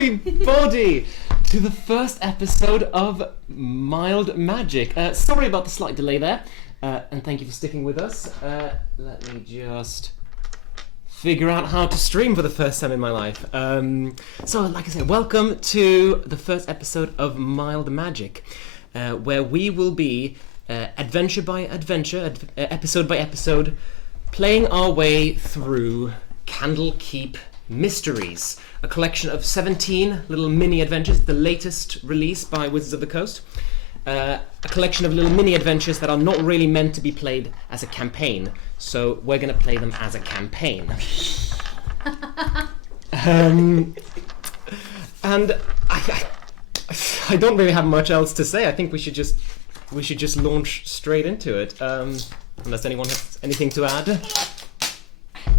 Everybody to the first episode of Mild Magic. Sorry about the slight delay there, and thank you for sticking with us. Let me just figure out how to stream for the first time in my life. So, like I said, welcome to the first episode of Mild Magic, where we will be adventure by adventure, episode by episode, playing our way through Candlekeep Mysteries, a collection of 17 little mini adventures, the latest release by Wizards of the Coast. A collection of little mini adventures that are not really meant to be played as a campaign, so we're going to play them as a campaign. And I don't really have much else to say. I think we should just launch straight into it. Unless anyone has anything to add.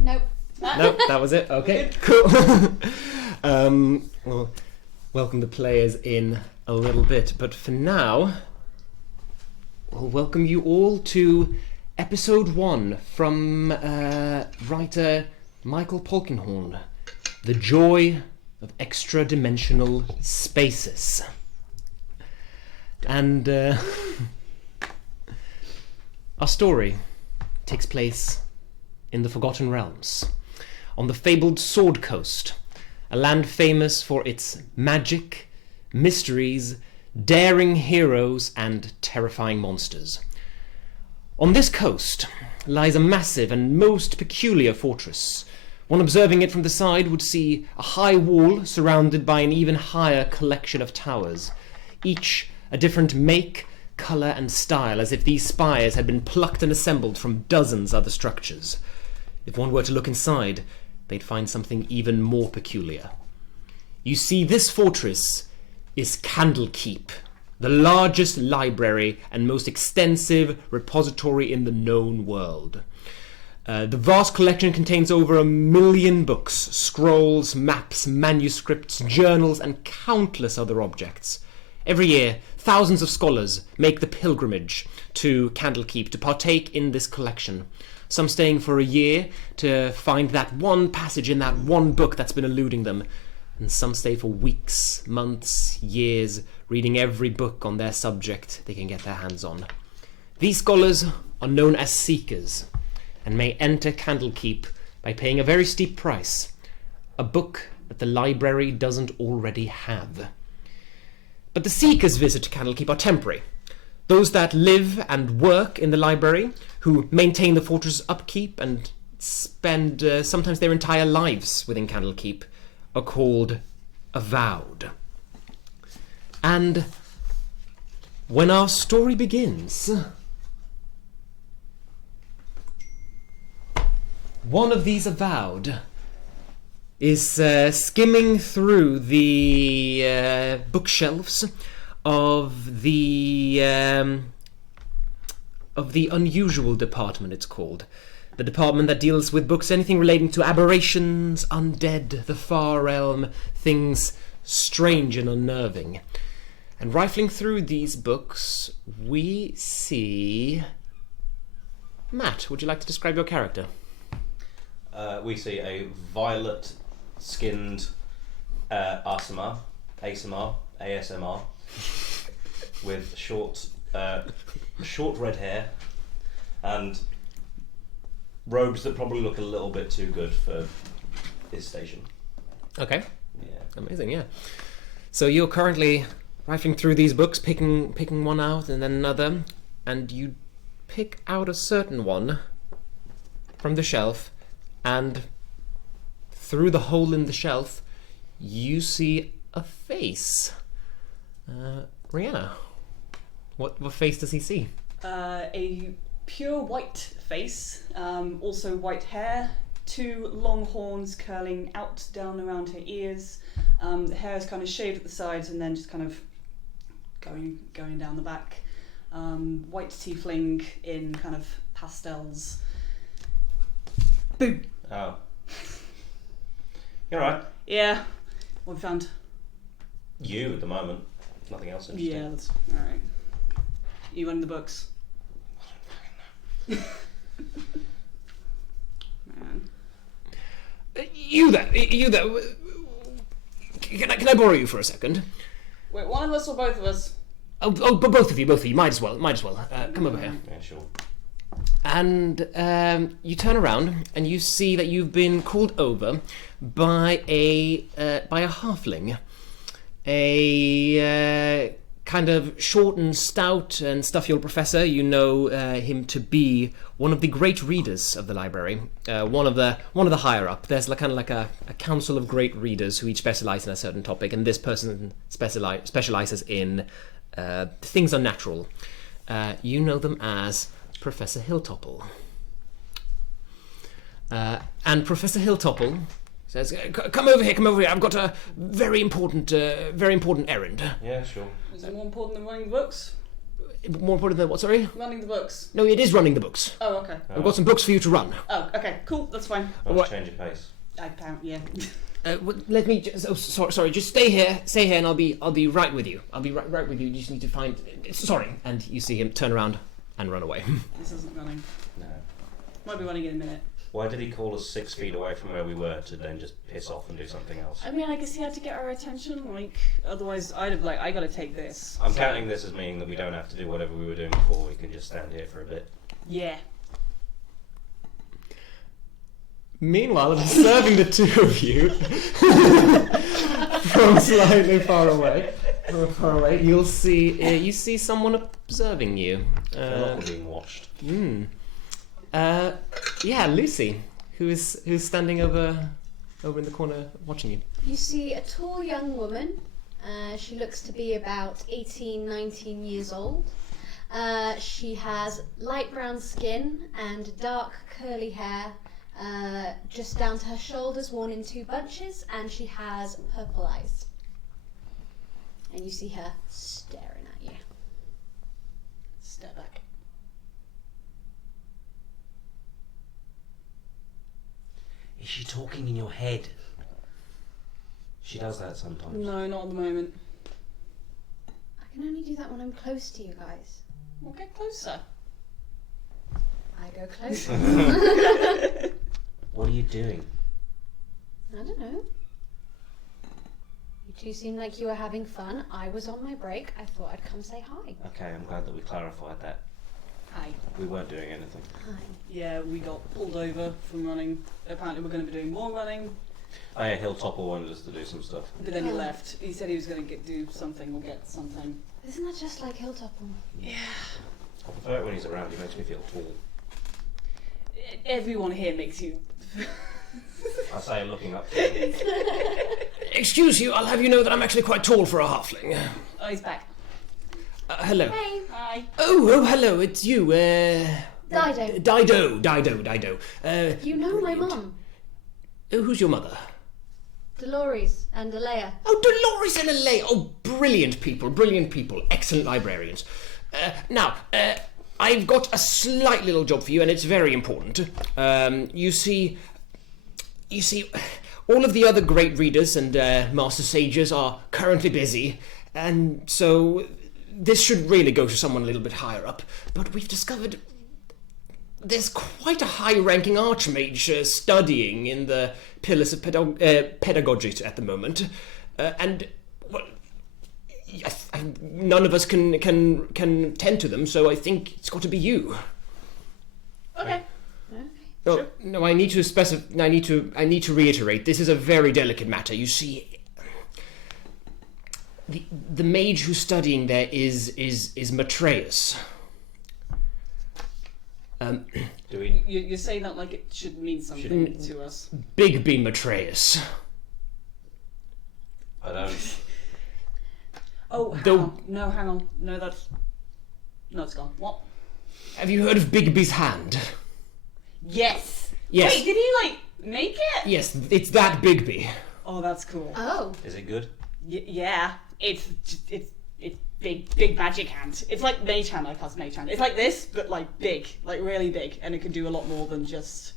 Nope. Nope, that was it. Okay, cool. Well, welcome the players in a little bit, but for now, we'll welcome you all to episode 1 from writer Michael Polkinghorne, The Joy of Extradimensional Spaces. And our story takes place in the Forgotten Realms, on the fabled Sword Coast, a land famous for its magic, mysteries, daring heroes, and terrifying monsters. On this coast lies a massive and most peculiar fortress. One observing it from the side would see a high wall surrounded by an even higher collection of towers, each a different make, colour, and style, as if these spires had been plucked and assembled from dozens other structures. If one were to look inside, they'd find something even more peculiar. You see, this fortress is Candlekeep, the largest library and most extensive repository in the known world. The vast collection contains over 1 million books, scrolls, maps, manuscripts, journals, and countless other objects. Every year, thousands of scholars make the pilgrimage to Candlekeep to partake in this collection. Some staying for a year to find that one passage in that one book that's been eluding them. And some stay for weeks, months, years, reading every book on their subject they can get their hands on. These scholars are known as seekers, and may enter Candlekeep by paying a very steep price, a book that the library doesn't already have. But the seekers' visit to Candlekeep are temporary. Those that live and work in the library, who maintain the fortress' upkeep and spend sometimes their entire lives within Candlekeep, are called avowed. And when our story begins, one of these avowed is skimming through the bookshelves of the unusual department, it's called. The department that deals with books, anything relating to aberrations, undead, the far realm, things strange and unnerving. And rifling through these books, we see... Matt, would you like to describe your character? We see a violet-skinned ASMR, with short red hair and robes that probably look a little bit too good for his station. Okay. Yeah. Amazing, yeah. So you're currently rifling through these books, picking one out and then another, and you pick out a certain one from the shelf, and through the hole in the shelf, you see a face. Rihanna, what face does he see? A pure white face, also white hair, 2 long horns curling out down around her ears. The hair is kind of shaved at the sides and then just kind of going down the back. White tiefling in kind of pastels. Boom. Oh. You're right. Yeah. What we found? You at the moment. Nothing else interesting. Yeah, that's alright. You running the books? Man. You there. can I borrow you for a second? Wait, one of us or both of us? Oh, but both of you. Might as well. Come over here. Yeah, sure. And you turn around and you see that you've been called over by a halfling, a kind of short and stout and stuffy-old professor. You know him to be one of the great readers of the library, one of the higher up. There's kind of like a council of great readers who each specialize in a certain topic, and this person specializes in things unnatural. You know them as Professor Hilltopple. And Professor Hilltopple says, come over here, I've got a very important errand. Yeah, sure. Is it more important than running the books? More important than what, sorry? Running the books. No, it is running the books. Oh, okay. I've got some books for you to run. Oh, okay, cool, that's fine. Let's change your pace. Yeah. Let me just, sorry, just stay here, and I'll be right with you. I'll be right with you, you just need to find, sorry. And you see him turn around and run away. This isn't running. No. Might be running in a minute. Why did he call us 6 feet away from where we were to then just piss off and do something else? I mean, I guess he had to get our attention, otherwise I'd have I gotta take this. I'm counting this as meaning that we don't have to do whatever we were doing before, we can just stand here for a bit. Yeah. Meanwhile, observing the two of you from slightly far away, you'll see you see someone observing you. I feel like we're being watched. Yeah, Lucy, who's standing over in the corner watching you. You see a tall young woman. She looks to be about 18, 19 years old. She has light brown skin and dark curly hair, just down to her shoulders, worn in 2 bunches, and she has purple eyes. And you see her staring at you. Step back. Is she talking in your head? She does that sometimes. No, not at the moment. I can only do that when I'm close to you guys. We'll get closer. I go closer. What are you doing? I don't know. You two seemed like you were having fun. I was on my break. I thought I'd come say hi. Okay, I'm glad that we clarified that. Hi. We weren't doing anything. Hi. Yeah, we got pulled over from running. Apparently we're going to be doing more running, Oh yeah, Hilltopple wanted us to do some stuff. but then he left. He said he was going to do something or get something. Isn't that just like Hilltopple? Yeah. I prefer it when he's around, he makes me feel tall. Everyone here makes you... I say looking up to him. Excuse you, I'll have you know that I'm actually quite tall for a halfling. Oh, he's back. Hello. Hey. Hi. Oh, hello, it's you, Dido. Dido. You know my mum. Who's your mother? Dolores and Alea. Oh, Dolores and Elaine. Oh, brilliant people, excellent librarians. Now, I've got a slight little job for you, and it's very important. You see, all of the other great readers and master sages are currently busy, and so this should really go to someone a little bit higher up. But we've discovered there's quite a high-ranking archmage studying in the pillars of pedagogy at the moment, and well, none of us can tend to them. So I think it's got to be you. Okay. Oh, Sure. no, I need to specify. I need to reiterate. This is a very delicate matter. You see, the mage who's studying there is Matreus. Do we? You're saying that like it should mean something to us. Bigby Matreus. I don't. Oh, hang on. No, hang on. No, that's... No, it's gone. What? Have you heard of Bigby's hand? Yes! Yes. Wait, did he, make it? Yes, it's that Bigby. Oh, that's cool. Oh. Is it good? Yeah. It's big magic hand. It's like mage hand, I cast mage hand. It's like this, but, big. Really big. And it can do a lot more than just...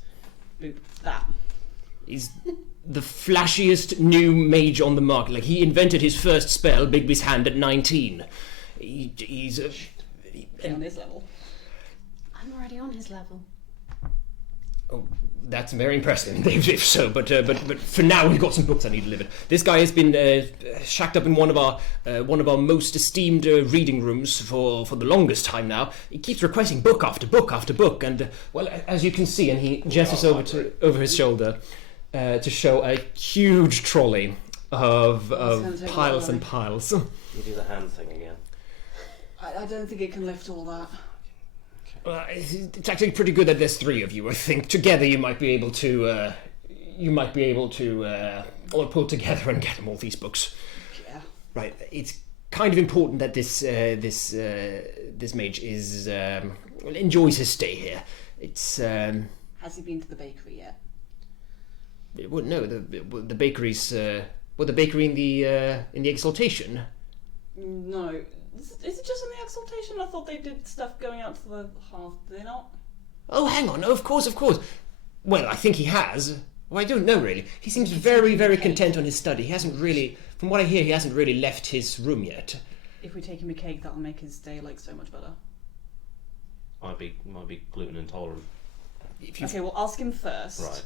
boop, that. He's the flashiest new mage on the market. Like, he invented his first spell, Bigby's hand, at 19. He's Get on his level. I'm already on his level. Oh, that's very impressive, if so. But for now, we've got some books I need delivered. This guy has been shacked up in one of our most esteemed reading rooms for the longest time now. He keeps requesting book after book after book, and well, as you can see, and he gestures over his shoulder to show a huge trolley of piles and piles. You do the hand thing again. I don't think it can lift all that. It's actually pretty good that there's 3 of you. I think together you might be able to all pull together and get him all these books. Yeah. Right. It's kind of important that this mage is enjoys his stay here. It's Has he been to the bakery yet? well, no, the bakery's the bakery in the Exaltation. No. Is it just in the Exaltation? I thought they did stuff going out to the Hearth. Did they not? Oh, hang on. Of course. Well, I think he has. Well, I don't know, really. He seems very, very content on his study. He hasn't really, from what I hear, he hasn't really left his room yet. If we take him a cake, that'll make his day so much better. Might be gluten intolerant. Okay, we'll ask him first. Right.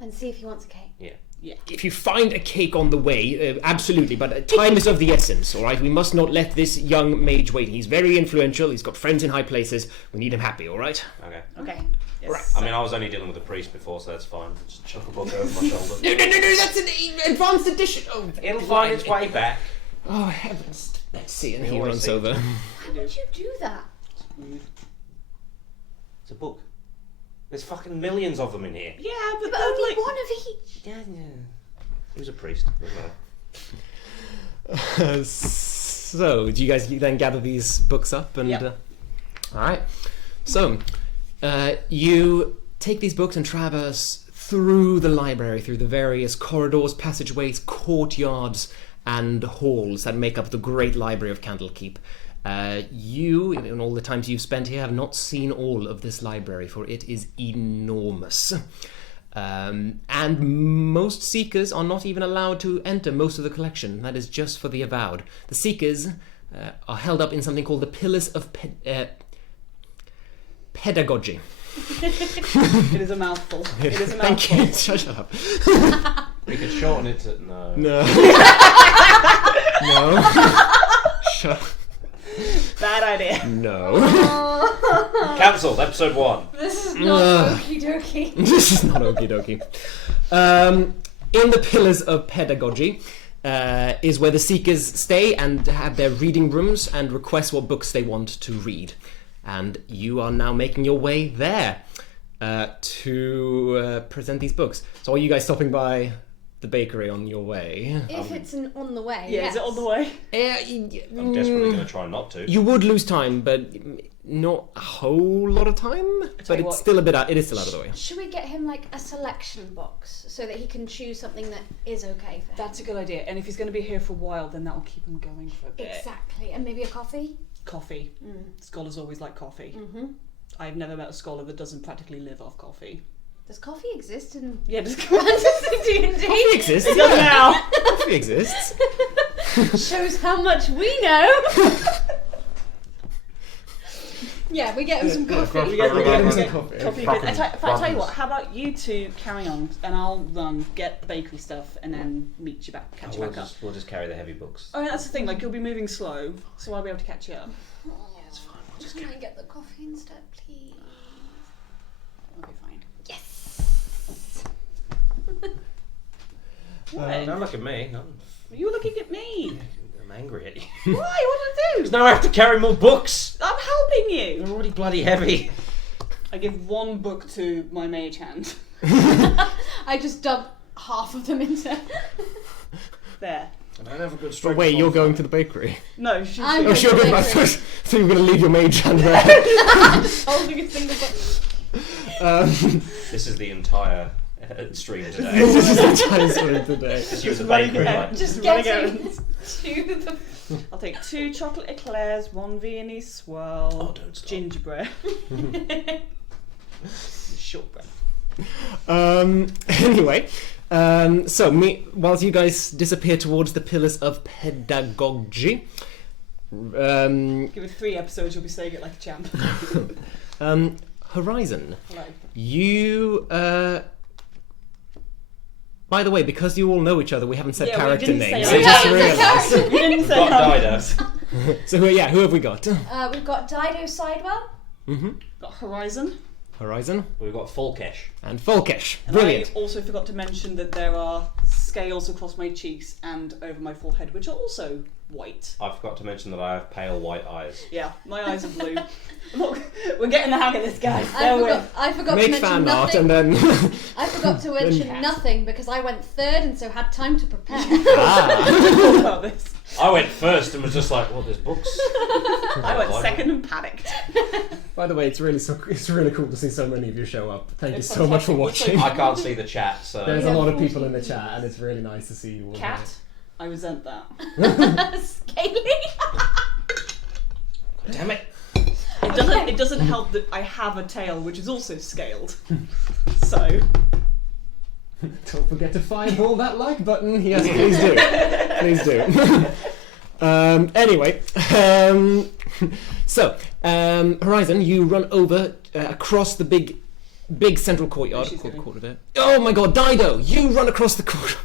And see if he wants a cake. Yeah. Yeah. If you find a cake on the way, absolutely, but time is of the essence, all right? We must not let this young mage wait. He's very influential. He's got friends in high places. We need him happy, all right? Okay. Okay. Yes. Right. I mean, I was only dealing with a priest before, so that's fine. Just chuck a book over my shoulder. No, that's an advanced edition. Oh, It'll find its way back. Oh, heavens. Let's see, and We he always runs see. over. Why would you do that? It's a book. There's fucking millions of them in here. Yeah, but But they're only like... one of each. Yeah. He was a priest. Doesn't matter. So, do you guys then gather these books up? And Yep. all right. So, you take these books and traverse through the library, through the various corridors, passageways, courtyards, and halls that make up the great library of Candlekeep. You, in all the times you've spent here, have not seen all of this library, for it is enormous. And most seekers are not even allowed to enter most of the collection. That is just for the avowed. The seekers are held up in something called the Pillars of Pedagogy. It is a mouthful. It is a mouthful. Thank you. Shut up. We could shorten it to... No. No. No. Shut. Bad idea. No. Cancelled, episode 1. This is not okie dokie. This is not okie dokie. In the Pillars of Pedagogy is where the seekers stay and have their reading rooms and request what books they want to read. And you are now making your way there to present these books. So are you guys stopping by the bakery on your way? If it's on the way, Yeah, yes. is it on the way? I'm desperately going to try not to. You would lose time, but not a whole lot of time. But what. it's still it is still out of the way. Should we get him like a selection box so that he can choose something that is okay for him? That's a good idea. And if he's going to be here for a while, then that'll keep him going for a bit. Exactly. And maybe a coffee? Coffee. Scholars always like coffee. Mm-hmm. I've never met a scholar that doesn't practically live off coffee. Does coffee exist in Yeah, just D&D? Coffee exists. It does now. Coffee exists. Shows how much we know. Yeah, we get him some coffee. We get Coffee. coffee. Fucking I tell you what, buttons. how about you two carry on and I'll run, get the bakery stuff and then meet you back, catch you back up. We'll just carry the heavy books. Oh, yeah, that's the thing, like you'll be moving slow, so I'll be able to catch you up. Yeah, it's fine. Can I get the coffee instead, please? I'll be fine. Yes. What? Don't look at me. You're looking at me. I'm angry at you. Why? What did I do? Because now I have to carry more books. I'm helping you. They're already bloody heavy. I give one book to my mage hand. I just dump half of them into. There. I don't have a good But strength. wait, you're going to the bakery. No, she's I'm Oh, sure. going to I the bakery. thought you were going to leave your mage hand there. just holding a single book. This is the entire stream today. This is the time for today. Just use the running bakery. ahead. Like, Just Getting running errands. to the. I'll take 2 chocolate eclairs, 1 Viennese swirl, Oh, don't stop. gingerbread, shortbread. Anyway, whilst you guys disappear towards the Pillars of Pedagogy, Give it 3 episodes, you'll be saying it like a champ. Horizon. Hello. You, by the way, because you all know each other, we haven't said Yeah, we character didn't say names. our I names. just We haven't said realised. We didn't We've say got that. Dido. So who have we got? We've got Dido Sidewell. Got Horizon. Horizon We've got Folkesh. and Folkesh. And Brilliant. I also forgot to mention that there are scales across my cheeks and over my forehead, which are also white. I forgot to mention that I have pale white eyes. Yeah, my eyes are blue. Look, we're getting the hang of this, guys. I forgot to Make mention fan art nothing. and then. I forgot to mention Cat. nothing because I went third and so had time to prepare. Talk about this. I went first and was just like, well, there's books. I went second and panicked. By the way, it's really cool to see so many of you show up. Thank you It's so much for fantastic. watching. I can't see the chat, so... There's a Yeah, lot of people 14 in the chat, and it's really nice to see you all. Cat, I resent that. Scaly. Damn it. It doesn't help that I have a tail which is also scaled. So Don't forget to fireball that like button. Yes, please do. Please do. Anyway, so Horizon, you run over across the big central courtyard She's called the going. Court of Air. Oh my God, Dido! You run across the court.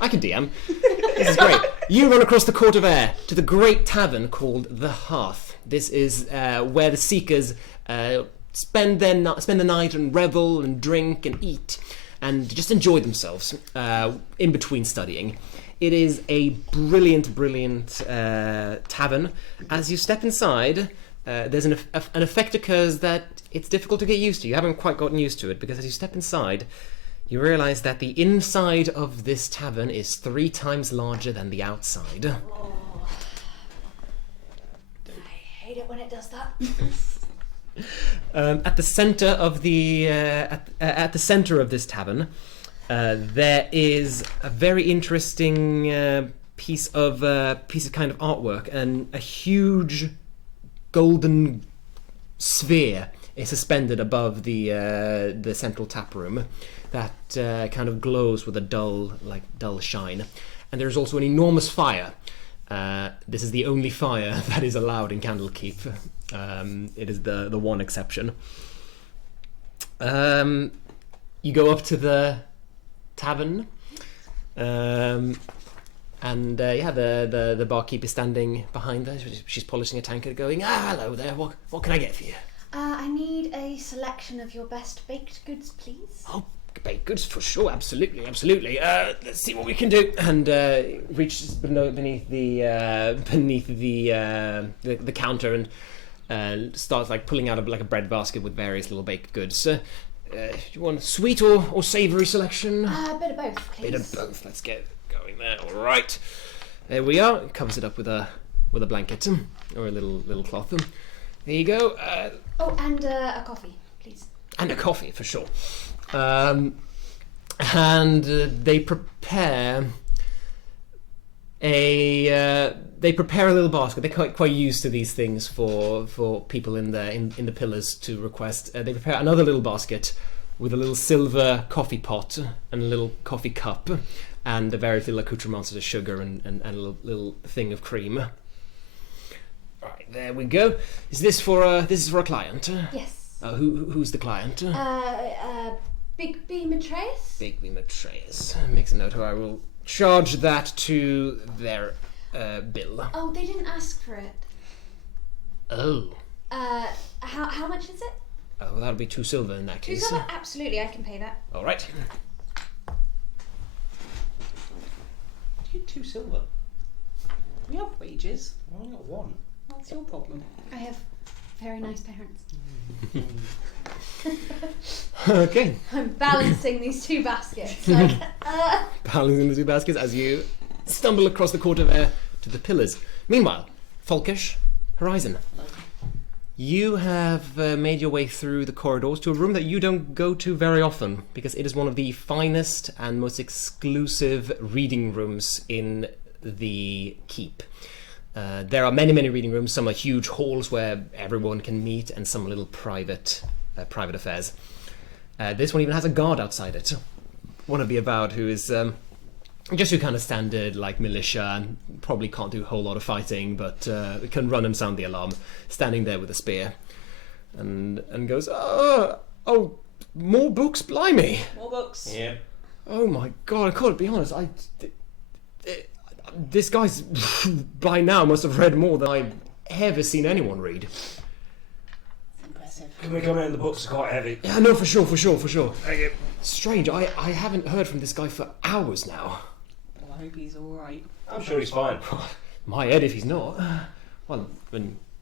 I can DM. This is great. You run across the Court of Air to the great tavern called the Hearth. This is where the Seekers spend the night and revel and drink and eat and just enjoy themselves in between studying. It is a brilliant tavern. As you step inside, there's an effect occurs that it's difficult to get used to. You haven't quite gotten used to it because as you step inside, you realise that the inside of this tavern is 3 times larger than the outside. Oh. I hate it when it does that. At the centre of the at the centre of this tavern, there is a very interesting piece of kind of artwork, and a huge golden sphere is suspended above the central tap room that kind of glows with a dull shine. And there's also an enormous fire. This is the only fire that is allowed in Candlekeep. It is the one exception. You go up to the tavern, and the barkeep is standing behind her. She's polishing a tankard, going, hello there. What can I get for you? I need a selection of your best baked goods, please. Oh, baked goods for sure, absolutely. Let's see what we can do. And reaches beneath the counter and starts like pulling out a bread basket with various little baked goods. Do you want a sweet or savoury selection? A bit of both, please. Bit of both. Let's get going there. All right. There we are. Covers it up with a blanket or a little cloth. There you go. And a coffee, please. And a coffee for sure. And they prepare a little basket. They're quite used to these things for people in the pillars to request. They prepare another little basket with a little silver coffee pot and a little coffee cup and a very little accoutrements of sugar and a little thing of cream. Right, there we go. Is this for a client? Yes. Who's the client? Big B Matreus? Big B Matreus. Makes a note who I will charge that to their bill. Oh, they didn't ask for it. Oh. How much is it? Oh, that'll be 2 silver in that 2 case. silver? Absolutely, I can pay that. All right. You get 2 silver. we have wages. I only got 1. What's your problem? I have very nice parents. Okay. I'm balancing these 2 baskets. Like, Balancing the 2 baskets as you stumble across the court of air to the pillars. Meanwhile, Folkesh, Horizon. You have made your way through the corridors to a room that you don't go to very often because it is one of the finest and most exclusive reading rooms in the keep. There are many reading rooms. Some are huge halls where everyone can meet, and some little private affairs. This one even has a guard outside it. One of the avowed who is just your kind of standard like militia, and probably can't do a whole lot of fighting, but can run and sound the alarm, standing there with a spear. and goes, oh, more books, blimey. More books. Yeah. Oh my god, I can't be honest. This guy's by now must have read more than I've ever seen anyone read. It's impressive. Can we come in? The books are quite heavy. Yeah, no, for sure. Strange, I haven't heard from this guy for hours now. Well, I hope he's alright. I'm sure he's fine. My head if he's not. Well,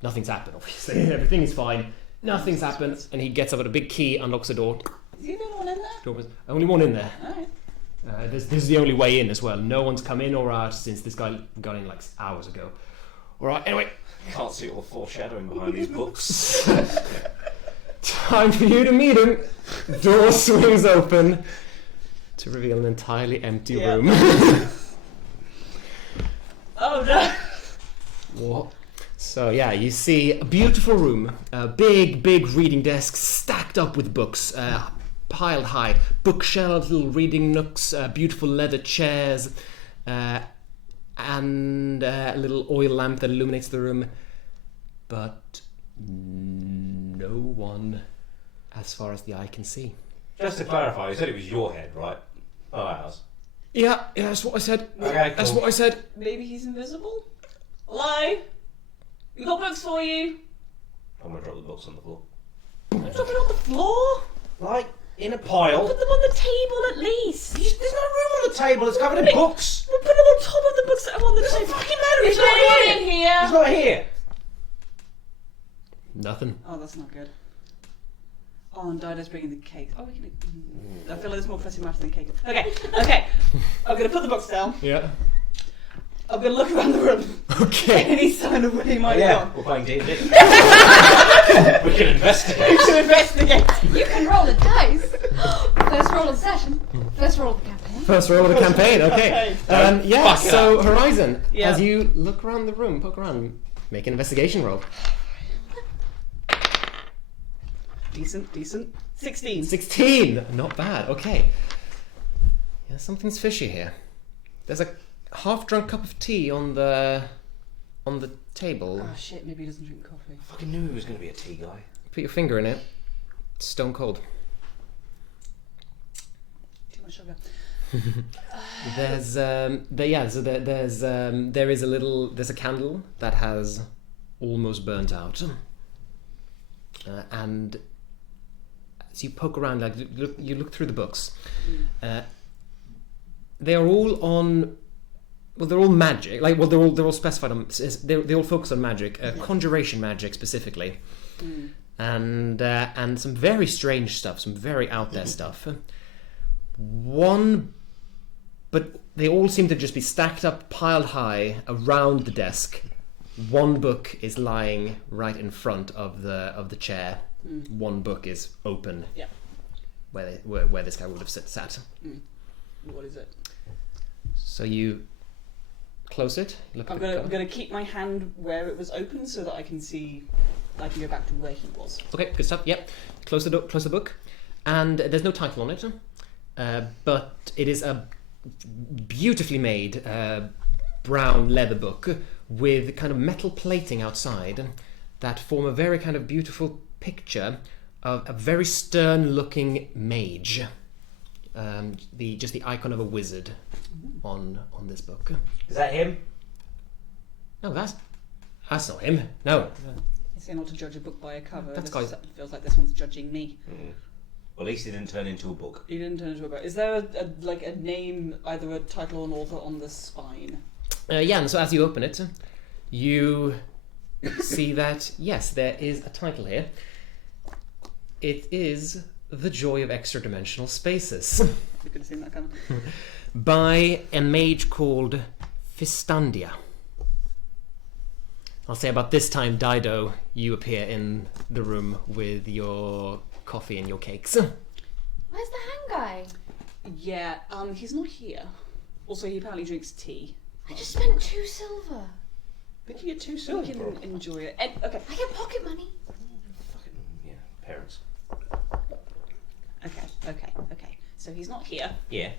nothing's happened, obviously. Everything is fine. Nothing's happened. And he gets up with a big key, unlocks the door. Is he the only one in there? Only one in there. Alright. This is the only way in as well. No one's come in or out since this guy got in like hours ago. Alright, anyway. Can't see all the foreshadowing behind these books. Time for you to meet him. Door swings open to reveal an entirely empty room. Oh no! What? So yeah, you see a beautiful room, a big reading desk stacked up with books, piled high, bookshelves, little reading nooks, beautiful leather chairs, and a little oil lamp that illuminates the room, but no one as far as the eye can see. Just to clarify, you said it was your head, right? Not ours. Yeah, that's what I said. Okay, cool. That's what I said. Maybe he's invisible? Hello? We got books for you. I'm gonna drop the books on the floor. Drop it on the floor? Like, in a pile. Put them on the table at least. There's no room on the table, it's covered in books. We'll put them on top of the books that are on the table. Fucking matter, Is there anyone in here? He's not here. Nothing. Oh, that's not good. Oh, and Dido's bringing the cake. Oh, we can. I feel like there's more pressing matters than cake. Okay. I'm gonna put the books down. Yeah. I'm gonna look around the room. Okay. Any sign of where he might Yeah, have gone. we're playing D&D. We can investigate. We should investigate. You can roll the dice. First roll of the session. First roll of the campaign. First roll of the campaign, okay. Okay. Yeah, so Horizon, Yeah. as you look around the room, poke around, make an investigation roll. Decent. 16. 16! Not bad, okay. Yeah, something's fishy here. There's a half-drunk cup of tea on the table. Oh shit, maybe he doesn't drink coffee. I fucking knew he was going to be a tea guy. Put your finger in it. It's stone cold. Too much sugar. There's there's a candle that has almost burnt out, and as you poke around, like you look through the books, they are all on. Well, they're all magic. They're all specified on. They all focus on magic, conjuration magic specifically, and some very strange stuff, some very out there stuff. But they all seem to just be stacked up, piled high around the desk. One book is lying right in front of the chair. One book is open. Yeah. Where this guy would have sat. What is it? So you close it. Look I'm at gonna keep my hand where it was open so that I can see. I can go back to where he was. Okay, good stuff. Yep. Close the book, and there's no title on it, but it is a beautifully made brown leather book with kind of metal plating outside that form a very kind of beautiful picture of a very stern-looking mage. Just the icon of a wizard on this book. Is that him? No, that's not him. No. You say not to judge a book by a cover. That's This feels like this one's judging me. Well, at least he didn't turn into a book. He didn't turn into a book. Is there a name, either a title or an author on the spine? Yeah, and so as you open it, you see that, yes, there is a title here. It is The Joy of Extradimensional Spaces. You could have seen that coming. By a mage called Fistandia. I'll say about this time, Dido, you appear in the room with your coffee and your cakes. Where's the hand guy? Yeah, he's not here. Also, he apparently drinks tea. I just spent 2 silver. Did you get 2 We silver? can enjoy it. Okay. I get pocket money. Fucking, yeah, parents. Okay. So he's not here. Yeah.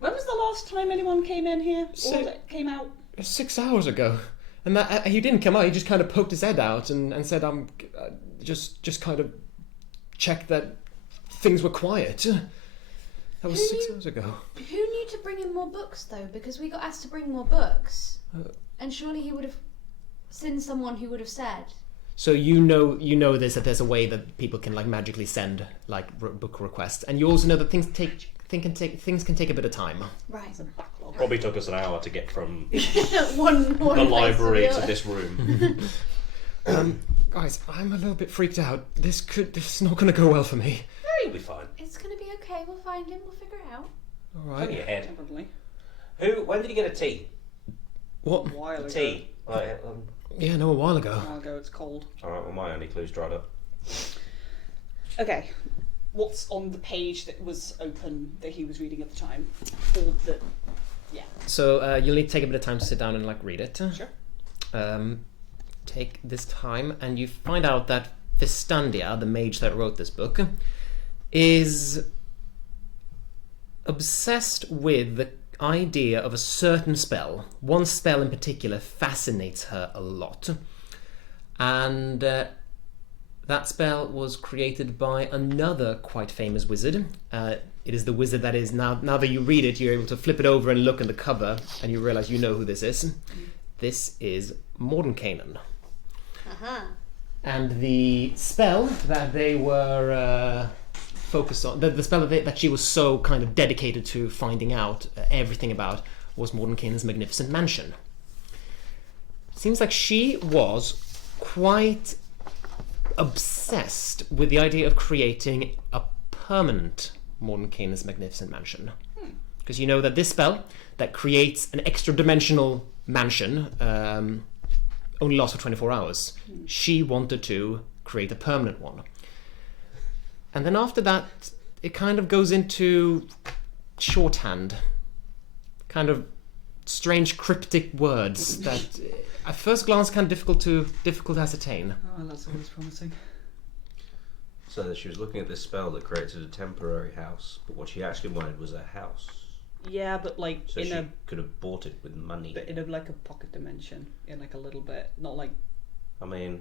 When was the last time anyone came in here? So- Or that came out? 6 hours ago. And that, he didn't come out. He just kind of poked his head out and said, just kind of checked that things were quiet. That was 6 hours ago. Who knew to bring in more books, though? Because we got asked to bring more books. And surely he would have seen someone who would have said. So you know this, that there's a way that people can like magically send like book requests, and you also know that things can take a bit of time. Right. Probably took us an hour to get from one the library to this room. Guys, I'm a little bit freaked out. This is not going to go well for me. You'll be fine. It's going to be okay. We'll find him. We'll figure it out. All Over right. your head. Probably. When did you get a tea? What? A while ago. Tea. Yeah, no, a while A ago. while ago, it's cold. Alright, well my only clue's dried up. Okay. What's on the page that was open that he was reading at the time? Or the... Yeah. So you'll need to take a bit of time to sit down and like read it. Sure. Take this time, and you find out that Vistandia, the mage that wrote this book, is obsessed with the idea of a certain spell. One spell in particular fascinates her a lot, and that spell was created by another quite famous wizard. It is the wizard that is now that you read it, you're able to flip it over and look at the cover, and you realize you know who this is. This is Mordenkainen. Uh-huh. And the spell that they were focused on, the spell that she was so kind of dedicated to finding out everything about, was Mordenkainen's magnificent mansion. Seems like she was quite obsessed with the idea of creating a permanent Mordenkainen's magnificent mansion. Because you know that this spell that creates an extra-dimensional mansion only lasts for 24 hours. She wanted to create a permanent one. And then after that, it kind of goes into shorthand. Kind of strange cryptic words that at first glance kind of difficult to ascertain. Oh, that's always promising. So that she was looking at this spell that created a temporary house, but what she actually wanted was a house. Yeah, but like So she could have bought it with money. but in a like a pocket dimension, in like a little bit, not like. I mean,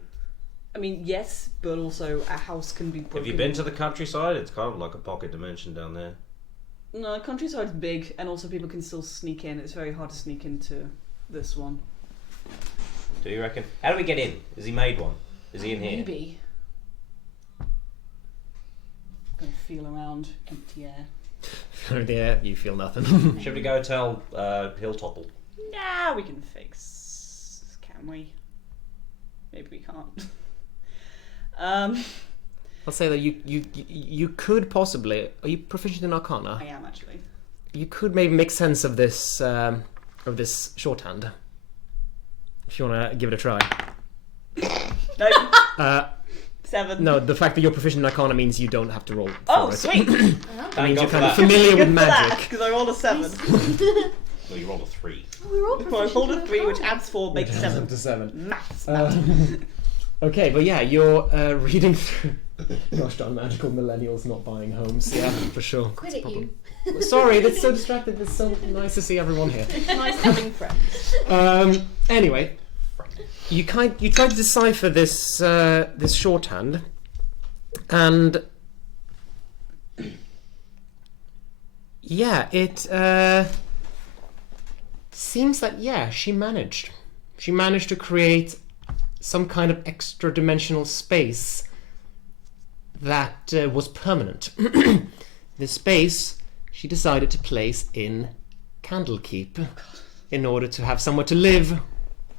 Yes, but also a house can be broken. have you been to the countryside? It's kind of like a pocket dimension down there. No, countryside's big, and also people can still sneak in. It's very hard to sneak into this one. Do you reckon? How do we get in? Has he made one? Is he in here? Maybe. Gonna feel around, empty air. There, you feel nothing. Should we go tell Hilltopple? Nah, we can fix. Can we? Maybe we can't. I'll say that you could possibly. Are you proficient in Arcana? I am actually. You could maybe make sense of this shorthand. If you want to give it a try. No. 7. No, the fact that you're proficient in Arcana means you don't have to roll for Oh, it. sweet! That means God you're for kind of that. familiar with magic. Because I rolled a 7. Well, you rolled a 3. We're all I proficient rolled in a 3, which Arcana. adds 4, makes 7. To 7. Maths. Okay, but yeah, you're reading through. Gosh darn magical millennials not buying homes. Yeah, for sure. Quit it, you. Sorry, that's so distracted. It's so nice to see everyone here. Nice having friends. Anyway, you try to decipher this this shorthand, and yeah, it seems that she managed to create some kind of extra-dimensional space that was permanent. This space she decided to place in Candlekeep in order to have somewhere to live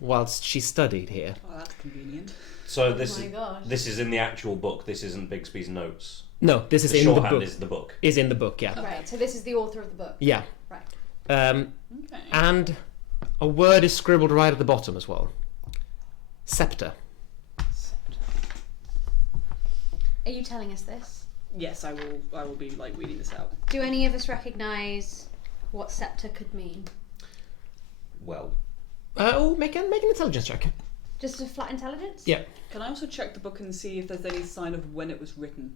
whilst she studied here. Oh, that's convenient. So my gosh. this is in the actual book. This isn't Bixby's notes. No, this is The in the shorthand book. is the book. Is in the book, yeah. Right, so this is the author of the book. Yeah. Right. Okay. And a word is scribbled right at the bottom as well. Scepter. Are you telling us this? Yes, I will be like reading this out. Do any of us recognise what scepter could mean? Well, Make an intelligence check. Just a flat intelligence? Yeah. Can I also check the book and see if there's any sign of when it was written?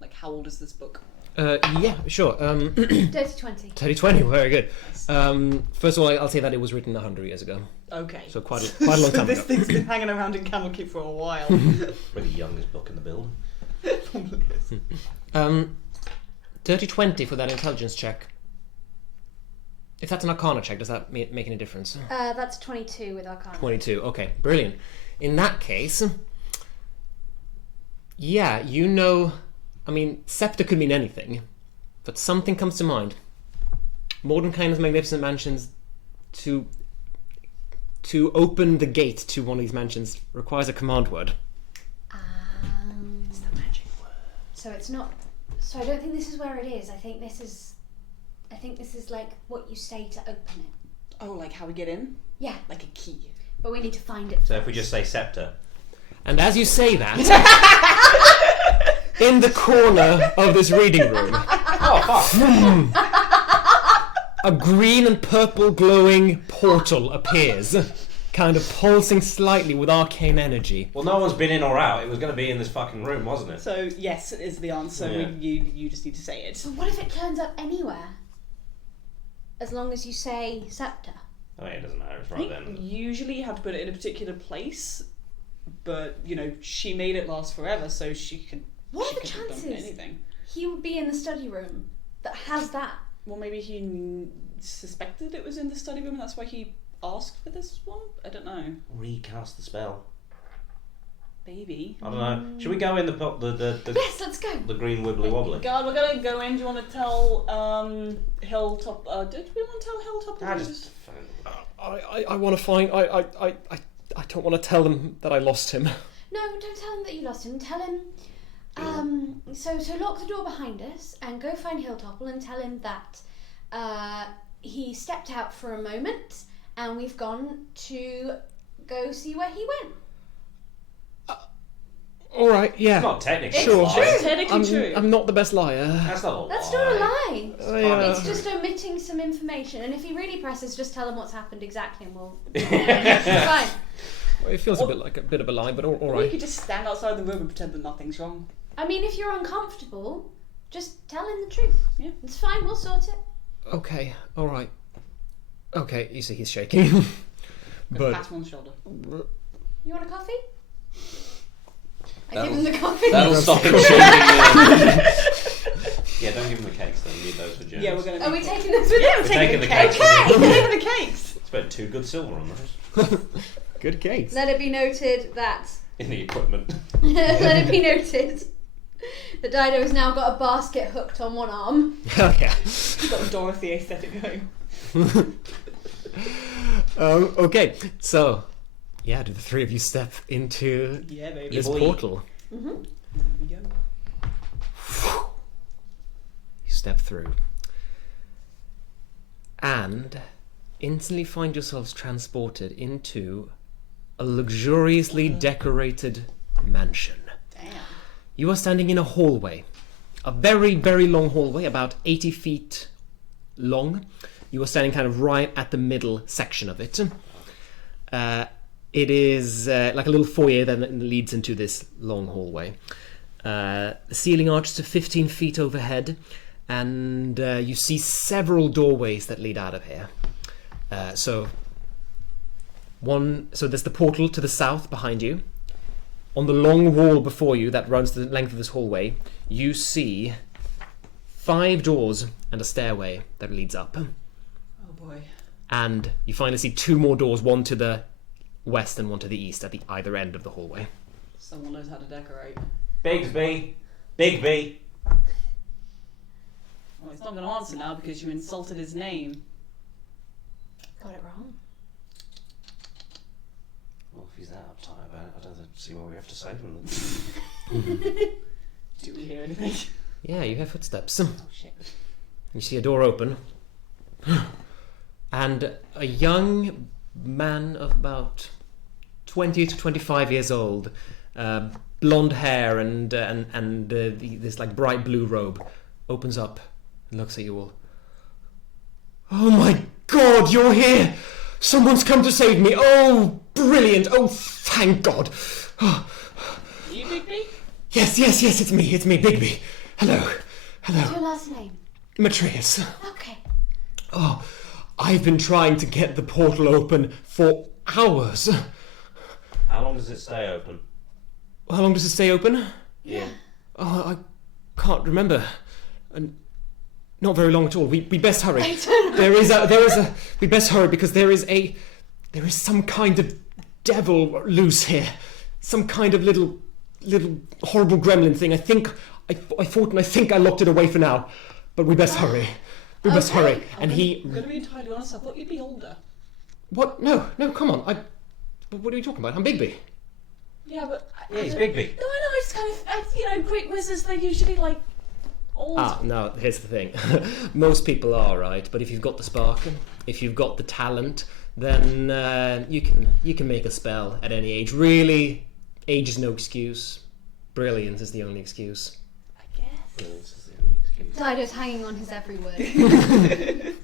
Like, how old is this book? Yeah, sure. Dirty 20. Dirty 20, very good. First of all, I'll say that it was written 100 years ago. Okay. So quite a long time this ago. thing's been hanging around in Candlekeep for a while. Really youngest book in the building. Probably is. Dirty 20 for that intelligence check. If that's an Arcana check, does that make any difference? That's 22 with Arcana. 22, okay, brilliant. In that case, yeah, you know, I mean, scepter could mean anything, but something comes to mind. Mordenkainen's magnificent mansions, to open the gate to one of these mansions requires a command word. It's the magic word. So it's not. So I don't think this is where it is. I think this is like what you say to open it. Oh, like how we get in? Yeah. Like a key. But we need to find it. So if we just say scepter. And as you say that, in the corner of this reading room, Oh, fuck! a green and purple glowing portal appears, kind of pulsing slightly with arcane energy. Well, no one's been in or out. It was going to be in this fucking room, wasn't it? So yes is the answer. Yeah. You just need to say it. So what if it turns up anywhere? As long as you say scepter. Oh, yeah, it doesn't matter. It's I right think then. usually you have to put it in a particular place, but you know she made it last forever, so she could. What she are the could have done chances? Anything. He would be in the study room that has that. Well, maybe he suspected it was in the study room, and that's why he asked for this one. I don't know. Recast the spell. Maybe. I don't know. Should we go in the Yes, let's go. the green wibbly wobbly? God, we're gonna go in. Do you want to tell Hilltop? Did we want to tell Hilltop? I just. I want to find. I don't want to tell them that I lost him. No, don't tell him that you lost him. Tell him. So lock the door behind us and go find Hilltopple and tell him that he stepped out for a moment and we've gone to go see where he went. All right, yeah. It's not technically Sure. a lie. It's technically true. I'm not the best liar. That's not a lie. That's not a lie. Yeah. It's just omitting some information, and if he really presses, just tell him what's happened exactly, and we'll. It's fine. Well, it feels a bit like a bit of a lie, but all Or you right. could just stand outside the room and pretend that nothing's wrong. I mean, if you're uncomfortable, just tell him the truth. Yeah. It's fine. We'll sort it. Okay, all right. Okay, you see, he's shaking. But pat him on the shoulder. You want a coffee? I That'll- give him the coffee. That'll stop him shaking. Yeah, don't give him the cakes then. We need those for James. Yeah, we're gonna. Are we taking this with Yeah, us? we're taking the cakes. cakes. We're taking the cakes. Spent 2 good silver on those Good case. Let it be noted that. in the equipment. Let it be noted that Dido has now got a basket hooked on one arm. Oh yeah. You've got the Dorothy aesthetic going. Okay, so yeah, do the three of you step into Yeah, baby. this boy. portal? Here we go. You step through and instantly find yourselves transported into a luxuriously decorated mansion. Damn. You are standing in a hallway, a very, very long hallway, about 80 feet long. You are standing kind of right at the middle section of it. It is like a little foyer that leads into this long hallway. The ceiling arches to 15 feet overhead, and you see several doorways that lead out of here. So there's the portal to the south behind you. On the long wall before you that runs the length of this hallway, you see 5 doors and a stairway that leads up. Oh boy. And you finally see 2 more doors, one to the west and one to the east at the either end of the hallway. Someone knows how to decorate. Bigsby. Bigby. Well, he's not going to answer now because you insulted his name. Got it wrong. Well, if he's that uptight about it, I don't see what we have to say to him. Do we hear anything? Yeah, you hear footsteps. Oh shit. You see a door open. And a young man of about 20 to 25 years old, blonde hair and this like bright blue robe, opens up and looks at you all. Oh my God, you're here! Someone's come to save me! Oh, brilliant! Oh, thank God! Oh. You, Bigby? Yes, it's me, Bigby. Hello. What's your last name? Matreus. Okay. Oh, I've been trying to get the portal open for hours. How long does it stay open? How long does it stay open? Yeah. Oh, I can't remember. And not very long at all. We best hurry. I don't know. There is a. We best hurry because there is some kind of devil loose here. Some kind of little horrible gremlin thing. I think I fought and I think I locked it away for now. But we best hurry. We must hurry. And I'm going to be entirely honest, I thought you'd be older. What? No, come on. What are you talking about? I'm Bigby. Yeah, but... Yeah, he's Bigby. No, I know, it's kind of... great wizards, they're usually, old. No, here's the thing. Most people are, right? But if you've got the spark, if you've got the talent, then you can make a spell at any age. Really, age is no excuse. Brilliance is the only excuse. I guess. Brilliance is the only excuse. Dido's hanging on his every word.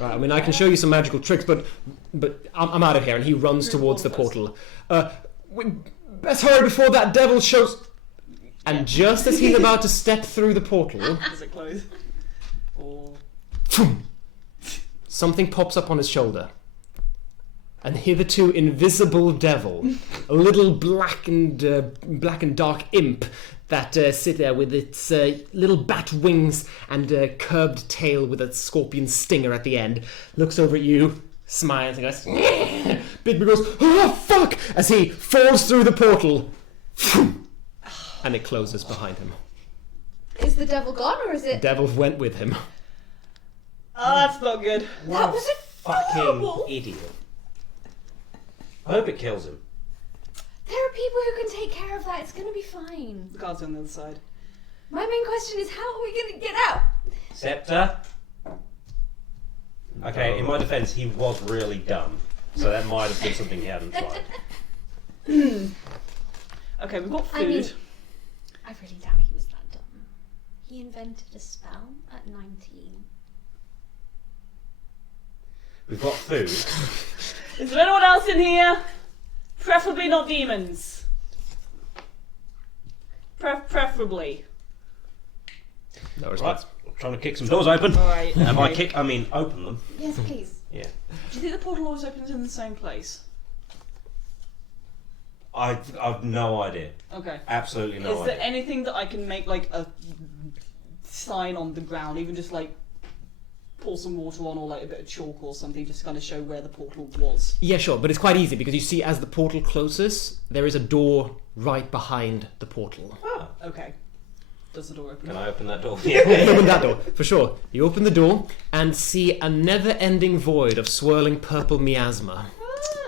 Right, I mean, I can show you some magical tricks, but I'm out of here. And he runs towards the portal. We best hurry before that devil shows... And just as he's about to step through the portal... Does it close? Or... Something pops up on his shoulder. An hitherto invisible devil. A little black and dark imp that sit there with its little bat wings and curved tail with a scorpion stinger at the end. Looks over at you, smiles and goes... Bigby goes, oh, fuck! As he falls through the portal. And it closes behind him. Is the devil gone or is it... The devil went with him. Oh, that's not good. That was Fucking horrible. idiot. I hope it kills him. There are people who can take care of that. It's going to be fine. The guards are on the other side. My main question is, how are we going to get out? Scepter? Okay, in my defence, he was really dumb. So that might have been something he hadn't tried. Okay, we've got food. I mean, I really doubt he was that dumb. He invented a spell at 19. We've got food. Is there anyone else in here? Preferably not demons. Preferably. No Right, response. trying to kick some doors open. Alright. And by kick, I mean open them. Yes, please. Yeah. Do you think the portal always opens in the same place? I've no idea. Okay. Absolutely no Is there idea. anything that I can make a sign on the ground, even just pour some water on or a bit of chalk or something, just kind of show where the portal was? Yeah, sure, but it's quite easy because you see as the portal closes, there is a door right behind the portal. Ah, Okay. Does the door open? can I open that door? You open that door, for sure. You open the door and see a never-ending void of swirling purple miasma.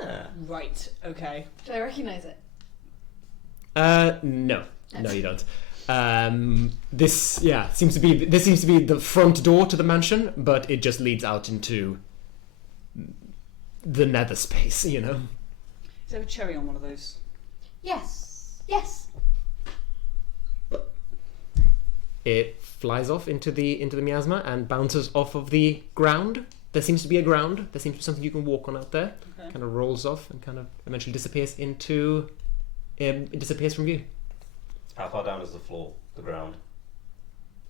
Ah. Right. Okay. Do I recognise it? No, you don't. This seems to be the front door to the mansion, but it just leads out into the nether space, you know. Is there a cherry on one of those? Yes. Yes. It flies off into the miasma and bounces off of the ground. There seems to be a ground. There seems to be something you can walk on out there. Okay. Kind of rolls off and kind of eventually disappears into. It disappears from view. How far down is the floor? The ground?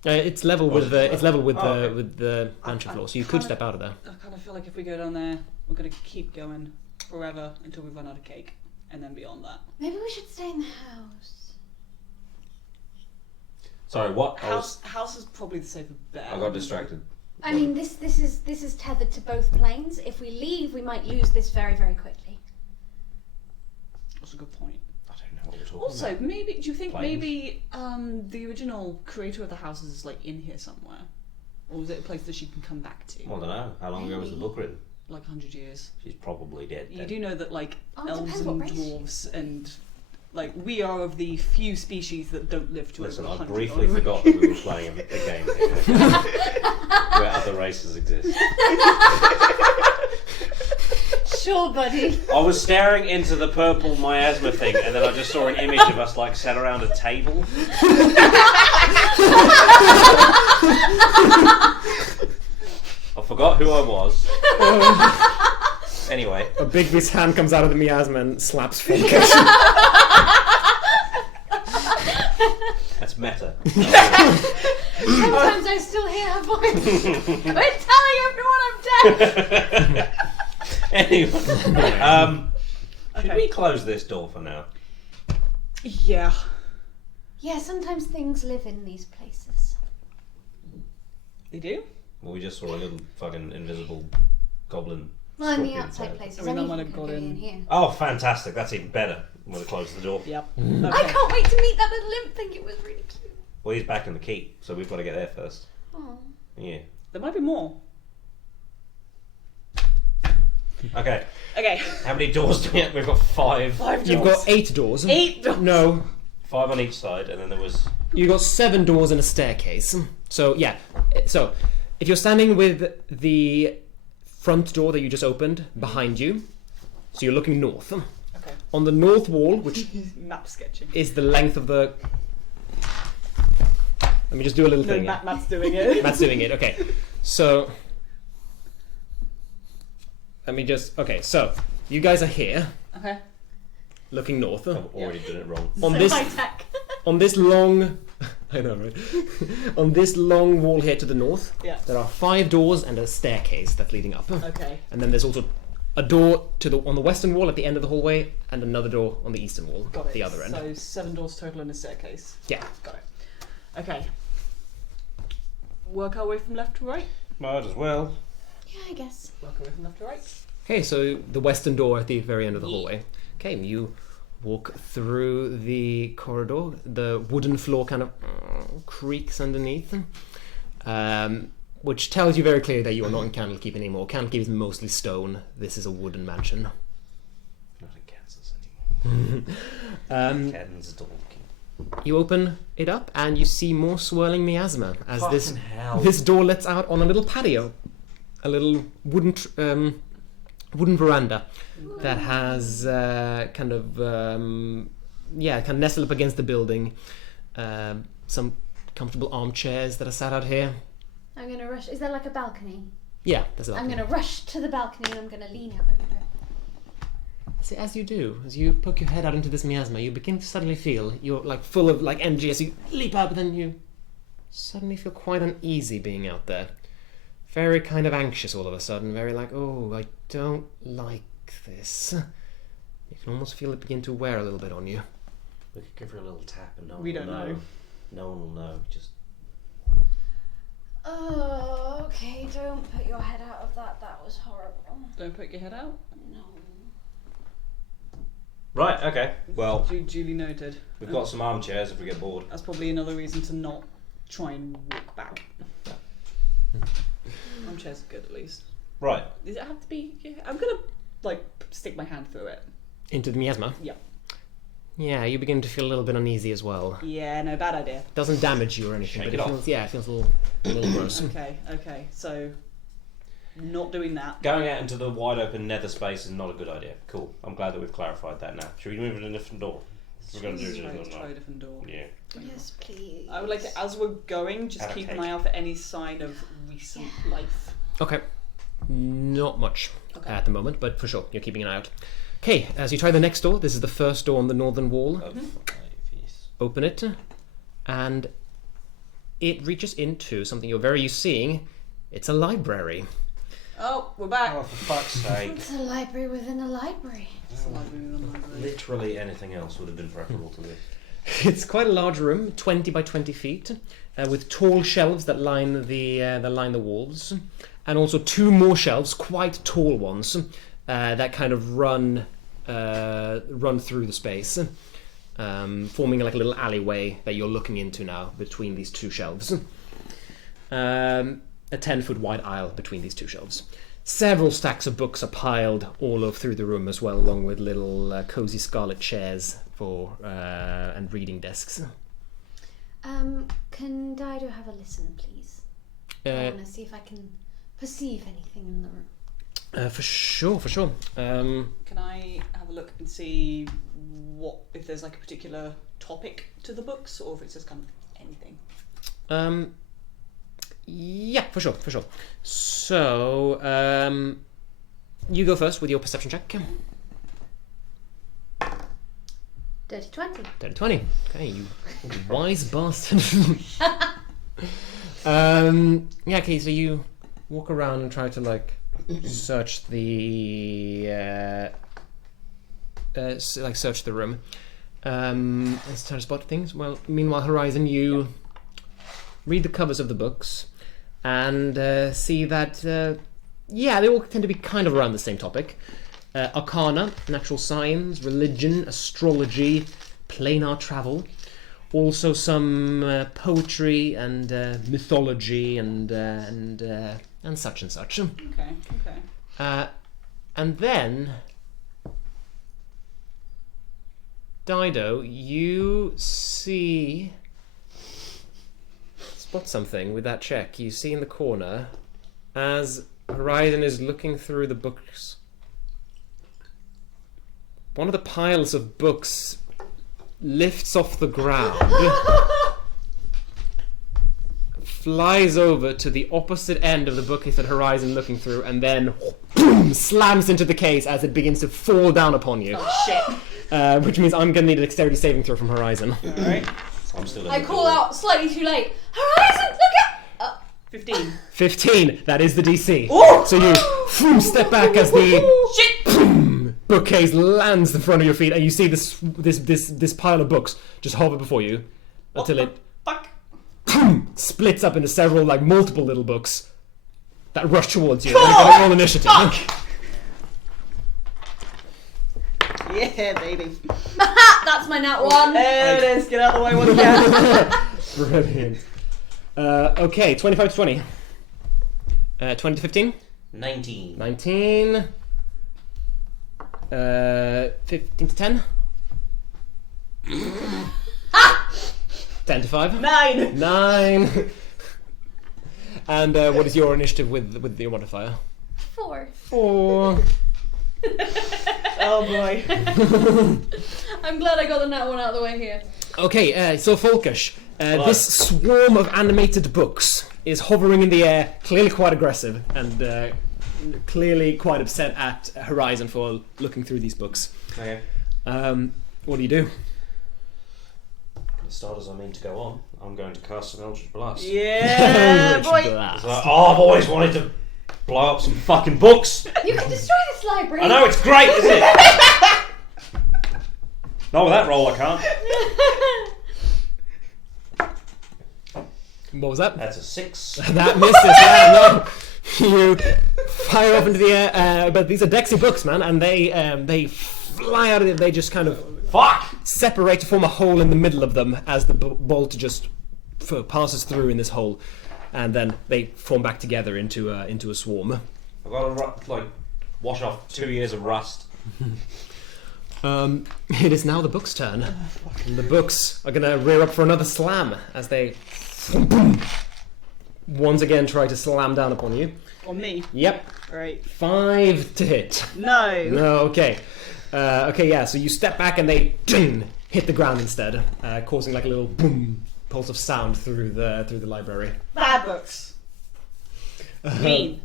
It's level Oh, with is the. it It's level with level? the Oh, okay. with the mansion floor, so you could step out of there. I kind of feel like if we go down there, we're going to keep going forever until we run out of cake, and then beyond that. Maybe we should stay in the house. Sorry, what? House is probably the safer bet. I got distracted. I mean, this is tethered to both planes. If we leave, we might lose this very, very quickly. That's a good point. I don't know what we're talking Also, about. maybe do you think Planes. maybe the original creator of the house is in here somewhere, or is it a place that she can come back to? Well, I don't know. How long ago was the book written? 100 years. She's probably dead. You do know that it elves depends what and race she dwarves and we are of the few species that don't live to Listen, over I 100. briefly forgot that we were playing a game here, where other races exist. Sure, buddy. I was staring into the purple miasma thing, and then I just saw an image of us sat around a table. I forgot who I was. Anyway, A Bigby's hand comes out of the miasma and slaps Finkish. that's meta. Sometimes I still hear her voice. Quit telling everyone I'm dead. Anyway, should we close this door for now? Yeah. Yeah, sometimes things live in these places. They do? Well, we just saw a little fucking invisible goblin. Well, in the scorpion outside tail. places, I mean, I might anything have could got be in. in here. Oh, fantastic! That's even better. I'm gonna close the door. Yep. I Okay. can't wait to meet that little imp thing. It was really cute. Well, he's back in the keep, so we've got to get there first. Oh. Yeah. There might be more. Okay. Okay. How many doors do we have? We've got 5. 5 doors. You've got 8 doors. 8 doors. No, 5 on each side, and then there was. you've got 7 doors and a staircase. So yeah, so if you're standing with the front door that you just opened behind you, so you're looking north. Okay. On the north wall, which Map sketching. is the length of the. Let me just do a little No, thing. Matt's doing it. Matt's doing it. Okay, so let me just. Okay, so you guys are here, Okay. looking north. I've already done it wrong. On So this, high tech. on this long, I know, right? On this long wall here to the north, Yeah. there are 5 doors and a staircase that's leading up. Okay. And then there's also a door to the on the western wall at the end of the hallway, and another door on the eastern wall, Got it. the other end. So 7 doors total and a staircase. Yeah. Got it. Okay. Work our way from left to right. Might as well. Yeah, I guess. Work our way from left to right. Okay, so the western door at the very end of the hallway. Okay, you walk through the corridor. The wooden floor kind of creaks underneath, which tells you very clearly that you are not in Candlekeep anymore. Candlekeep is mostly stone. This is a wooden mansion. Not in Kansas anymore. Ken's Dalkey. You open it up and you see more swirling miasma as Fucking hell. this door lets out on a little patio, a little wooden veranda that has kind of nestled up against the building. Some comfortable armchairs that are sat out here. I'm gonna rush. Is there like a balcony? Yeah, there's a I'm balcony. gonna rush to the balcony and I'm gonna lean out over it. See, as you do, as you poke your head out into this miasma, you begin to suddenly feel you're like full of like energy as you leap up, but then you suddenly feel quite uneasy being out there. Very kind of anxious all of a sudden. Very like, oh, I don't like this. You can almost feel it begin to wear a little bit on you. We could give her a little tap and no one We will don't know. No one will know. Just. Oh, okay. Don't put your head out of that. That was horrible. Don't put your head out. No. Right, okay. Well, Duly noted. we've got some armchairs if we get bored. That's probably another reason to not try and walk back. Armchairs are good at least. Right. Does it have to be? Yeah, I'm gonna like stick my hand through it. Into the miasma? Yeah. Yeah, you begin to feel a little bit uneasy as well. Yeah, no, bad idea. Doesn't damage you or anything, Shake but it it off. feels, yeah, it feels a little gross. Okay. So, not doing that. Going out into the wide open nether space is not a good idea. Cool. I'm glad that we've clarified that now. Should we move to a different door? We're going to do it Try, in try a different door. Yeah. Yes, please. I would like to, as we're going, just Have a keep an cake. eye out for any sign of recent life. Okay. Not much Okay. at the moment, but for sure, you're keeping an eye out. Okay, as you try the next door, this is the first door on the northern wall. Of yes. Open it, and it reaches into something you're very used to seeing. It's a library. Oh, we're back. Oh, for fuck's sake. It's a library within a library. It's a library within a library. Literally anything else would have been preferable to this. It's quite a large room, 20 by 20 feet, with tall shelves that line the walls, and also 2 more shelves, quite tall ones, that kind of run through the space, forming like a little alleyway that you're looking into now between these 2 shelves. A 10-foot wide aisle between these 2 shelves. Several stacks of books are piled all over through the room as well, along with little cozy scarlet chairs for and reading desks. Can Dido have a listen, please? I want to see if I can perceive anything in the room. For sure. Can I have a look and see if there's like a particular topic to the books, or if it's just kind of anything? Yeah, for sure. So, you go first with your perception check. Dirty 20. Dirty 20. Okay, you wise bastard. Yeah, okay, so you walk around and try to, like, search the... search the room. Let's try to spot things. Well, meanwhile, Horizon, you read the covers of the books and see that, they all tend to be kind of around the same topic. Arcana, natural science, religion, astrology, planar travel. Also some poetry and mythology and such and such. Okay. And then, Dido, you spot something with that check. You see in the corner, as Horizon is looking through the books, one of the piles of books lifts off the ground, flies over to the opposite end of the bookcase that Horizon looking through, and then slams into the case as it begins to fall down upon you. Oh shit. Which means I'm going to need a dexterity saving throw from Horizon. Alright. I'm still in I the call door. out slightly too late. Horizon, look at! 15. 15, that is the DC. Ooh! So you step back as the Shit! bookcase lands in front of your feet, and you see this pile of books just hover before you until it Fuck. splits up into several, like, multiple little books that rush towards you. You're going to roll initiative. Yeah, baby. That's my nat one. There it is. Get out of the way once again. Brilliant. Okay, 25 to 20. 20 to 15. 19. 19. 15 to 10. 10 to 5. 9. 9. And what is your initiative with your modifier? 4. 4. Oh boy. I'm glad I got the nat one out of the way here. Okay, so Folkish, this swarm of animated books is hovering in the air, clearly quite aggressive, and clearly quite upset at Horizon for looking through these books. Okay. What do you do? For starters, I mean to go on. I'm going to cast an Eldritch Blast. Yeah, boy. It's like, I've always wanted to blow up some fucking books. You can destroy this library. I know, it's great, isn't it? Not with that roll, I can't. What was that? That's a 6. That misses. Yeah, no. You fire up into the air, but these are Dexy books, man, and they fly out of it. They just kind of separate to form a hole in the middle of them as the bolt just passes through in this hole, and then they form back together into a swarm. I've got to wash off 2 years of rust. It is now the book's turn, and the books are gonna rear up for another slam as they once again try to slam down upon you. On me. Yep. Right. 5 to hit. No. No. Okay. Yeah. So you step back and they hit the ground instead, causing like a little boom pulse of sound through the library. Bad books. Mean.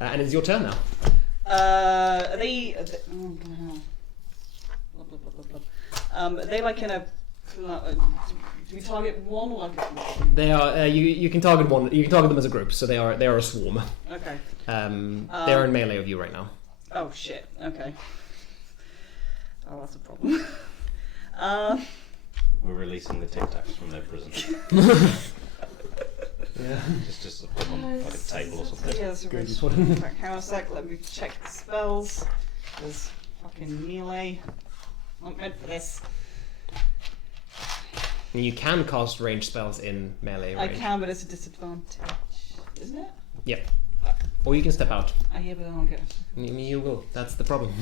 And it's your turn now. Are they? Oh, hell. Are they like in a? Do we target one or like? They are. You can target one. You can target them as a group. So they are a swarm. Okay. They are in melee of you right now. Oh shit. Okay. Oh, that's a problem. We're releasing the Tic Tacs from their prison. Yeah. Just put them on like a table or something. Yeah, that's a Good. good. Hang on a sec. Let me check the spells. There's fucking melee. Not meant for this. You can cast range spells in melee I range. can, but it's a disadvantage, isn't it? Yep. Or you can step out. Yeah, but I don't get it. You will. That's the problem.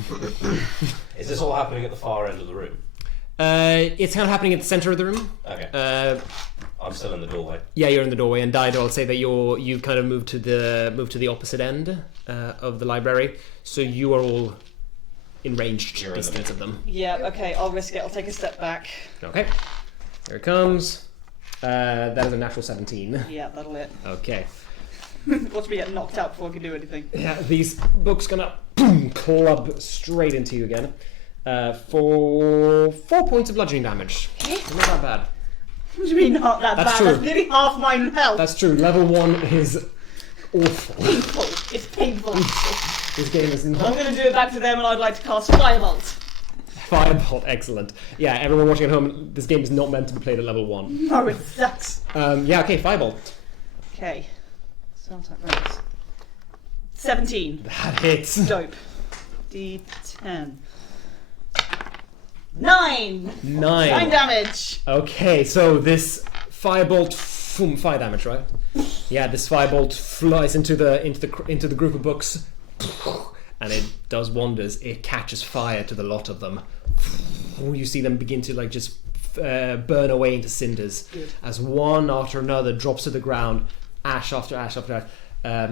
Is this all happening at the far end of the room? It's kind of happening at the center of the room. Okay. I'm still in the doorway. Yeah, you're in the doorway, and Dido, I'll say that you've kind of moved to the opposite end of the library, so you are all in ranged You're in the distance of them. Yeah, okay, I'll risk it. I'll take a step back. Okay. Here it comes. That is a natural 17. Yeah, that'll hit. Okay. Watch me get knocked out before I can do anything. Yeah, these books gonna boom, club straight into you again. For 4 points of bludgeoning damage. Not that bad. What do you mean not that That's bad? true. That's nearly half my health. That's true. Level 1 is awful. painful. It's painful. This game is I'm going to do it back to them, and I'd like to cast Firebolt. Firebolt, excellent. Yeah, everyone watching at home, this game is not meant to be played at level 1. No, it sucks. Yeah, okay, Firebolt. Okay. Sound type bonus. 17. That hits. Dope. D10. 9! 9 damage! Okay, so this Firebolt, fire damage, right? Yeah, this Firebolt flies into the group of books, and it does wonders. It catches fire to the lot of them. You see them begin to like just burn away into cinders. Good. As one after another drops to the ground, ash after ash after ash.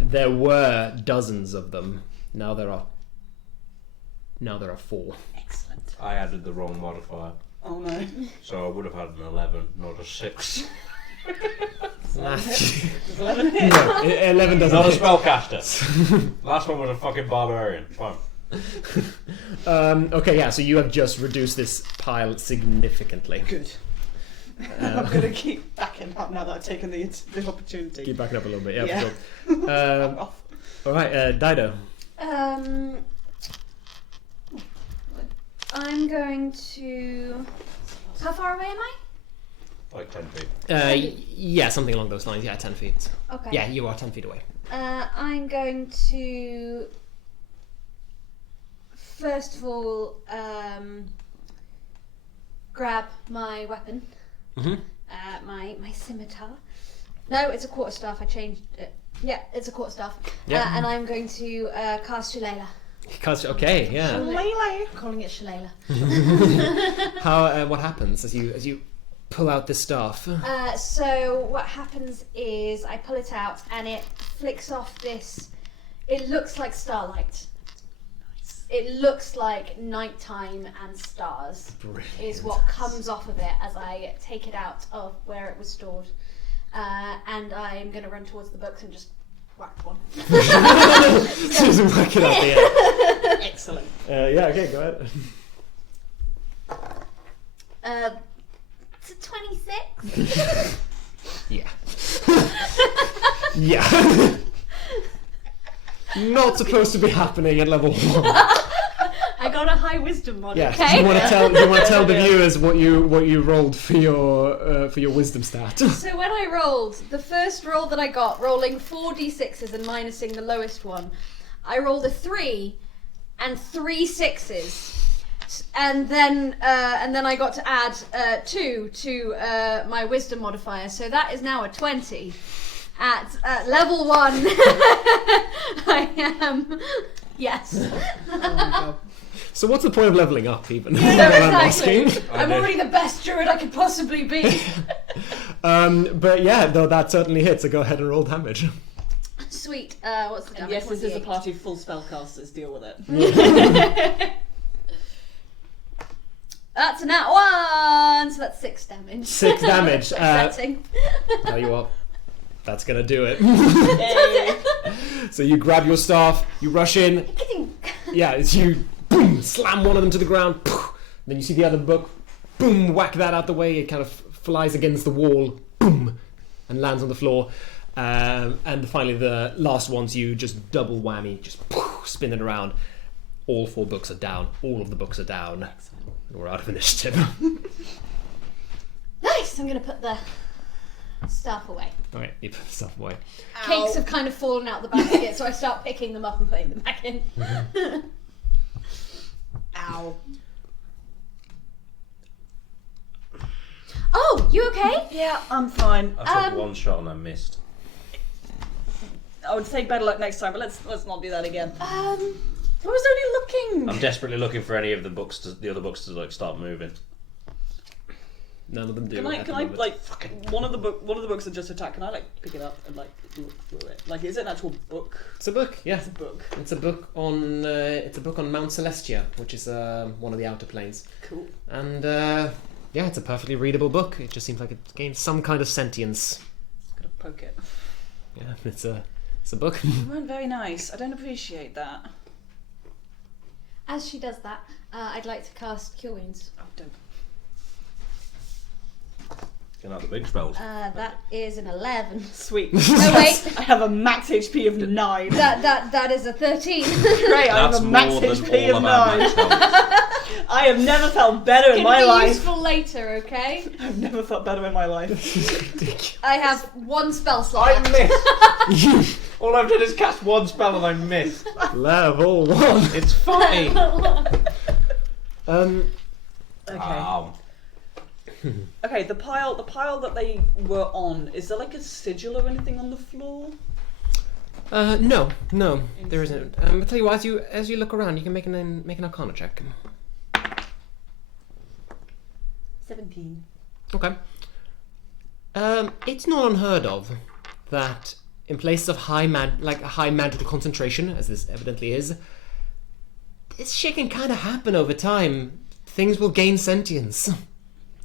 There were dozens of them. Now there are 4. Excellent. I added the wrong modifier, Oh no. so I would have had an 11, not a 6. Does 11 hit? No, 11 doesn't Not a hit. spellcaster. Last one was a fucking barbarian. Fine. Okay, yeah, so you have just reduced this pile significantly. Good. I'm going to keep backing up now that I've taken the opportunity. Keep backing up a little bit, yeah, Yeah. for sure. I'm off. Alright, Dido. I'm going to. How far away am I? Like 10 feet. Yeah, something along those lines, yeah, 10 feet. Okay. Yeah, you are 10 feet away. I'm going to. First of all, grab my weapon. Mm-hmm. My scimitar. No, it's a quarterstaff. I changed it. Yeah, it's a quarterstaff. Yeah. And I'm going to cast Shillelagh. Okay, yeah. Shillelagh. Calling it Shillelagh. How? What happens as you pull out this staff? So what happens is I pull it out and it flicks off this. It looks like starlight. It looks like nighttime and stars. Brilliant. Is what comes off of it as I take it out of where it was stored. And I'm going to run towards the books and just whack one. Just whack it out the air. Excellent. Yeah, okay, go ahead. It's a 26. Yeah. Yeah. Not supposed to be happening at level 1. I got a high wisdom mod. Yeah. Okay. Do you want to tell the viewers what you rolled for your wisdom stat? So when I rolled, the first roll that I got, rolling 4 d6s and minusing the lowest one, I rolled a 3 and 3 6s. And then I got to add 2 to my wisdom modifier, so that is now a 20. At level 1, I am. Yes. Oh my god. So what's the point of leveling up, even? Yeah, I'm exactly. asking. I'm already the best druid I could possibly be. But yeah, though that certainly hits. So go ahead and roll damage. Sweet. What's the And damage? yes, this is a 28. party of full spellcasters. Deal with it. That's a nat 1, so that's 6 damage. 6 damage. Upsetting. Tell you what, that's gonna do it. Yay. So you grab your staff, you rush in. Yeah, as you boom, slam one of them to the ground. Then you see the other book, boom, whack that out the way. It kind of flies against the wall, boom, and lands on the floor. And finally, the last ones, you just double whammy, just spin it around. All 4 books are down. All of the books are down. We're out of initiative. Nice! I'm going to put the stuff away. Alright, you put the stuff away. Cakes have kind of fallen out the basket, so I start picking them up and putting them back in. Ow. Oh, you okay? Yeah, I'm fine. I took one shot and I missed. I would say better luck next time, but let's not do that again. I was only looking. I'm desperately looking for any of the other books to like start moving. None of them do. Can I at the like moment. one of the books that just attacked? Can I like pick it up and like look through it? Like, is it an actual book? It's a book, yeah. It's a book. It's a book on Mount Celestia, which is one of the outer planes. Cool. And yeah, it's a perfectly readable book. It just seems like it gains some kind of sentience. Gotta poke it. Yeah, it's a book. You weren't very nice. I don't appreciate that. As she does that, I'd like to cast Cure Wounds. Oh, don't. Get out the big spells. That is an 11. Sweet. Oh wait, I have a max HP of 9. that is a 13. Great, I have That's a max more than HP all of of our 9. max health. I have never felt better in Can my be life. useful later, okay? I've never felt better in my life. I have 1 spell slot. I missed. All I've done is cast one spell and I missed. Level 1. It's fine. Okay. Wow. Okay, the pile that they were on, is there like a sigil or anything on the floor? No, there isn't. I'll tell you what, as you look around, you can make an Arcana check. 17. Okay. It's not unheard of that in places of high magical concentration, as this evidently is, this shit can kind of happen over time. Things will gain sentience,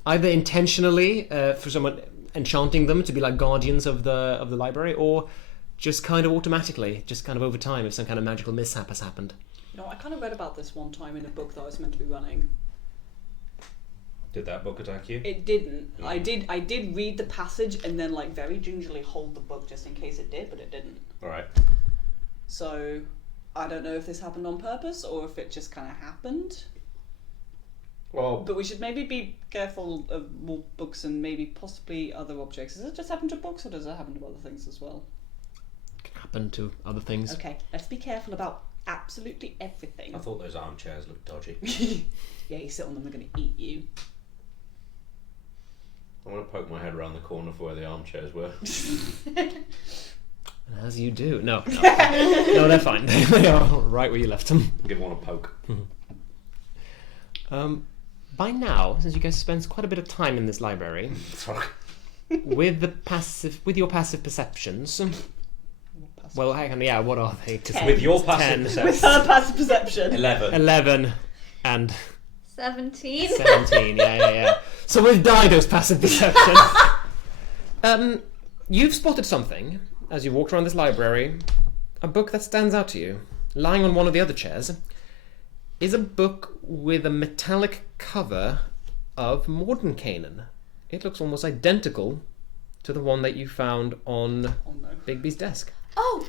either intentionally for someone enchanting them to be like guardians of the library, or just kind of automatically, just kind of over time, if some kind of magical mishap has happened. You know, I kind of read about this one time in a book that I was meant to be running. Did that book attack you? It didn't. I did read the passage and then like very gingerly hold the book just in case it did, but it didn't. Alright. So I don't know if this happened on purpose or if it just kind of happened. Well, But we should maybe be careful of more books and maybe possibly other objects. Does it just happen to books or does it happen to other things as well? It can happen to other things. Okay, let's be careful about absolutely everything. I thought those armchairs looked dodgy. Yeah, you sit on them, they're going to eat you. I want to poke my head around the corner for where the armchairs were. And as you do. No, they're fine. They are right where you left them. Give one a poke. By now, since you guys spent quite a bit of time in this library, Sorry. with your passive perceptions. Well, hang on, yeah, what are they? With your passive 10, With perception. her passive perception. 11. 11 and 17. 17. Yeah. So with Dido's passive perception, you've spotted something as you walked around this library. A book that stands out to you, lying on one of the other chairs, is a book with a metallic cover of Mordenkainen. It looks almost identical to the one that you found on Oh no. Bigby's desk. Oh!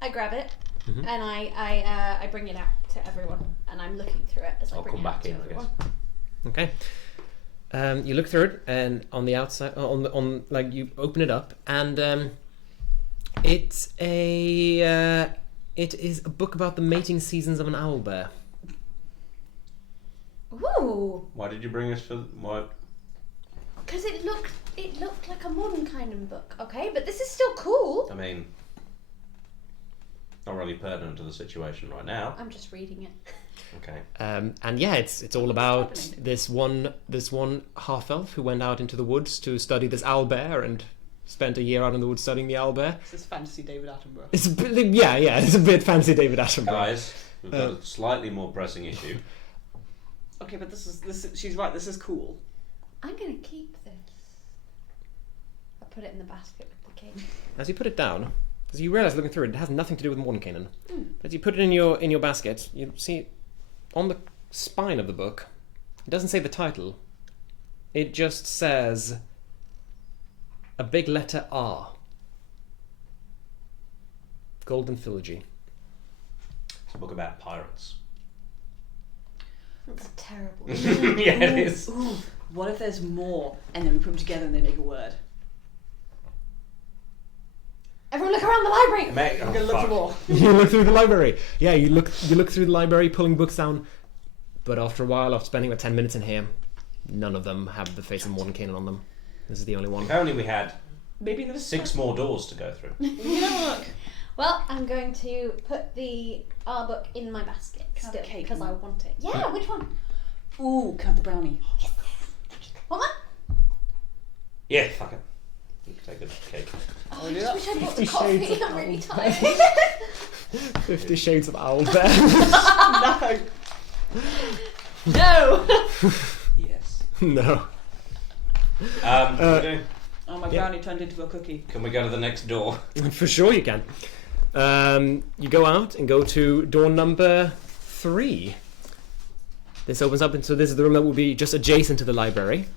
I grab it and I bring it out to everyone and I'm looking through it as I I'll bring come it out back to in, I everyone. Okay. You look through it, and on the outside, you open it up, and it is a book about the mating seasons of an owlbear. Ooh! Why did you bring us for... What? Because it looked like a Mordenkainen book, okay? But this is still cool. I mean... Not really pertinent to the situation right now. I'm just reading it. Okay. And yeah, it's all about happening? this one half elf who went out into the woods to study this owlbear and spent a year out in the woods studying the owlbear. This is fantasy David Attenborough. It's a bit, it's a bit fancy David Attenborough. Guys, we've got a slightly more pressing issue. Okay, but this is she's right, this is cool. I'm gonna keep this. I put it in the basket with the cake. As you put it down, as you realise looking through it, it has nothing to do with Mordenkainen. As you put it in your basket, you see on the spine of the book, it doesn't say the title. It just says a big letter R. Golden Philology. It's a book about pirates. That's terrible. Yeah, it is. Ooh, what if there's more and then we put them together and they make a word? Everyone look around the library! Mate, I'm gonna look for more. You look through the library. Yeah, you look through the library, pulling books down. But after a while, after spending about 10 minutes in here, none of them have the face of Mordenkainen on them. This is the only one. If only we had Maybe there was 6 more doors to go through. You know, look. Well, I'm going to put the R book in my basket Can I have still a cake, because I Mum? want it. Yeah, which one? Ooh, can I have the brownie? What one? Yeah, fuck it. You can take a cake. Oh, we I do just that? wish I'd bought the 50 Shades coffee. of I'm really Owl. tired. 50 Shades of Owlbear. No! Yes. No. Can we do? Oh, my Yeah. brownie turned into a cookie. Can we go to the next door? For sure you can. You go out and go to door number 3. This opens up into, this is the room that will be just adjacent to the library.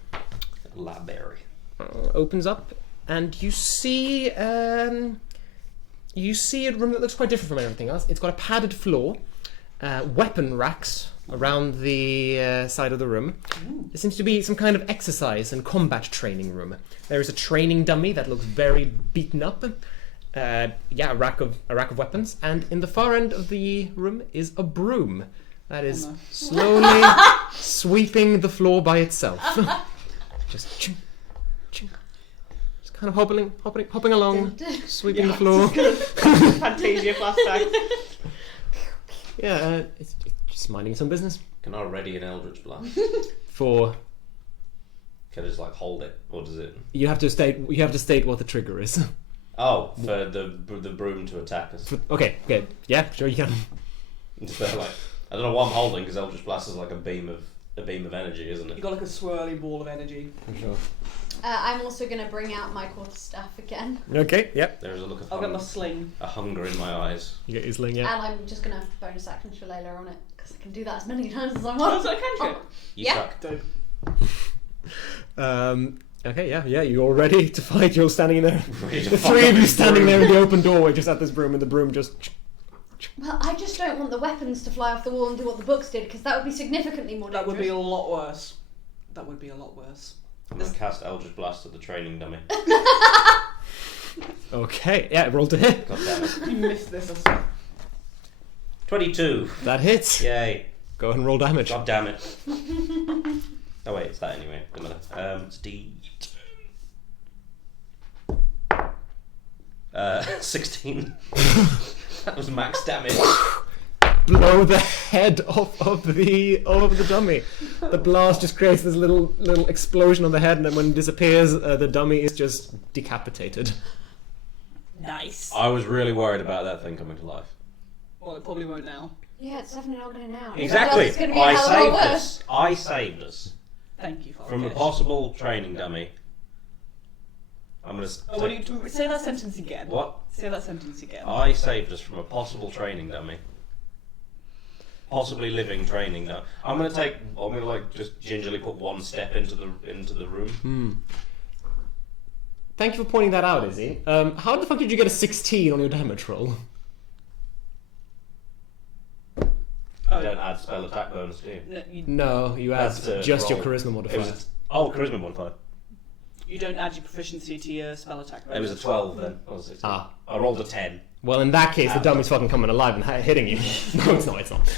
library. Opens up, and you see a room that looks quite different from everything else. It's got a padded floor, weapon racks around the side of the room. There seems to be some kind of exercise and combat training room. There is a training dummy that looks very beaten up. A rack of weapons, and in the far end of the room is a broom that is slowly sweeping the floor by itself. Just ching, ching. Just kind of hopping along, sweeping the floor. Fantasia flashback. Yeah, it's just minding its own business. Can I ready an Eldritch Blast? For Can I just like hold it, or does it? you have to state what the trigger is. Oh, for the broom to attack us. Okay, yeah, sure you can. So, like, I don't know what I'm holding because Eldritch Blast is like a beam of energy, isn't You it? got like a swirly ball of energy. Sure. I'm also going to bring out my quarterstaff again. Okay, yep. There is a look of I'll get my sling. a hunger in my eyes. You get your sling, yeah. And I'm just going to bonus action Shillelagh on it, because I can do that as many times as I want. So I can do. You Yeah. suck. Dope. Okay, yeah, you're all ready to fight. You're all standing there. Ready to The fuck three up of you this standing broom. there in the open doorway, just at this broom, and the broom just. Well, I just don't want the weapons to fly off the wall and do what the books did, because that would be significantly more dangerous. That would be a lot worse. That would be a lot worse. I'm gonna cast Eldritch Blast at the training dummy. Okay, yeah, roll to hit. God damn it. You missed this as well. 22. That hits. Yay. Go ahead and roll damage. God damn it. Oh wait, it's that anyway. Doesn't matter. It's D. 16. That was max damage. Blow the head off of the dummy. The blast just creates this little explosion on the head, and then when it disappears, the dummy is just decapitated. Nice. I was really worried about that thing coming to life. Well, it probably won't now. Yeah, it's definitely not going to now. Exactly. It's going to be a I hell of a saved lot worse. us. I saved us Thank you, Father from a Fish. possible training dummy. I'm gonna. Oh, what do you say that sentence again? What? Say that sentence again. I saved us from a possible training dummy. Possibly living training dummy. I'm gonna like just gingerly put one step into the room. Thank you for pointing that out, Izzy. How the fuck did you get a 16 on your damage roll? You don't add spell attack bonus, do you? No, you, No, you add That's the just your roll. charisma It modifier. was charisma modifier. you don't add your proficiency to your spell attack. It was a 12 then. What was it? Ah. I rolled a 10. Well, in that case, the dummy's fucking coming alive and hitting you. No, it's not.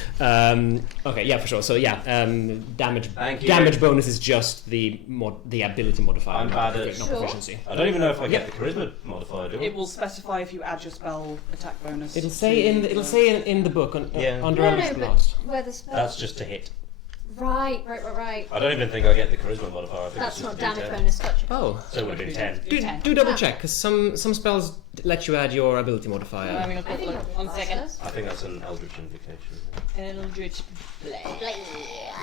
Okay, yeah, for sure. So yeah, damage. Thank you. Damage bonus is just the ability modifier. I'm not bad at- not Sure. proficiency. I don't even know if I get the charisma modifier, do I? It will specify if you add your spell attack bonus. It'll say in the book Yeah. under No, Eldritch but Blast. where the spell... That's just to hit. Right. I don't even think I get the charisma modifier. I think That's it's not just damage D10. bonus, gotcha. Oh. So it would have been 10. Do, 10. do double check, because some spells let you add your ability modifier. I'm gonna I put think like 1 second. I think that's an Eldritch Invocation. Eldritch Blade.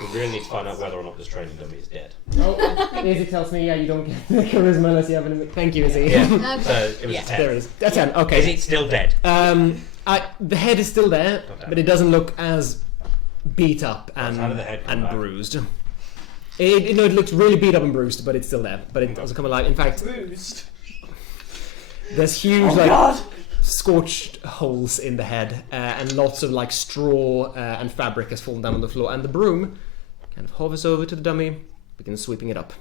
We really need to find out whether or not this training dummy is dead. Oh, Izzy tells me, yeah, you don't get the charisma unless you have an... Thank you, Izzy. Yeah. Okay. So it was Yeah. a 10. There it is. That's 10, okay. Is it still dead? The head is still there, Okay. but it doesn't look as beat up and How did the head come back? bruised. It looks really beat up and bruised, but it's still there. But it doesn't come alive. In fact, Bruised. there's huge Oh God! scorched holes in the head, and lots of straw and fabric has fallen down on the floor. And the broom kind of hovers over to the dummy, begins sweeping it up.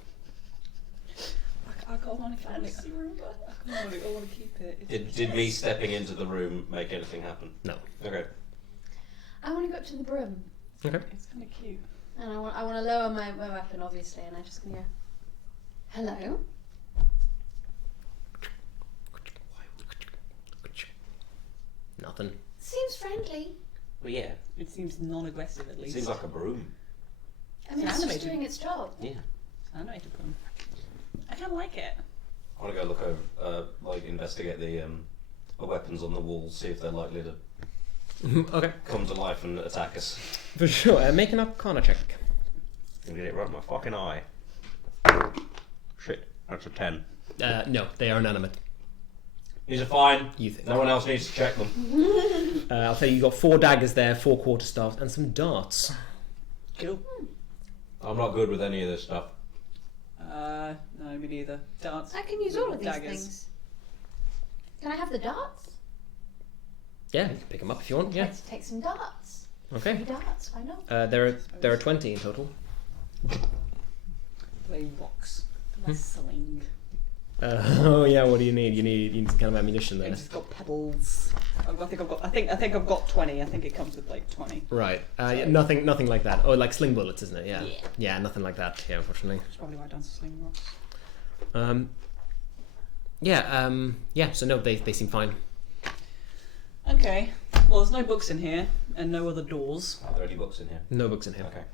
I can't want to fantasy room, but I want to keep it. Did me stepping into the room make anything happen? No. Okay. I want to go up to the broom. Okay. It's kind of cute. And I want to lower my weapon, obviously, and I'm just going to go, hello? Nothing. Seems friendly. Well, yeah. It seems non-aggressive at It least. seems like a broom. I mean, It's it's just animated. doing its job. Yeah. It's an animated room. I kind of like it. I want to go look over, investigate the weapons on the walls, see if they're likely to Okay. come to life and attack us. For sure. Make an Arcana check. I'm gonna get it right in my fucking eye. Shit, that's a 10. No, they are inanimate. These are fine. You think? No one else needs to check them. I'll tell you got 4 daggers there, 4 quarterstaffs, and some darts. Cool. I'm not good with any of this stuff. No, me neither. Darts. I can use all of these daggers. things. Can I have the darts? Yeah, you can pick them up if you want. Yeah. Let's take some darts. Okay. 3 darts, why not? There are 20 in total. Play rocks for my sling. Oh yeah, what do you need? You need some kind of ammunition there. I've just got pebbles. I think I've got 20. I think it comes with like 20. Right. Yeah, nothing like that. Oh, like sling bullets, isn't it? Yeah. Yeah. Yeah, nothing like that. Yeah, unfortunately. That's probably why I don't sling rocks. Yeah. So no, they seem fine. Okay. Well, there's no books in here and no other doors. Are there any books in here? No books in here, Okay.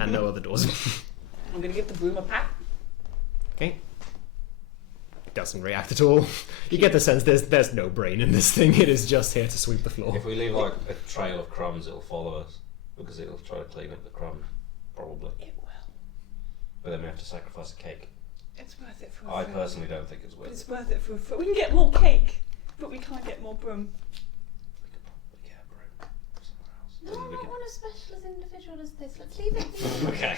and no other doors. I'm gonna give the broom a pat. Okay. Doesn't react at all. You get the sense there's no brain in this thing. It is just here to sweep the floor. If we leave like a trail of crumbs, it'll follow us because it'll try to clean up the crumbs, probably. It will. But then we have to sacrifice a cake. It's worth it for a I food. personally don't think it's worth It's it. worth it for a food. We can get more cake, but we can't get more broom. We could probably get a broom somewhere else. No, Then I we don't could- want a special as individual as this. Let's leave it here. Okay.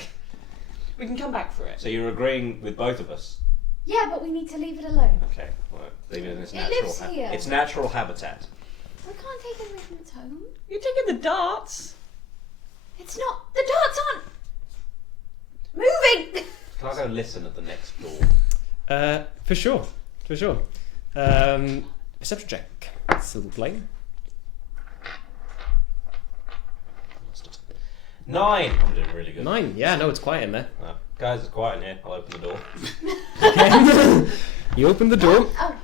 We can come back for it. So you're agreeing with both of us? Yeah, but we need to leave it alone. Okay. Well, leave it in its It natural lives here. Its natural habitat. We can't take it away from its home. You're taking the darts. It's not. The darts aren't moving. Can I go listen at the next door? For sure. Perception check. Silver plane. 9. I'm doing really good. 9. Yeah, no, it's quiet in there. Guys, it's quiet in here. I'll open the door. Okay. You open the door. Oh,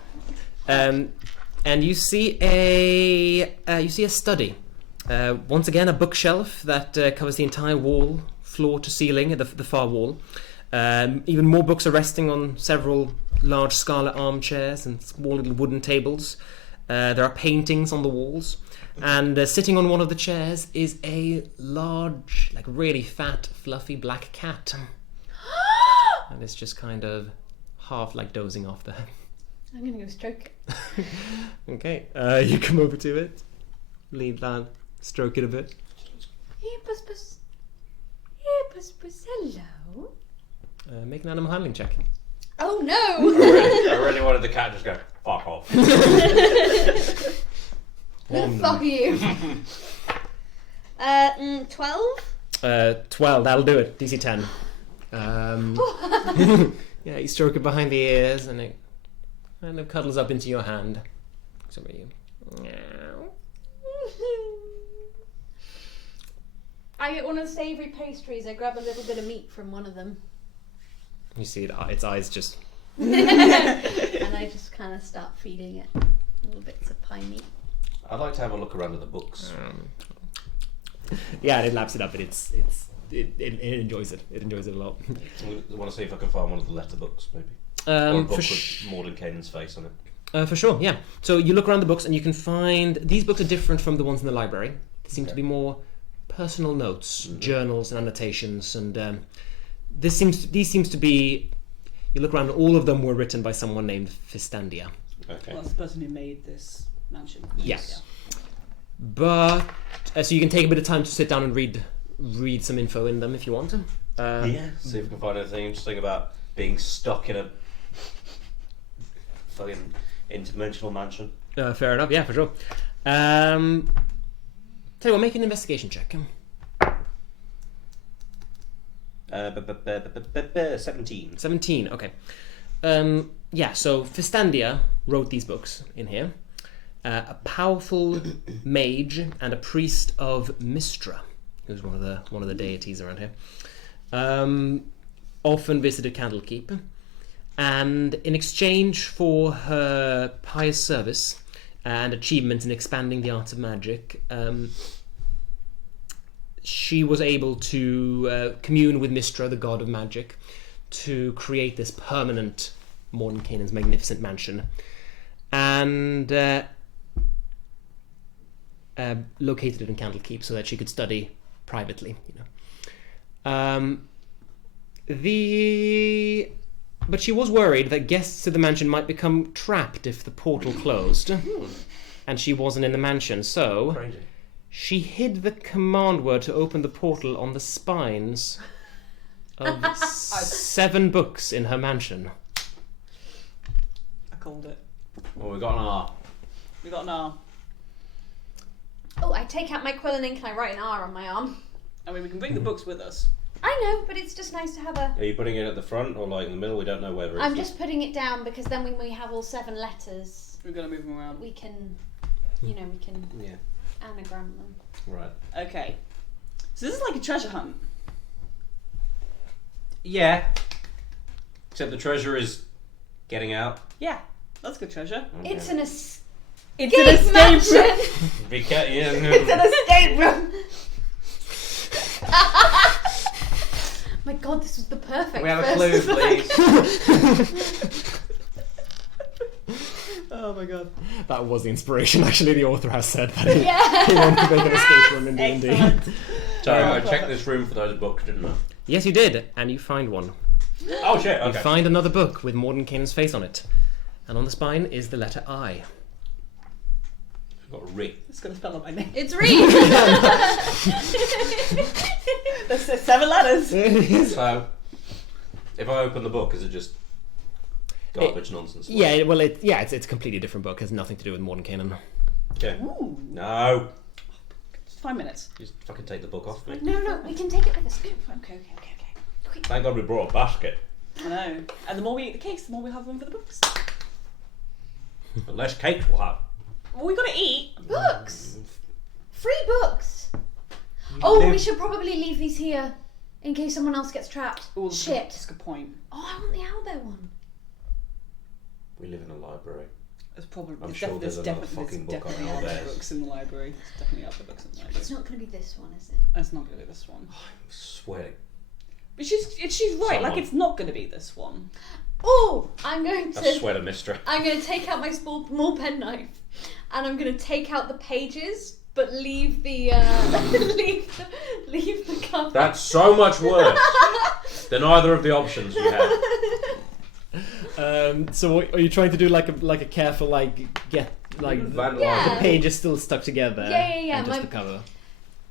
And you see a study. Once again, a bookshelf that covers the entire wall, floor to ceiling, the far wall. Even more books are resting on several large scarlet armchairs and small little wooden tables. There are paintings on the walls. And sitting on one of the chairs is a large, like really fat, fluffy black cat. And it's just kind of half like dozing off there. I'm gonna go stroke it. Okay, you come over to it, leave that, stroke it a bit. Here, Puss Puss. Here, Puss Puss. Hello. Make an animal handling check. Oh no! I really wanted the cat to just go, fuck off. Who the fuck are you? 12? 12, that'll do it. DC 10. Yeah, you stroke it behind the ears and it kind of cuddles up into your hand. So are you? I get one of the savoury pastries. I grab a little bit of meat from one of them. You see its eyes just. And I just kind of start feeding it little bits of pie meat. I'd like to have a look around at the books. Yeah, it laps it up, and it enjoys it. It enjoys it a lot. I want to see if I can find one of the letter books, maybe. Or a book with For Mordenkainen's face on it. For sure, yeah. So you look around the books and you can find these books are different from the ones in the library. They seem to be more personal notes, journals, and annotations. And these seems to be. You look around, and all of them were written by someone named Fistandia. Okay. Well, that's the person who made this mansion. Yes. But so you can take a bit of time to sit down and read some info in them if you want. Yeah. See if we can find anything interesting about being stuck in a fucking interdimensional mansion. Fair enough. Yeah, for sure. Tell you what, make an investigation check. 17. 17. Okay. Yeah. So Fistandia wrote these books in here. A powerful mage and a priest of Mistra, who's one of the deities around here, often visited Candlekeep, and in exchange for her pious service and achievements in expanding the arts of magic, she was able to commune with Mistra, the god of magic, to create this permanent Mordenkainen's magnificent mansion, and located it in Candlekeep so that she could study privately. But she was worried that guests to the mansion might become trapped if the portal closed, and she wasn't in the mansion. So Crazy. she hid the command word to open the portal on the spines of 7 books in her mansion. I called it. Well, we got an R. We got an R. Oh, I take out my quill and ink and I write an R on my arm. I mean, we can bring the books with us. I know, but it's just nice to have a... Are you putting it at the front or like in the middle? We don't know whether it's... I'm just putting it down because then when we have all 7 letters, We're going to move them around. we can, we can Yeah. anagram them. Right. Okay. So this is like a treasure hunt. Yeah. Except the treasure is getting out. Yeah, that's good treasure. Okay. It's an escape It's an escape mansion! It's an escape room! My god, this was the perfect We have a first clue, please. Oh my god. That was the inspiration. Actually, the author has said that he Yeah! wanted to make an escape room in D&D. Excellent. Sorry, I checked this room for those books, didn't I? Yes, you did, and you find one. Oh shit, You okay. find another book with Mordenkainen's face on it, and on the spine is the letter I. I've got a ring. It's going to spell out my name. It's Reed! There's 7 letters. So, if I open the book, is it just garbage nonsense? Yeah, well, it's a completely different book. It has nothing to do with Mordenkainen. Okay. Ooh. No. Just 5 minutes. Just fucking take the book off me. No, we can take it with us. Okay. Thank God we brought a basket. I know. And the more we eat the cakes, the more we'll have room for the books. The less cakes we'll have. Well, we got to eat. Books! Free books! Oh, we should probably leave these here in case someone else gets trapped. Ooh, Shit. That's a good point. Oh, I want the owlbear one. We live in a library. There's probably I'm sure there's another fucking book on definitely our other bears. books in the library. There's definitely other books in the library. It's not going to be this one, is it? It's not going to be this one. I'm sweating. But she's right. Someone. Like it's not going to be this one. Oh, I'm going A to... sweater mister. I'm going to take out my small penknife and I'm going to take out the pages but leave the leave the cover. That's so much worse than either of the options you had. So what, are you trying to do like a careful get Vandalize. the page is still stuck together? Yeah. And just the cover.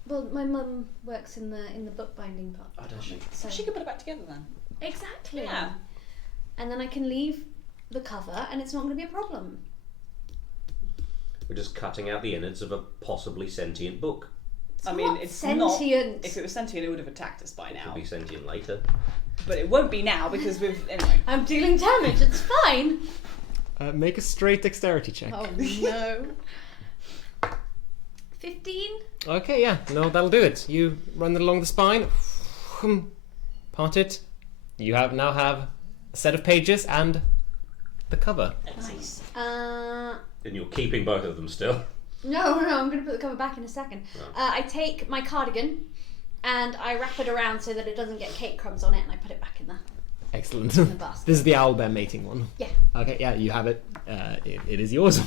Well, my mum works in the bookbinding part. Oh, does she? So She could put it back together then. exactly. Yeah. And then I can leave the cover and it's not going to be a problem. We're just cutting out the innards of a possibly sentient book. I mean, not it's sentient. not. If it was sentient, it would have attacked us by It now. could be sentient later. But it won't be now because we've anyway. I'm dealing damage. It's fine. Make a straight dexterity check. Oh no. 15. Okay, yeah, no, that'll do it. You run it along the spine, part it. You now have a set of pages and the cover. Nice. And you're keeping both of them still. No, I'm going to put the cover back in a second. Oh. I take my cardigan and I wrap it around so that it doesn't get cake crumbs on it and I put it back in the Excellent. basket. This is the owlbear mating one. Yeah. Okay, yeah, you have it. It is yours.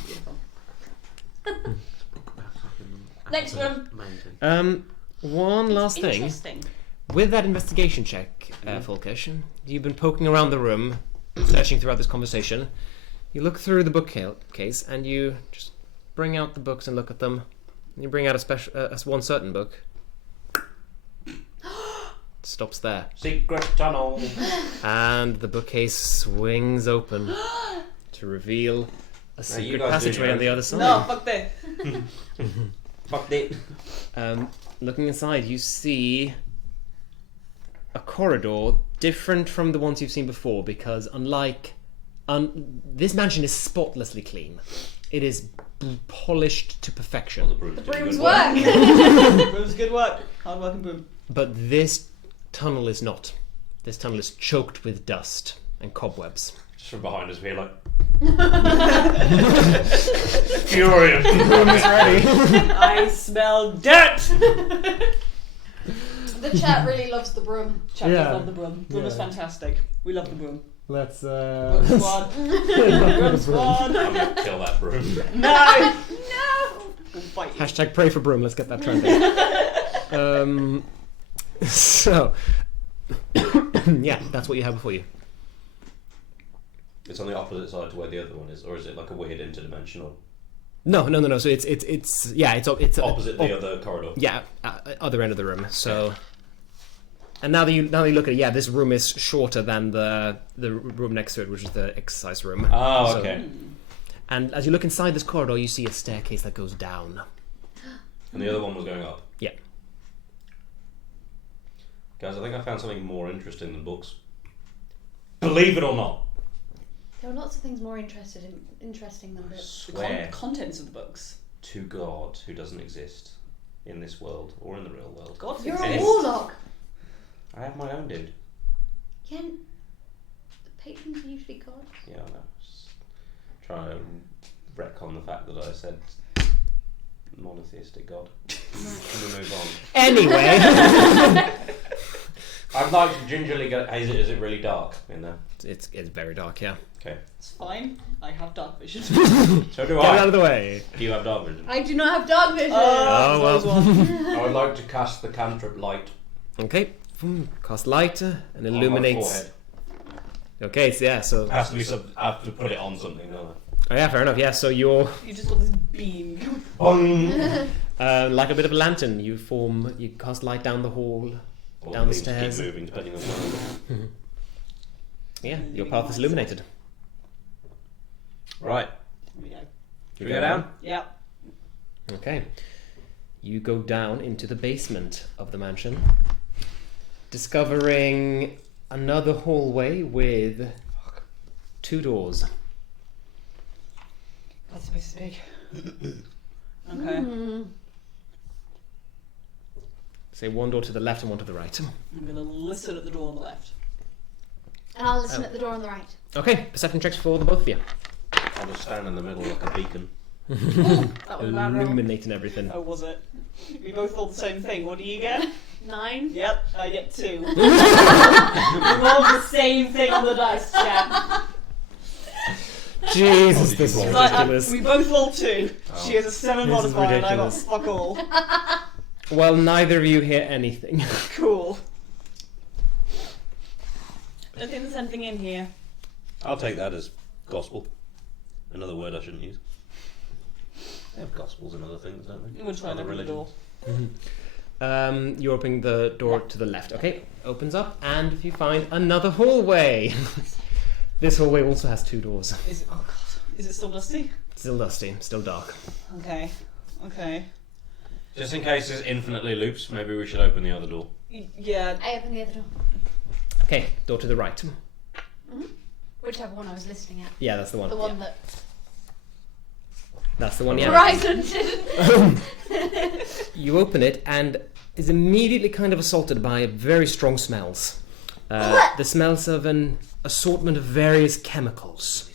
Next one. One last thing. Interesting. With that investigation check, Fulkish, you've been poking around the room, searching throughout this conversation. You look through the bookcase and you just bring out the books and look at them. You bring out one certain book. Stops there. Secret tunnel. And the bookcase swings open to reveal a secret guys do passageway your on the own other side. No, fuck this. Fuck it. Looking inside, you see a corridor different from the ones you've seen before because unlike... this mansion is spotlessly clean. It is polished to perfection. The broom's doing Brooms good work. Broom's good work. Hard working broom. But this tunnel is not. This tunnel is choked with dust and cobwebs. Just from behind us, we're like... Furious. Broom is ready. I smell dirt. The chat really loves the broom. Chapters Yeah. love the broom. Broom is Yeah. fantastic. We love the broom. Let's Broom squad. Broom squad. I'm gonna kill that broom. No. No. We'll fight you. Hashtag pray for broom. Let's get that trending. So, yeah, that's what you have before you. It's on the opposite side to where the other one is, or is it like a weird interdimensional? No. So it's Opposite the other corridor. Yeah, other end of the room. So And now that you look at it, yeah, this room is shorter than the room next to it, which is the exercise room. Oh, So- okay. And as you look inside this corridor, you see a staircase that goes down. And the other one was going up. Yeah. Guys, I think I found something more interesting than books. Believe it or not. There are lots of things more interesting than I books. The swear contents of the books. to God who doesn't exist in this world or in the real world. God You're Yes. a warlock. I have my own dude. Yeah, the patrons are usually gods. Yeah, I know. Just try to retcon the fact that I said monotheistic God. Can we move on? Anyway, I'd like to gingerly go. Is it really dark in there? it's very dark, yeah. Okay. It's fine. I have dark vision. So do Get it out I. of the way. Do you have dark vision? I do not have dark vision. Oh, well. those ones. I would like to cast the cantrip light Okay, cast light and on my illuminates. forehead. Okay, so yeah, so Has to be I have to put it on something, don't oh yeah, fair enough. Yeah, so you're You just got this beam. I? like a bit of a lantern. You cast light down the hall. Or Down the beams keep stairs. moving depending on the Yeah, your path is illuminated. Right. Yeah. Should we go down? Yep. Okay, you go down into the basement of the mansion, discovering another hallway with 2 doors. That's supposed to be big. Okay. Hmm. Say 1 door to the left and 1 to the right. I'm gonna listen at the door on the left. And I'll listen at the door on the right. Okay, perception checks for the both of you. I'll just stand in the middle like a beacon. That was a bad roll. Illuminating everything. Oh, was it? We both thought the same thing. What do you get? 9. Yep, I get 2. We rolled the same thing on the dice, chat. Jesus, Oh, this is did you roll? ridiculous. We both rolled 2. Oh. She has a 7 This is modifier and I got ridiculous. fuck all. Well, neither of you hear anything. Cool. I don't think there's anything in here. I'll take that as gospel. Another word I shouldn't use. They have gospels and other things, don't they? I'm gonna try and Other open the door. You're opening the door to the left. Okay, opens up, and you find another hallway. This hallway also has 2 doors. Is it? Oh god. Is it still dusty? Still dusty, still dark. Okay. Okay. Just in case there's infinitely loops, maybe we should open the other door. Yeah. I open the other door. Okay, door to the right. Whichever one I was listening at. Yeah, that's the one. The one that That's the one, yeah. Horizon didn't. You open it and is immediately kind of assaulted by very strong smells. The smells of an assortment of various chemicals.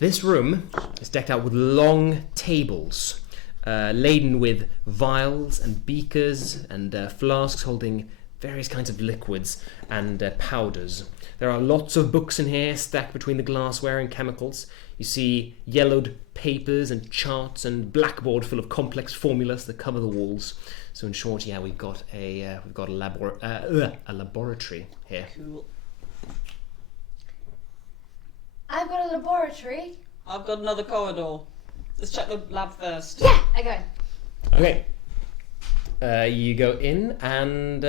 This room is decked out with long tables laden with vials and beakers and flasks holding various kinds of liquids and powders. There are lots of books in here stacked between the glassware and chemicals. You see yellowed papers and charts and blackboard full of complex formulas that cover the walls. So in short, yeah, we've got a laboratory here. Cool. I've got a laboratory. I've got another corridor. Let's check the lab first. Yeah, I go. Okay. You go in and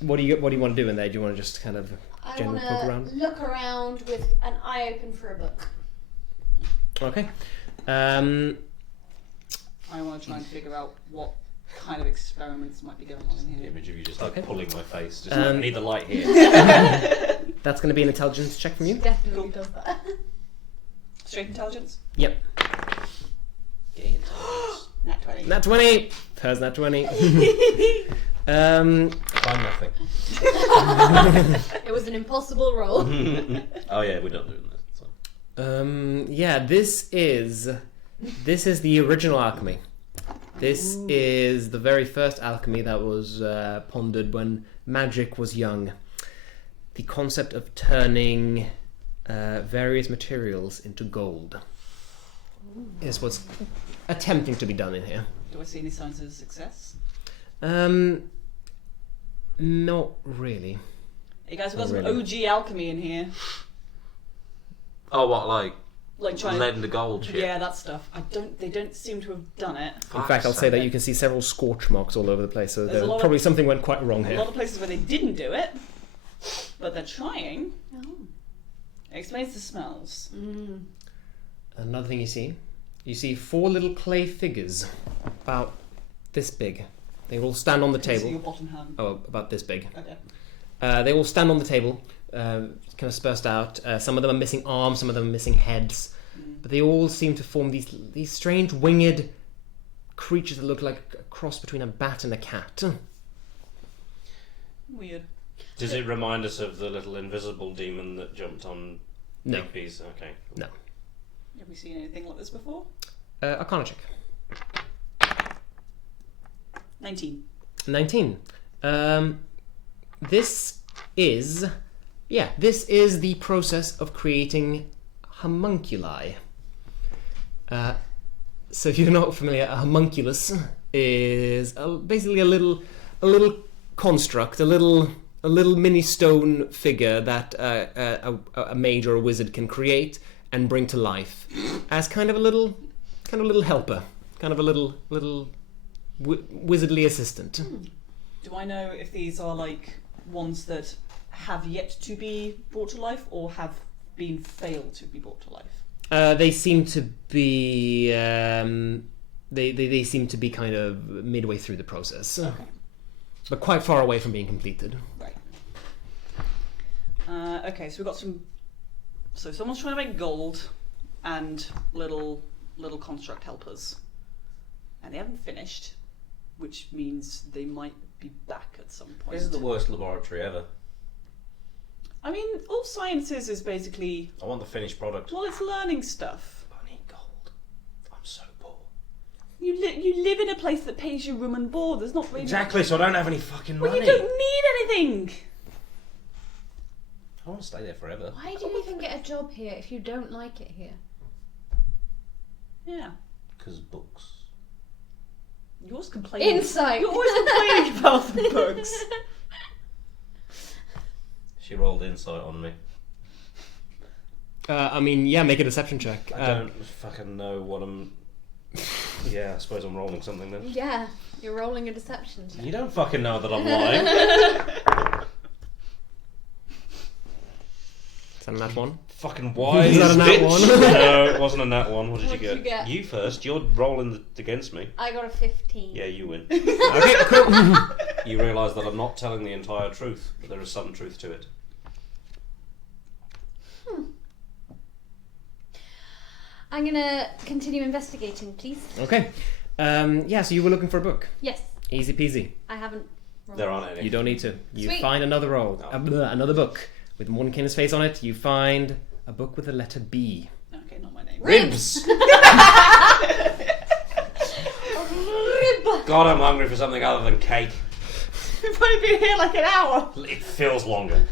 what do you want to do in there? Do you want to just kind of I general want poke to around? look around with an eye open for a book. Okay. I want to try and figure out what kind of experiments might be going on in The here. image of you just like Okay. pulling my face. Just Um, like, I need the light here. That's going to be an intelligence check from you. Definitely Cool. does that. Straight intelligence? Yep. Nat 20. Nat 20. Hers nat 20. Find nothing. It was an impossible roll. Oh yeah, we're not doing this. So. Yeah, this is the original alchemy. This is the very first alchemy that was pondered when magic was young. The concept of turning various materials into gold is what's attempting to be done in here. Do I see any signs of success? Not really. Hey guys, we've got Not some really. OG alchemy in here. Oh, what, like Like trying Lead in the gold shit. Yeah, that stuff. They don't seem to have done it. In fact, I'll say that you can see several scorch marks all over the place, so probably something went quite wrong A here. lot of places where they didn't do it, but they're trying. Oh. It explains the smells. Another thing you see 4 little clay figures, about this big. They all stand on the Can you see table. your bottom hand? Oh, about this big. Okay. They all stand on the table, kind of dispersed out. Some of them are missing arms, some of them are missing heads. But they all seem to form these strange winged creatures that look like a cross between a bat and a cat. Weird. Does it remind us of the little invisible demon that jumped on No. Bigby's? Okay. No. Have we seen anything like this before? Arcana check. 19. 19. This is the process of creating homunculi. So if you're not familiar, a homunculus is basically a little construct, a little mini stone figure that a mage or a wizard can create and bring to life as kind of a little helper, kind of a little wizardly assistant. Do I know if these are like ones that have yet to be brought to life or have been failed to be brought to life? They seem to be they seem to be kind of midway through the process, Okay. but quite far away from being completed. Right. Okay, so we've got some. So someone's trying to make gold and little construct helpers, and they haven't finished, which means they might be back at some point. This is the worst laboratory ever. I mean, all sciences is basically, I want the finished product. well, it's learning stuff. I need gold. I'm so poor. You live in a place that pays you room and board. There's not really Exactly, so I don't have any fucking Well, money. you don't need anything. I want to stay there forever. Why do you even get a job here if you don't like it here? Yeah. Because books. You're always complaining. Insight. You're always complaining about the books. She rolled insight on me. I mean, yeah, make a deception check. I don't fucking know what I'm... Yeah, I suppose I'm rolling something then. Yeah, you're rolling a deception check. You don't fucking know that I'm lying. Is that a nat one? Fucking why Is that a nat bitch? one? No, it wasn't a nat one. What did What you did you get? You first. You're rolling against me. I got a 15. Yeah, you win. Okay, cool. You realise that I'm not telling the entire truth, but there is some truth to it. I'm gonna continue investigating, please. Okay. Yeah, so you were looking for a book. Yes, Easy peasy. I haven't. rolled. There aren't any. You don't need to. You Sweet. find another roll, Oh. another book with Mordenkainen's face on it. You find a book with the letter B. Okay, not my name. Ribs! Rib. God, I'm hungry for something other than cake. We've only been here like an hour. It feels longer.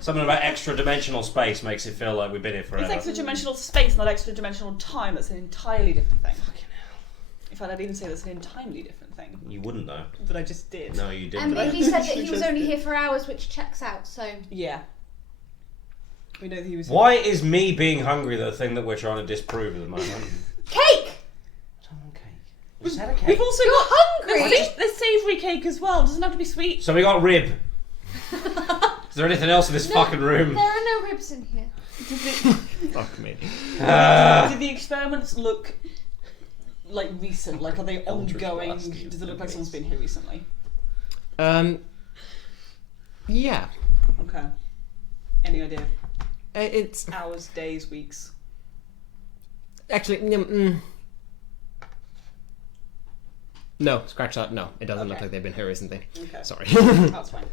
Something about extra-dimensional space makes it feel like we've been here forever. It's extra-dimensional space, not extra-dimensional time. That's an entirely different thing. Fucking hell. In fact, I'd even say that's an entirely different thing. You wouldn't though. That I just did. No, you didn't. And he said that he was Just only did. here for hours, which checks out, so... Yeah. We know that he was. Why is me being hungry the thing that we're trying to disprove at the moment? Cake! I don't want cake. We just had a We've cake. also You're got hungry! there's savoury cake as well. Doesn't have to be sweet. So we got rib. Is there anything else in this fucking room? There are no ribs in here. Fuck me. Did the experiments look like recent? Like, are they Eldritch ongoing? Blast, you Does it look like idiots. someone's been here recently? Yeah. Okay. Any idea? It's Hours, days, weeks? actually no. Scratch that. No, it doesn't look Okay. like they've been here recently. Okay. Sorry. That's fine.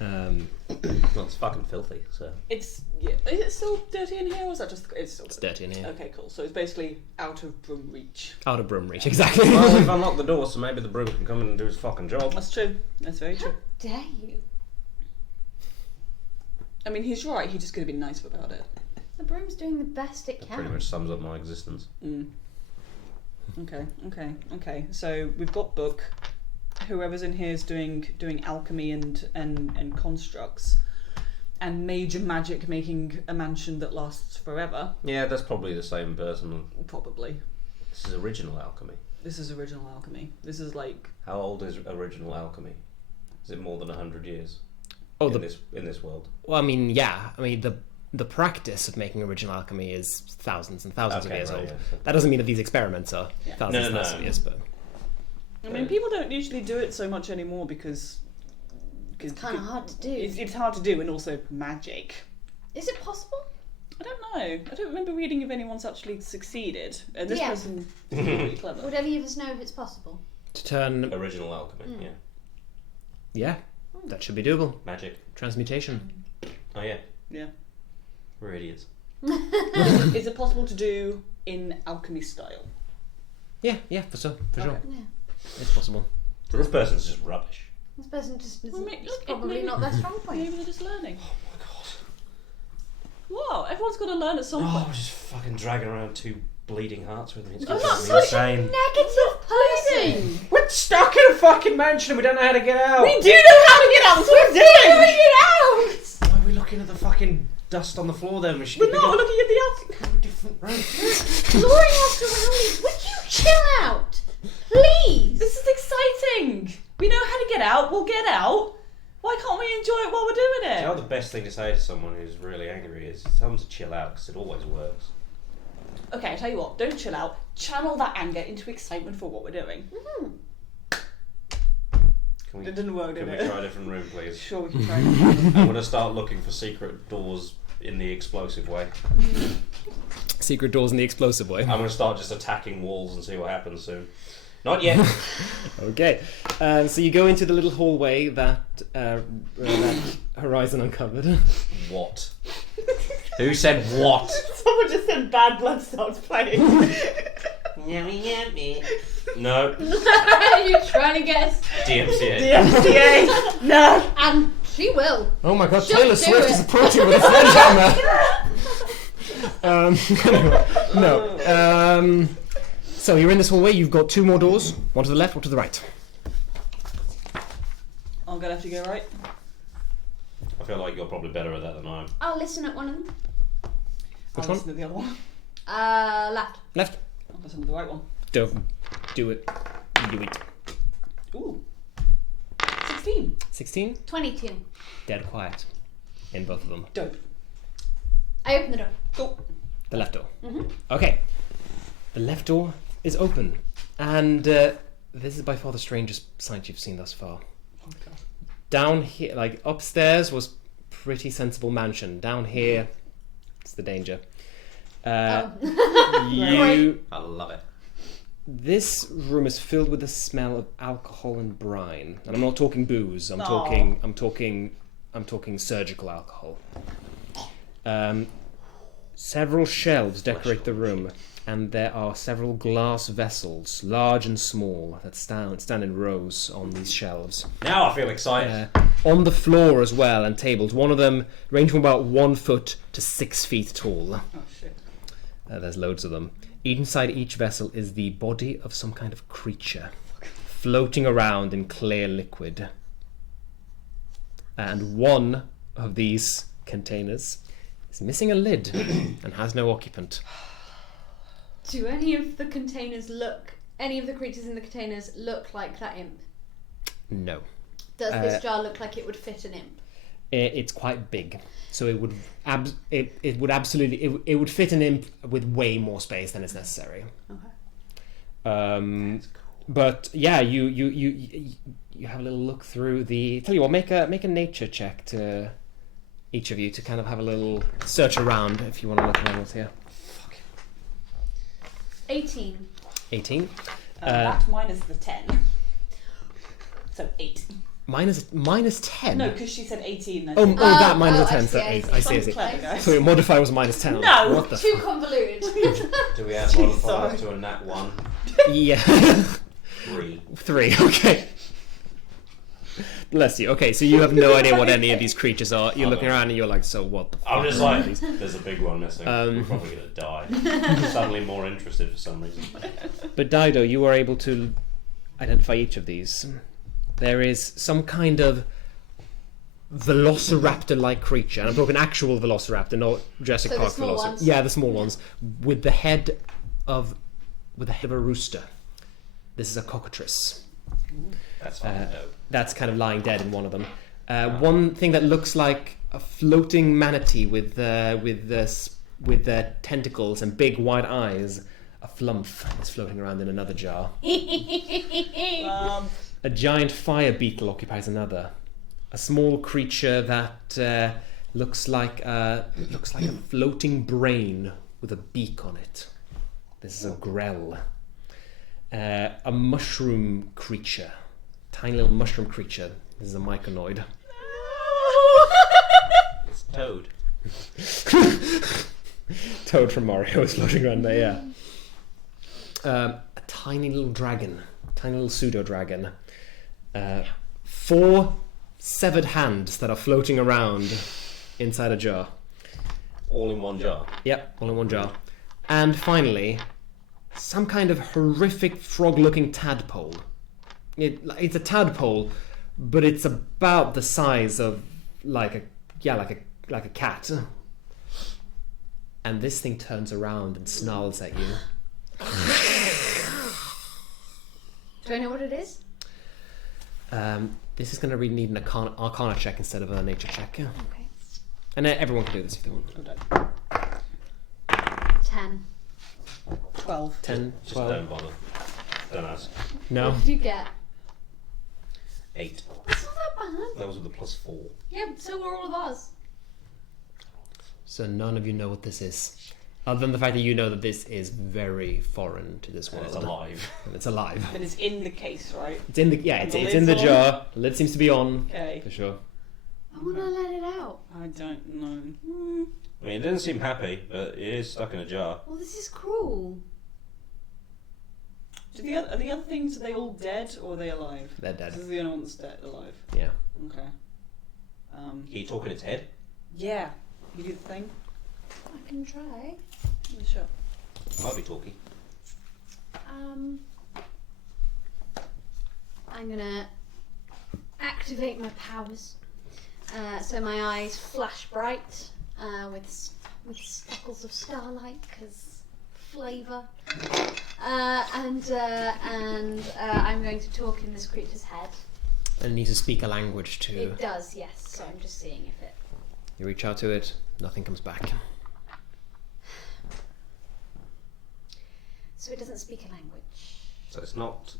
Well, it's fucking filthy, so. It's yeah. Is it still dirty in here, or is that just it's still It's dirty in here. Okay, cool. So it's basically out of broom reach. Out of broom reach, exactly. Well, we've unlocked the door, so maybe the broom can come in and do his fucking job. That's true. That's very true. Dare you? I mean, he's right. He just could have been nice about it. The broom's doing the best it That can. pretty much sums up my existence. Okay. So we've got book. Whoever's in here is doing alchemy and constructs. and major magic making a mansion that lasts forever. Yeah, that's probably the same person. Probably. This is original alchemy. This is original alchemy. This is like... How old is original alchemy? Is it more than 100 years? Oh, in this world. Well, I mean, yeah. I mean, the practice of making original alchemy is thousands and thousands of years old. Yeah. That doesn't mean that these experiments are thousands and thousands of years, but... I mean, people don't usually do it so much anymore because It's kind of hard to do. it's hard to do, and also magic. Is it possible? I don't know. I don't remember reading if anyone's actually succeeded. And this Yeah. person is really clever. Would any of us know if it's possible? To turn... Original alchemy, yeah. Yeah, that should be doable. Magic. Transmutation. Oh, yeah. Yeah. We're idiots. Is it possible to do in alchemy style? Yeah, for sure. Okay. Yeah. It's possible. So this person's just rubbish. This person just is Well, it's probably not their strong point. Maybe they're just learning. Oh my god. Wow, everyone's got to learn at some Oh, point. I'm just fucking dragging around 2 bleeding hearts with me. It's You're gonna not drive me such a insane. negative person. We're stuck in a fucking mansion and we don't know how to get out. We do know how to get out. That's what we're doing. Figuring it out. Why are we looking at the fucking dust on the floor then? We should We're be not going looking at the outside. a different room. Exploring our surroundings. Would you chill out, please? This is exciting. We know how to get out. We'll get out. Why can't we enjoy it while we're doing You know it? the best thing to say to someone who's really angry is tell them to chill out because it always works. Okay, I tell you what. Don't chill out. Channel that anger into excitement for what we're doing. Can we, It didn't work, did can we it? try a different room, please? Sure, we can try. I'm going to start looking for secret doors in the explosive way. Secret doors in the explosive way. I'm going to start just attacking walls and see what happens soon. Not yet. Okay, so you go into the little hallway that Horizon uncovered. What? Who said what? Someone just said Bad Blood starts playing. No. You're trying to guess. DMCA. DMCA. No. And she will. Oh my god, She'll Taylor do Swift it. is approaching with a sledgehammer! No. So you're in this hallway, you've got 2 more doors, one to the left, one to the right. I'm gonna have to go right. I feel like you're probably better at that than I am. I'll listen at one of them. Which I'll one? listen to the other one. Left. Left. I'll listen to the right one. Do it. Do it. Ooh. 16. 16. 22. Dead quiet. In both of them. Dope. I open the door. Cool. The left door. Mhm. Okay. The left door is open. And this is by far the strangest sight you've seen thus far. Okay. Down here, like upstairs was pretty sensible mansion. Down here, it's the danger. You... I love it. This room is filled with the smell of alcohol and brine, and I'm not talking booze. I'm Aw. talking surgical alcohol. Several shelves decorate the room, and there are several glass vessels, large and small, that stand in rows on these shelves. Now I feel excited. On the floor as well, and tables. One of them range from about 1 foot to 6 feet tall. Oh shit. There's loads of them. Inside each vessel is the body of some kind of creature, floating around in clear liquid. And one of these containers is missing a lid and has no occupant. Do any of the creatures in the containers look like that imp? No. Does this jar look like it would fit an imp? It's quite big, so it would it would fit an imp with way more space than is necessary. Okay. But yeah, you have a little look through the. Tell you what, make a nature check to each of you to kind of have a little search around if you want to look around what's here. 18. 18. That minus the 10. So 8. Minus 10. No, because she said 18. I Oh, said- that minus I a 10. see, So I 8. see. I see. I see. Clever, guys. So your modifier was minus 10. No! What the Too convoluted. Do we add Jeez, modifiers sorry. to a nat 1? Yeah. 3. 3. Okay. Bless you. Okay, so you have no idea what any of these creatures are. You're looking around and you're like, so what the fuck? I'm just are like, these? there's a big one missing. We're probably going to die. I'm suddenly more interested for some reason. But Dido, you were able to identify each of these. There is some kind of velociraptor-like creature. And I'm talking actual velociraptor, not Jurassic So the Park small velociraptor. ones? Yeah, the small ones with the head of a rooster. This is a cockatrice. That's fine. That's kind of lying dead in one of them. One thing that looks like a floating manatee with tentacles and big wide eyes. A flumph is floating around in another jar. A giant fire beetle occupies another. A small creature that looks like a floating brain with a beak on it. This is a grell. A mushroom creature. Tiny little mushroom creature. This is a myconoid. It's Toad. Toad from Mario is floating around there, yeah. A tiny little dragon. Tiny little pseudo-dragon. 4 severed hands that are floating around inside a jar. All in one jar. Yep, all in one jar. And finally, some kind of horrific frog-looking tadpole. It's a tadpole, but it's about the size of like a cat. And this thing turns around and snarls at you. Do I know what it is? This is going to really need an arcana check instead of a nature check. Okay. And everyone can do this if they want. 10. 12. 10, Just 12. don't bother. Don't ask. No. What did you get? 8. That's not that bad. That was with the +4. Yeah, so were all of us. So none of you know what this is. Other than the fact that you know that this is very foreign to this And world. it's alive. And it's alive. And it's in the case, right? It's in the And it's the in the lid's on? jar. The lid seems to be on Okay. for sure. I want to let it out. I don't know. I mean, it doesn't seem happy, but it is stuck in a jar. Well, this is cruel. Are the other things, are they all dead or are they alive? They're dead. This is the only one that's dead, alive. Yeah. Okay. Are you talking its head? Yeah. You do the thing? I can try. Yeah, sure. Might be talking. I'm gonna activate my powers. So my eyes flash bright with speckles of starlight, because flavour. And I'm going to talk in this creature's head. And it needs to speak a language too. It does, yes. So I'm just seeing if it. You reach out to it, nothing comes back. So it doesn't speak a language. So it's not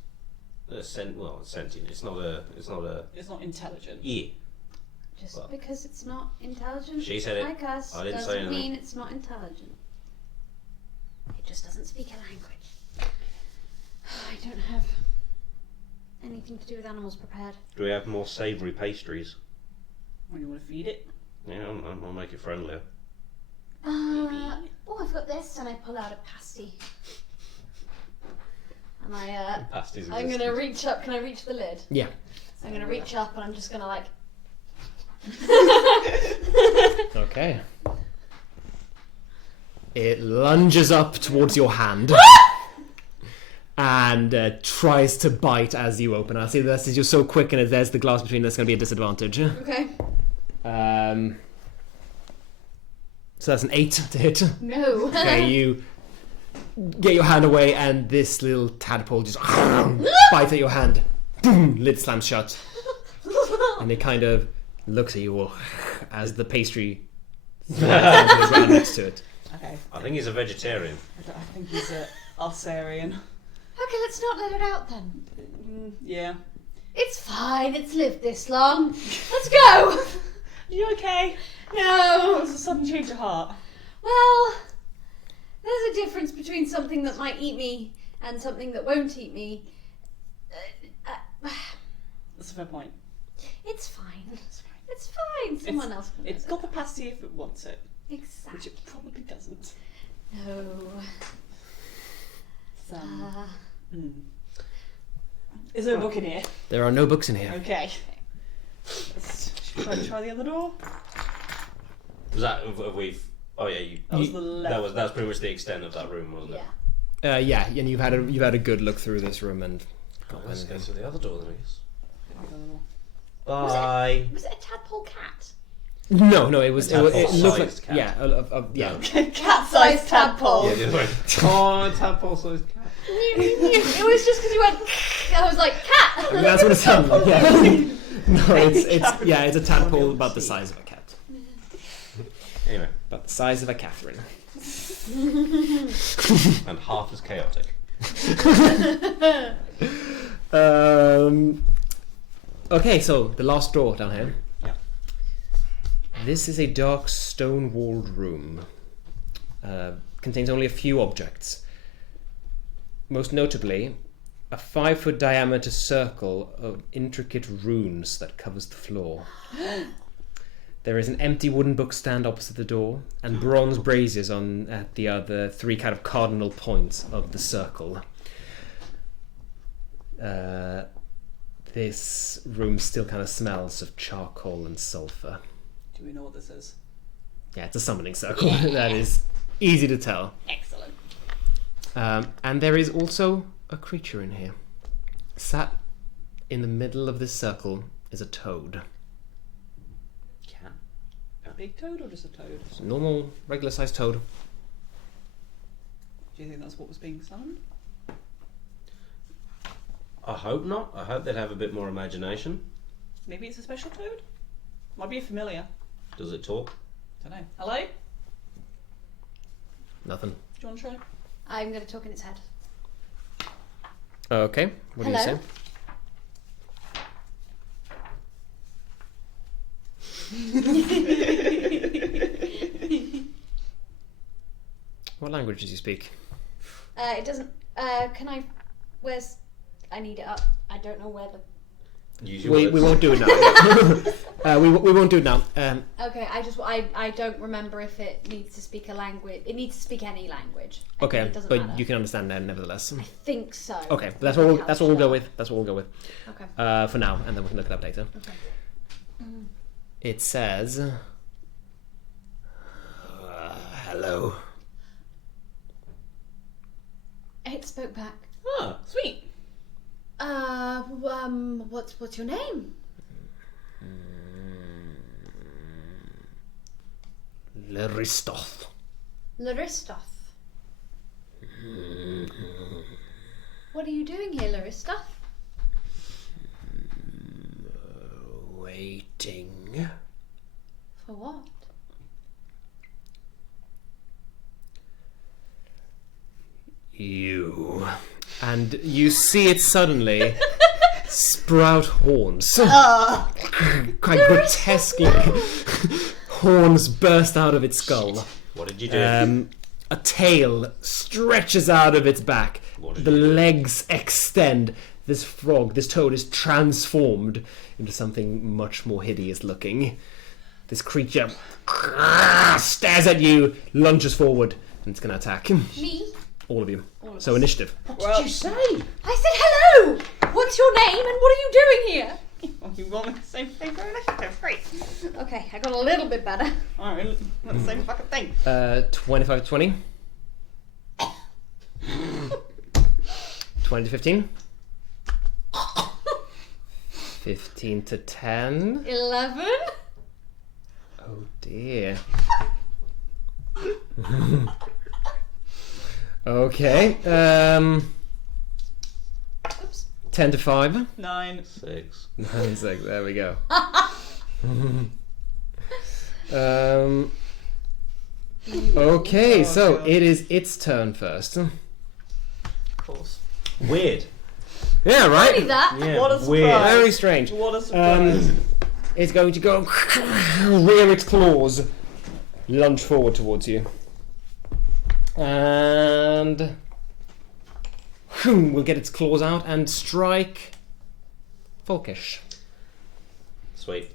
a sentient. It's not It's not intelligent. yeah. Just Well, because it's not intelligent, she said it. like us, I didn't say doesn't anything. mean it's not intelligent. It just doesn't speak a language. I don't have anything to do with animals prepared. Do we have more savoury pastries? When you want to feed it. Yeah, I'll make it friendlier. Oh, I've got this, and I pull out a pasty. And Pasties. I'm gonna reach up. Can I reach the lid? Yeah. I'm gonna reach up, and I'm just gonna like. Okay. It lunges up towards your hand and tries to bite as you open. I see this is you're so quick, and there's the glass between us. Going to be a disadvantage. Okay. So that's an 8 to hit. No. Okay, you get your hand away, and this little tadpole just bites at your hand. Boom! Lid slams shut, and it kind of looks at you all as the pastry slides onto the ground next to it. Okay. I think he's a vegetarian. I think he's a Ulsarian. Okay, let's not let it out then. Yeah. It's fine. It's lived this long. Let's go. You okay? That No. was a sudden change of heart. Well, there's a difference between something that might eat me and something that won't eat me. That's a fair point. It's fine. It's fine. Someone else can. It's got capacity if it wants it, which Exactly. it probably doesn't. No. So, Is there a book in here? There are no books in here. Okay. Should we try the other door? Was that we've? Oh yeah, That was the left. that was pretty much the extent of that room, wasn't it? Yeah. Yeah, and you've had a good look through this room and. Let's go to the other door then, I guess. The other door. Bye. Was it a tadpole? tadpole cat? No, it was. It looked like Tadpole-sized cat. yeah. Cat-sized tadpole. Yeah, the other way. Oh, tadpole-sized cat. It was just because you went. I was like, cat. I mean, that's what it sounded like. Yeah. No, it's a tadpole about the size of a cat. Anyway, About the size of a Catherine. and half as chaotic. Okay, so the last door down here. Yeah. This is a dark stone-walled room. Contains only a few objects. Most notably, a 5-foot diameter circle of intricate runes that covers the floor. There is an empty wooden bookstand opposite the door, and bronze braziers at the other 3 kind of cardinal points of the circle. This room still kind of smells of charcoal and sulfur. Do we know what this is? Yeah, it's a summoning circle. That is easy to tell. Excellent. And there is also a creature in here. Sat in the middle of this circle is a toad. Cat. A big toad or just a toad? It's a normal, regular-sized toad. Do you think that's what was being summoned? I hope not. I hope they'd have a bit more imagination. Maybe it's a special toad? Might be a familiar. Does it talk? Don't know. Hello? Nothing. Do you want to try? I'm going to talk in its head. Okay, what do you Hello? say? What language does he speak? It doesn't. Can I? Where's? I need it up. I don't know where the. Use your We words. won't do it now. we won't do it now. Okay, I don't remember if it needs to speak a language. It needs to speak any language. I think Okay, it doesn't but matter. you can understand that nevertheless. I think so. Okay, that's what we'll go with. That's what we'll go with. Okay. For now, and then we can look it up later. Okay. It says, "Hello." It spoke back. Oh, sweet. What's your name? Leristoth. Laristoth. What are you doing here, Laristoth? Waiting. For what? You. And you see it suddenly sprout horns. Quite grotesquely. Horns burst out of its skull. What did you do? A tail stretches out of its back. What did The you do? legs extend. This frog, this toad, is transformed into something much more hideous looking. This creature stares at you, lunges forward, and it's going to attack. Me? All of you. All of So us. initiative. Well, say? I said hello! What's your name and what are you doing here? well, you want me to same thing for initiative? Great. Okay, I got a little bit better. Alright, not the same fucking thing. 25 to 20. 20 to 15. 15 to 10. 11? Oh dear. Okay. Oops. 10 to 5. 9. 6. 9 6. There we go. Okay, so God. it is its turn first. Of course. Weird. Yeah, Only right? that. Yeah. What a surprise. Weird. Very strange. What a surprise. It's going to go rear its claws, lunge forward towards you, and we'll get its claws out and strike Folkish. Sweet.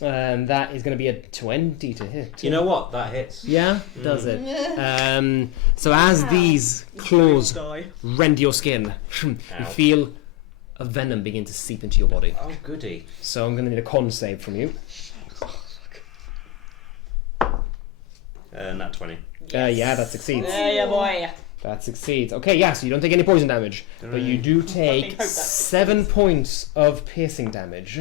And that is going to be a 20 to hit. You know what? That hits. Yeah, does it? So as these claws Die. rend your skin, you Ow. feel a venom begin to seep into your body. Oh, goody. So I'm going to need a con save from you. Nat 20. Yeah, that succeeds. Yeah, boy. That succeeds. Okay, yeah, so you don't take any poison damage, but you do take hope that 7 points of piercing damage.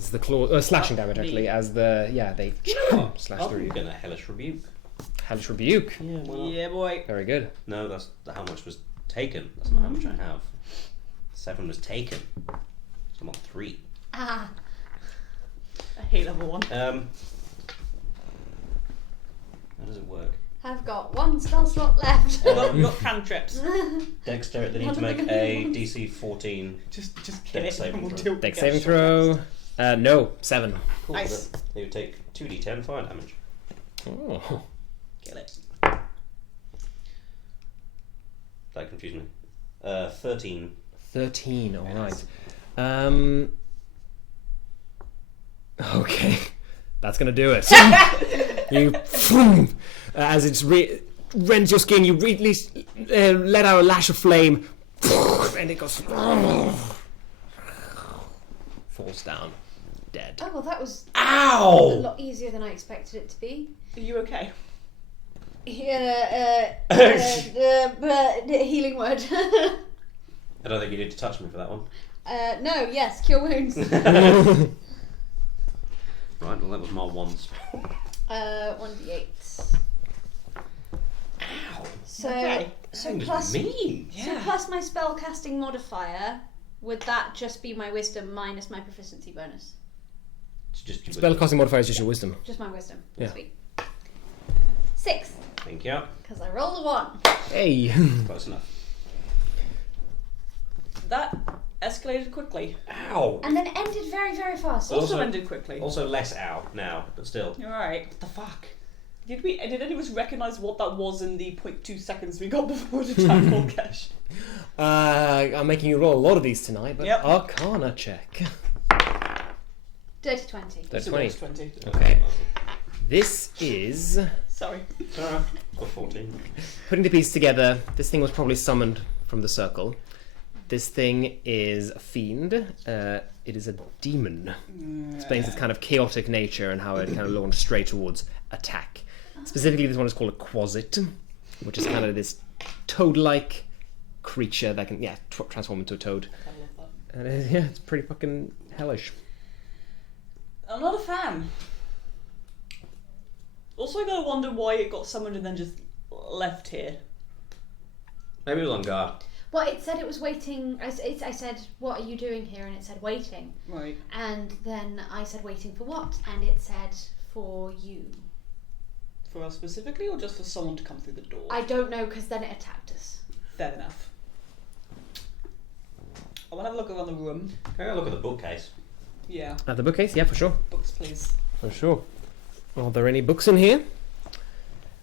This is the claw, slashing damage actually, as they slash I'm through you. gonna hellish rebuke. Hellish rebuke. Yeah, why not? Yeah, boy. Very good. No, that's how much was taken. That's not how much I have. 7 was taken. So I'm on 3. Ah. I hate level 1. How does it work? I've got 1 spell slot left. You got cantrips. Dexterity. They need to make a DC 14. Just Dex kill it. saving We'll throw. deal with Dex the saving short throw. No, 7. Cool. Nice. They would take 2d10 fire damage. Oh. attacks. Kill it. That confused me. 13. 13, alright. Okay. That's gonna do it. You, as it rends your skin, you release, let out a lash of flame, and it goes, falls down, dead. Oh, well, that was a Ow! lot easier than I expected it to be. Are you okay? Healing word. I don't think you need to touch me for that one. No, yes, cure wounds. Right, well that was my one spell. 1d8. Ow! So, Okay. so That plus, was mean. so plus my spell casting modifier. Would that just be my wisdom minus my proficiency bonus? It's just your Spellcasting modifier is just your wisdom. Just my wisdom. Yeah. Sweet. 6, Thank you. because I rolled a 1. Hey! Close enough. That escalated quickly. Ow! And then ended very, very fast. Also, Also- ended quickly. Also less ow now, but still. You're right. What the fuck? Did any of us recognise what that was in the 0.2 seconds we got before the attack Volkesh? I'm making you roll a lot of these tonight, but Yep. Arcana check. Dirty 20. That's So 20. that's 20. Okay. This is, Sorry. Got 14. putting the pieces together, this thing was probably summoned from the circle. This thing is a fiend. It is a demon. Explains its kind of chaotic nature and how it kind of launched straight towards attack. Specifically, this one is called a quasit, which is kind of this toad-like creature that can, transform into a toad. I love that. And it's pretty fucking hellish. I'm not a fan. Also, I gotta wonder why it got summoned and then just left here. Maybe it was on guard. Well, it said it was waiting. I said, what are you doing here? And it said, waiting. Right. And then I said, waiting for what? And it said, for you. For us specifically, or just for someone to come through the door? I don't know, because then it attacked us. Fair enough. I want to have a look around the room. Can I go look at the bookcase? Yeah. At the bookcase? Yeah, for sure. Books, please. For sure. Are there any books in here?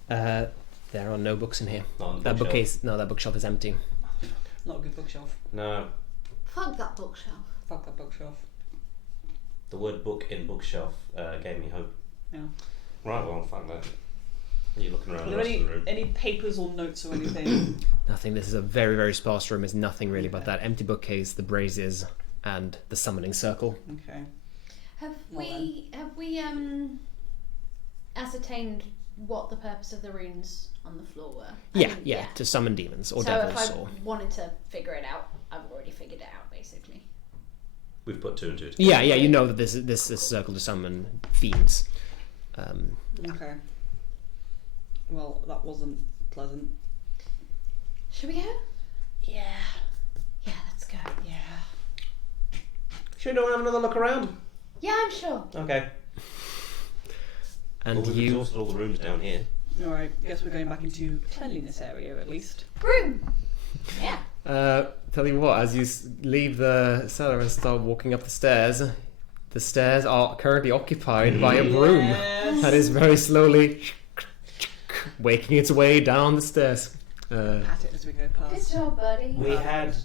There are no books in here. Not on the That bookshelf. bookcase, no, that bookshelf is empty. Not a good bookshelf. No. Fuck that bookshelf. Fuck that bookshelf. The word book in bookshelf gave me hope. Yeah. Right, well, fuck that. You're looking around Are the there rest of the room. any papers or notes or anything? Nothing. This is a very, very sparse room. There's nothing really but that empty bookcase, the braziers, and the summoning circle. Okay. Have Well we ascertained what the purpose of the runes on the floor were? Yeah, to summon demons or so devils. if I Or wanted to figure it out, I've already figured it out, basically. We've put 2 and 2 together. yeah, you know that this is a circle to summon fiends. Okay. Well, that wasn't pleasant. Should we go? Yeah. Yeah, let's go. Yeah. Should we go and have another look around? Yeah, I'm sure. Okay. And Well, we've you, exhausted all the rooms down here. Alright, guess we're going back into cleanliness area at least. Broom. Yeah. tell you what, as you leave the cellar and start walking up the stairs are currently occupied by a broom Yes. that is very slowly waking its way down the stairs. Pat it as we go Good past. job, buddy. We had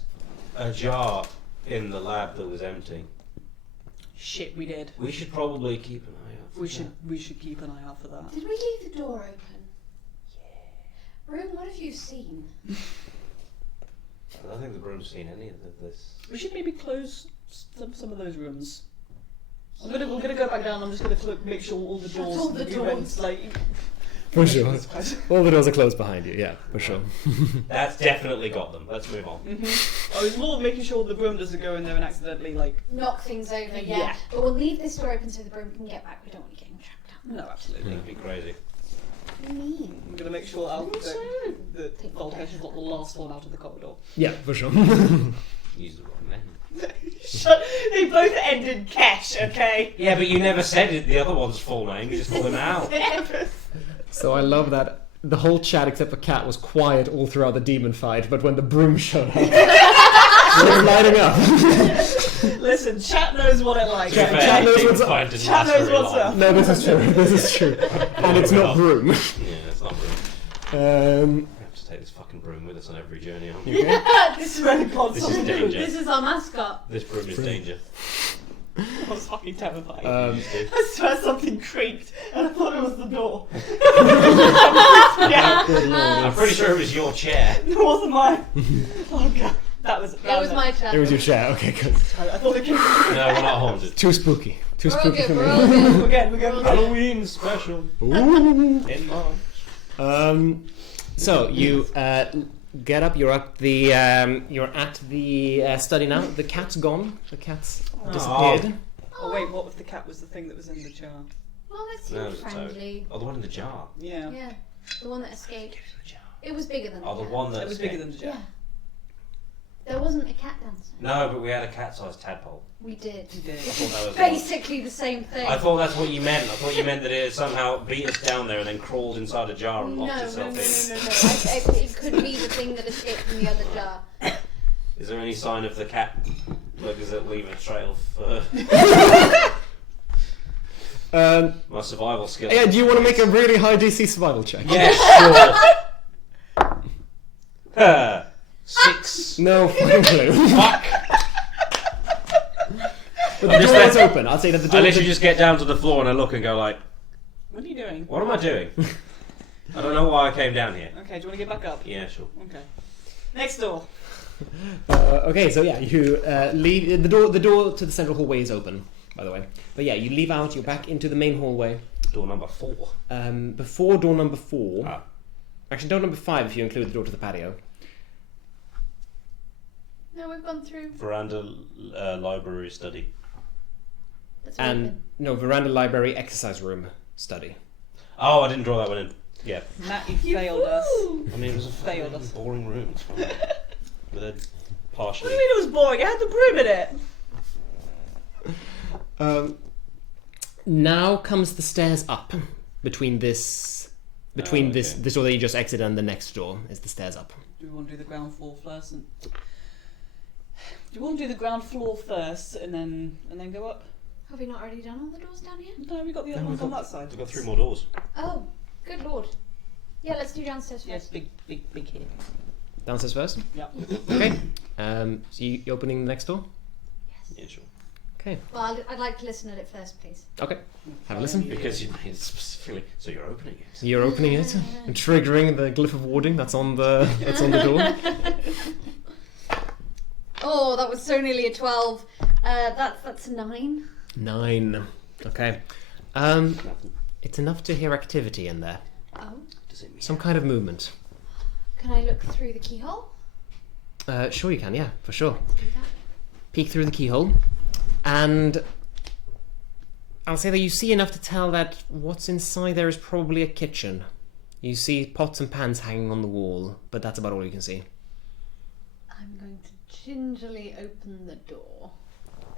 a jar in the lab that was empty. Shit, we did. We should probably keep an eye out for We that. should keep an eye out for that. Did we leave the door open? Yeah. Broom, what have you seen? I don't think the broom's seen any of this. We should maybe close some of those rooms. We're gonna go back down. I'm just gonna make sure all the Shut doors, all the the doors. vents, like For sure. All the doors are closed behind you, yeah, for sure. That's definitely got them. Let's move on. I was more making sure the broom doesn't go in there and accidentally, like... Knock things over, yeah. Yeah. But we'll leave this door open so the broom can get back. We don't want to get him trapped out. No, absolutely. That'd be crazy. What do you mean? I'm going to make sure the Voltage is not the last one out of the corridor. Yeah, for sure. Use the wrong name. Shut. They both ended Kesh, okay? Yeah, but you never said the other one's full name. You just called him out. So I love that the whole chat except for Cat was quiet all throughout the demon fight, but when the broom showed up, they were lighting up. Listen, chat knows what it likes. Chat knows what's up. Chat knows what's up. No, this is true. This is true. And it's not broom. Yeah, it's not broom. We have to take this fucking broom with us on every journey, aren't we? This is really This is danger. This is our mascot. This broom is danger. I was fucking terrified. Used to. I swear something creaked, and I thought it was the door. Yeah, Good lord. I'm pretty sure it was your chair. it wasn't mine. Oh god, that was. It was my turn. It was your chair. Okay, good. I thought it came. No, we're not haunted. Too spooky. Too We're all spooky good, for we're all me. good. We're good. Halloween special Ooh. in March. So you get up. You're at the study now. The cat's gone. The cat's disappeared. Oh wait, what if the cat was the thing that was in the jar? Well, that No, seemed it's a friendly. Oh, the one in the jar. Yeah. Yeah, the one that escaped. It was bigger than Oh, the cat. one that It was bigger than the jar. Yeah. There wasn't a cat dancer. No, but we had a cat-sized tadpole. We did. You did. I thought that was. Basically the same thing. I thought that's what you meant. I thought you meant that it somehow beat us down there and then crawled inside a jar and no, locked no, itself in. It could be the thing that escaped from the other jar. Is there any sign of the cat? Like, does it leave a trail for my survival skills? Yeah, do you want to make a really high DC survival check? Yeah, sure. 6. No fucking clue. Fuck. But the door is open. I'll say that the I door literally just get down to the floor and I look and go like, What are you doing? what am I doing? I don't know why I came down here. Okay, do you want to get back up? Yeah, sure. Okay. Next door. Okay, so yeah, you leave the door to the central hallway is open, by the way. But yeah, you leave out. You're back into the main hallway. Door number 4. Before door number 4. Ah. Actually, door number 5 if you include the door to the patio. No, we've gone through. Veranda, library, study. That's And open. no, veranda, library, exercise room, study. Oh, I didn't draw that one in. Yeah. Matt, you failed us. I mean, it was a Failed us. boring room. It's fine. With a What do partially. you mean it was boring? It had the broom in it. Now comes the stairs up between this okay. this door that you just exited and the next door is the stairs up. Do we want to do the ground floor first? Do you want to do the ground floor first and then go up? Have we not already done all the doors down here? No, we got the other ones on that side. We've got 3 more doors. Oh, good lord. Yeah, let's do downstairs Yes, first. big here. Downstairs first. Yeah. Okay. So you're opening the next door. Yes. Yeah, sure. Okay. Well, I'd like to listen at it first, please. Okay. Have a listen. Because you made it specifically. So you're opening it. So you're opening it and triggering the glyph of warding that's on the door. Oh, that was so nearly a 12. That's a 9. 9. Okay. It's enough to hear activity in there. Oh. Does it mean? Some kind of movement. Can I look through the keyhole? Sure you can, yeah, for sure. Do that. Peek through the keyhole, and I'll say that you see enough to tell that what's inside there is probably a kitchen. You see pots and pans hanging on the wall, but that's about all you can see. I'm going to gingerly open the door.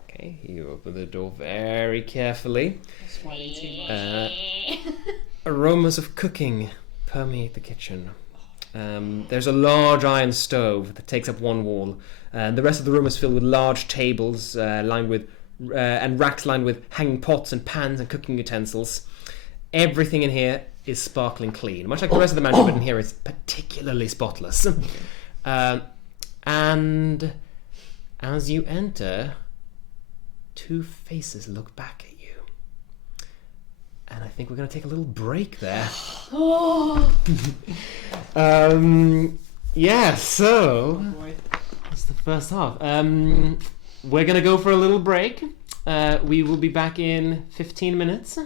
Okay, you open the door very carefully. Smiling too much. Aromas of cooking permeate the kitchen. There's a large iron stove that takes up one wall. The rest of the room is filled with large tables lined with and racks lined with hanging pots and pans and cooking utensils. Everything in here is sparkling clean, much like the rest of the mansion, but in here it's particularly spotless. And as you enter, 2 faces look back at you. And I think we're going to take a little break there. Yeah, so that's the first half. We're going to go for a little break. We will be back in 15 minutes.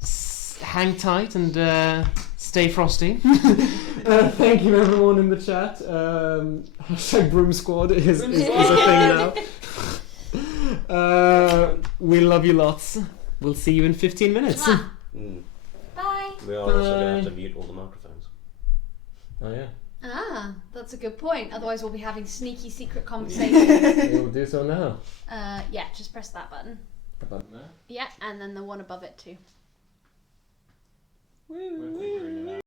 See hang tight and stay frosty. Thank you everyone in the chat. Hashtag Broom Squad is a thing now. We love you lots. We'll see you in 15 minutes. Bye. We are also going to have to mute all the microphones. Oh yeah. Ah, that's a good point. Otherwise, we'll be having sneaky secret conversations. We'll do so now. Yeah, just press that button. The button there. Yeah, and then the one above it too. We're figuring it out.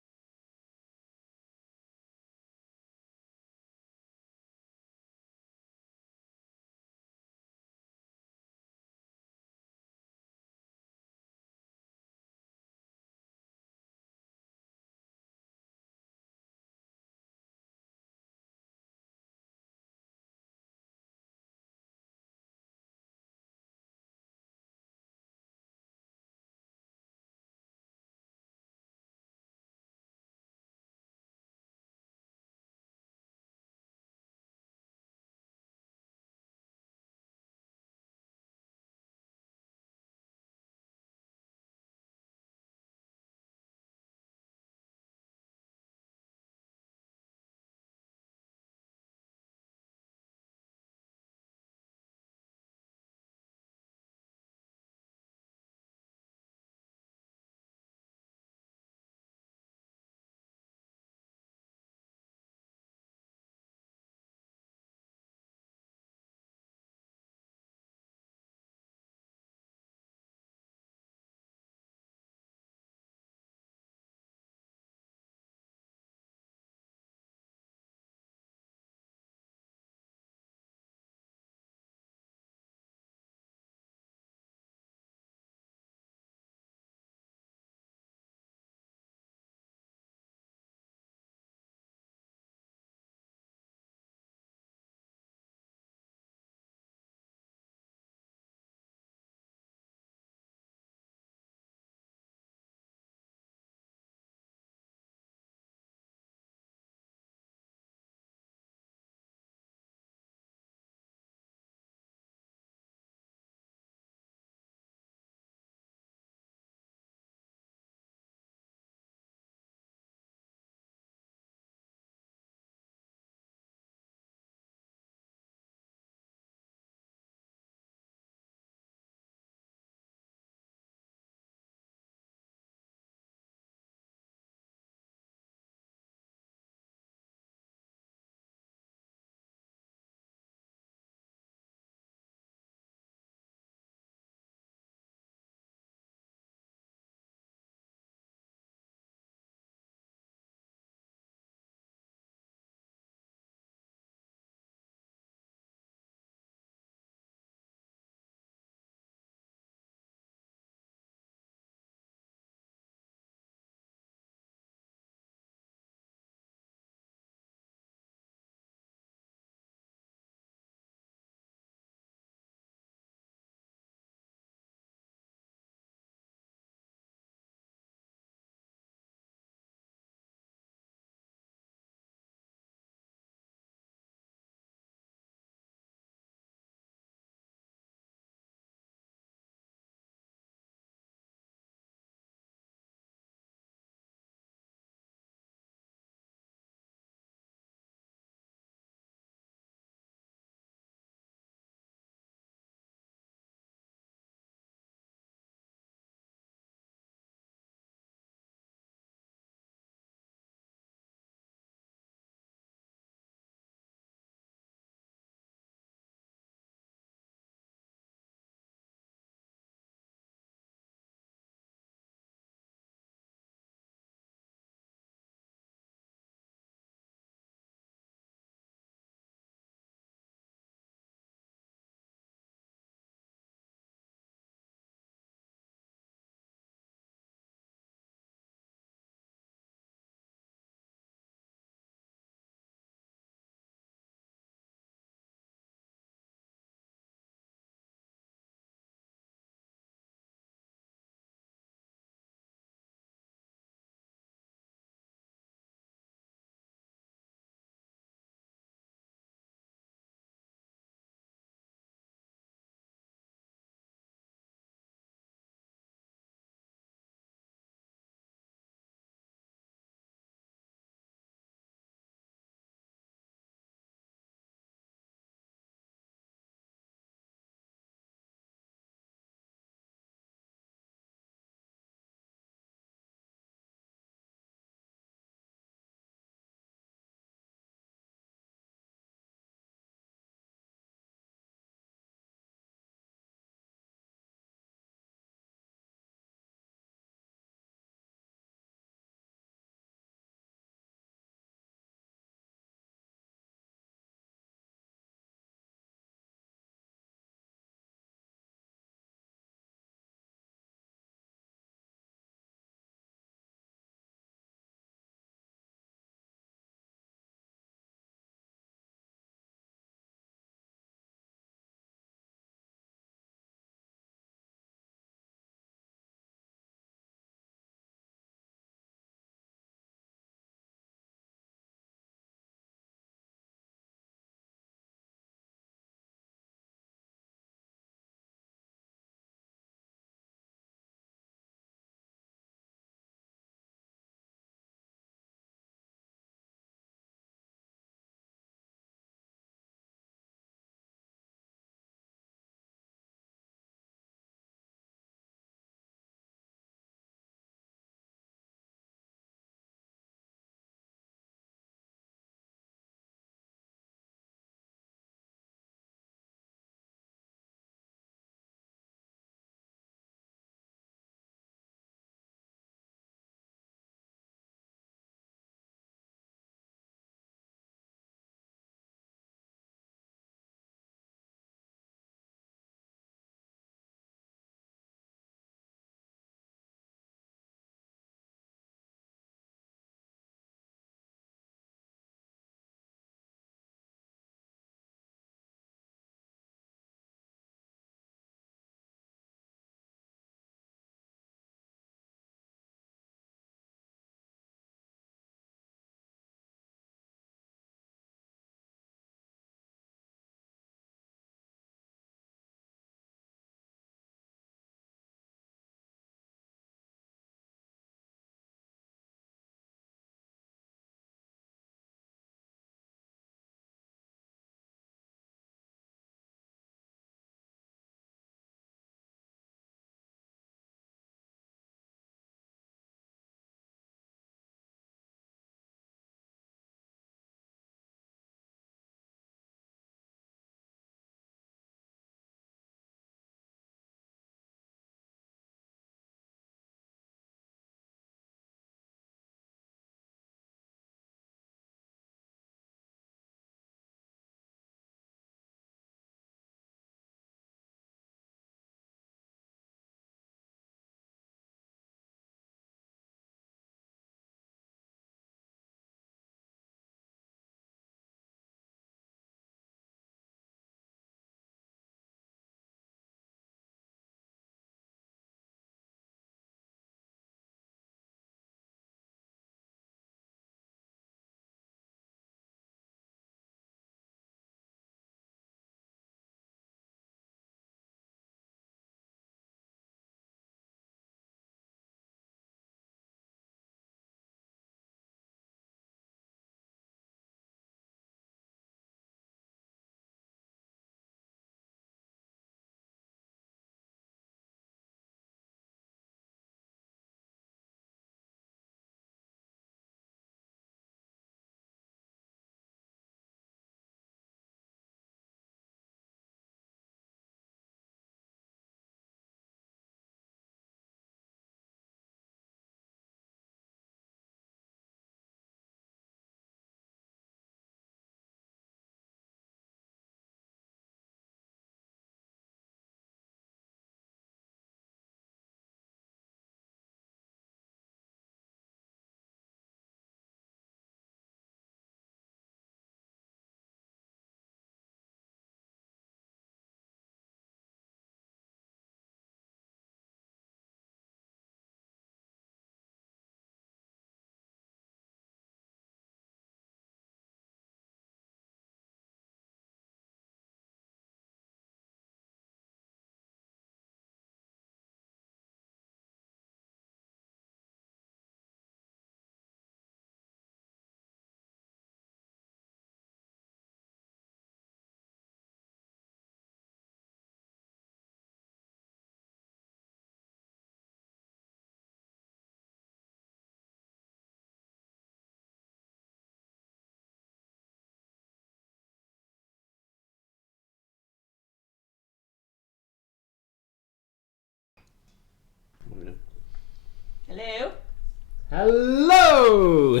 Hello!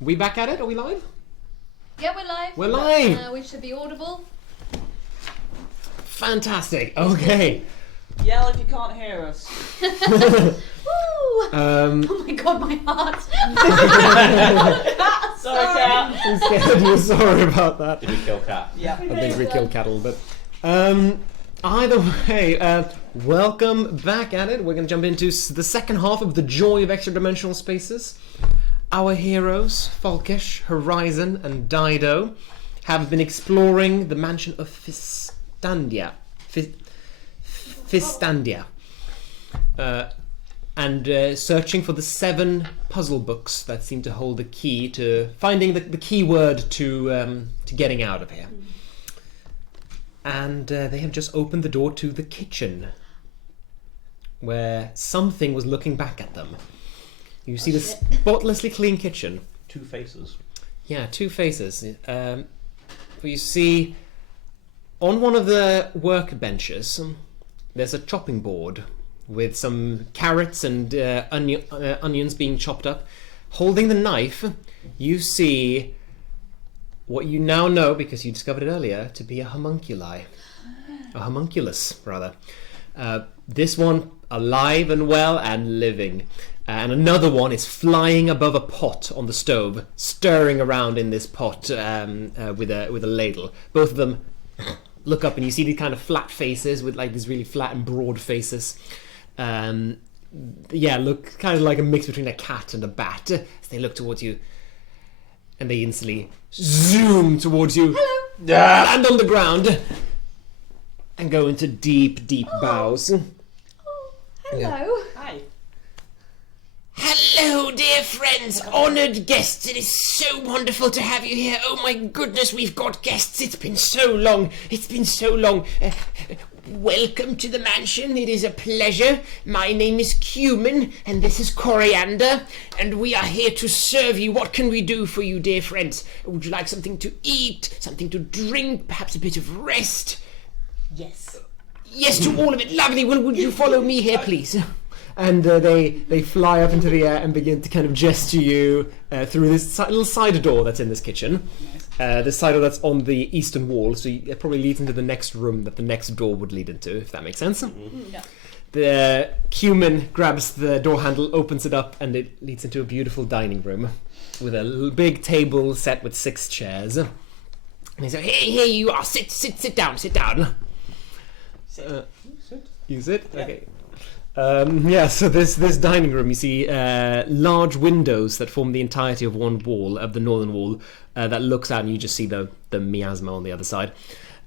We back at it? Are we live? Yeah, we're live. We're live! We should be audible. Fantastic. Okay. Yell if you can't hear us. Woo! Oh my god, my heart. Sorry, Cat. I'm scared. We're sorry about that. Did we kill Cat? Yeah. I think we killed Cat a little bit. Either way, welcome back at it. We're going to jump into the second half of the Joy of Extradimensional Spaces. Our heroes, Falkish, Horizon, and Dido, have been exploring the mansion of Fistandia. Fistandia. And searching for the 7 puzzle books that seem to hold the key to finding the key word to getting out of here. And they have just opened the door to the kitchen, where something was looking back at them. You see the spotlessly clean kitchen. 2 faces. Yeah, 2 faces. You see, on one of the workbenches, there's a chopping board with some carrots and onions being chopped up. Holding the knife, you see what you now know, because you discovered it earlier, to be a homunculi. A homunculus, rather. This one alive and well and living. And another one is flying above a pot on the stove, stirring around in this pot with a ladle. Both of them look up and you see these kind of flat faces with like these really flat and broad faces. Look kind of like a mix between a cat and a bat as they look towards you. And they instantly zoom towards you. Hello. Land on the ground. And go into deep, deep bows. Oh, hello. Hi. Hello, dear friends, honoured guests. It is so wonderful to have you here. Oh my goodness, we've got guests. It's been so long. Welcome to the mansion. It is a pleasure. My name is Cumin, and this is Coriander, and we are here to serve you. What can we do for you, dear friends? Would you like something to eat, something to drink, perhaps a bit of rest? Yes. Yes, to all of it. Lovely. Well, would you follow me here, please? And they fly up into the air and begin to kind of gesture you through this little side door that's in this kitchen. The side door that's on the eastern wall, so it probably leads into the next room that the next door would lead into, if that makes sense. Mm-hmm. Yeah. The cumin grabs the door handle, opens it up, and it leads into a beautiful dining room with a big table set with 6 chairs. And he says, "Hey, here you are. Sit down. You sit? Yeah. Okay. So this dining room, you see large windows that form the entirety of one wall, of the northern wall, that looks out and you just see the miasma on the other side.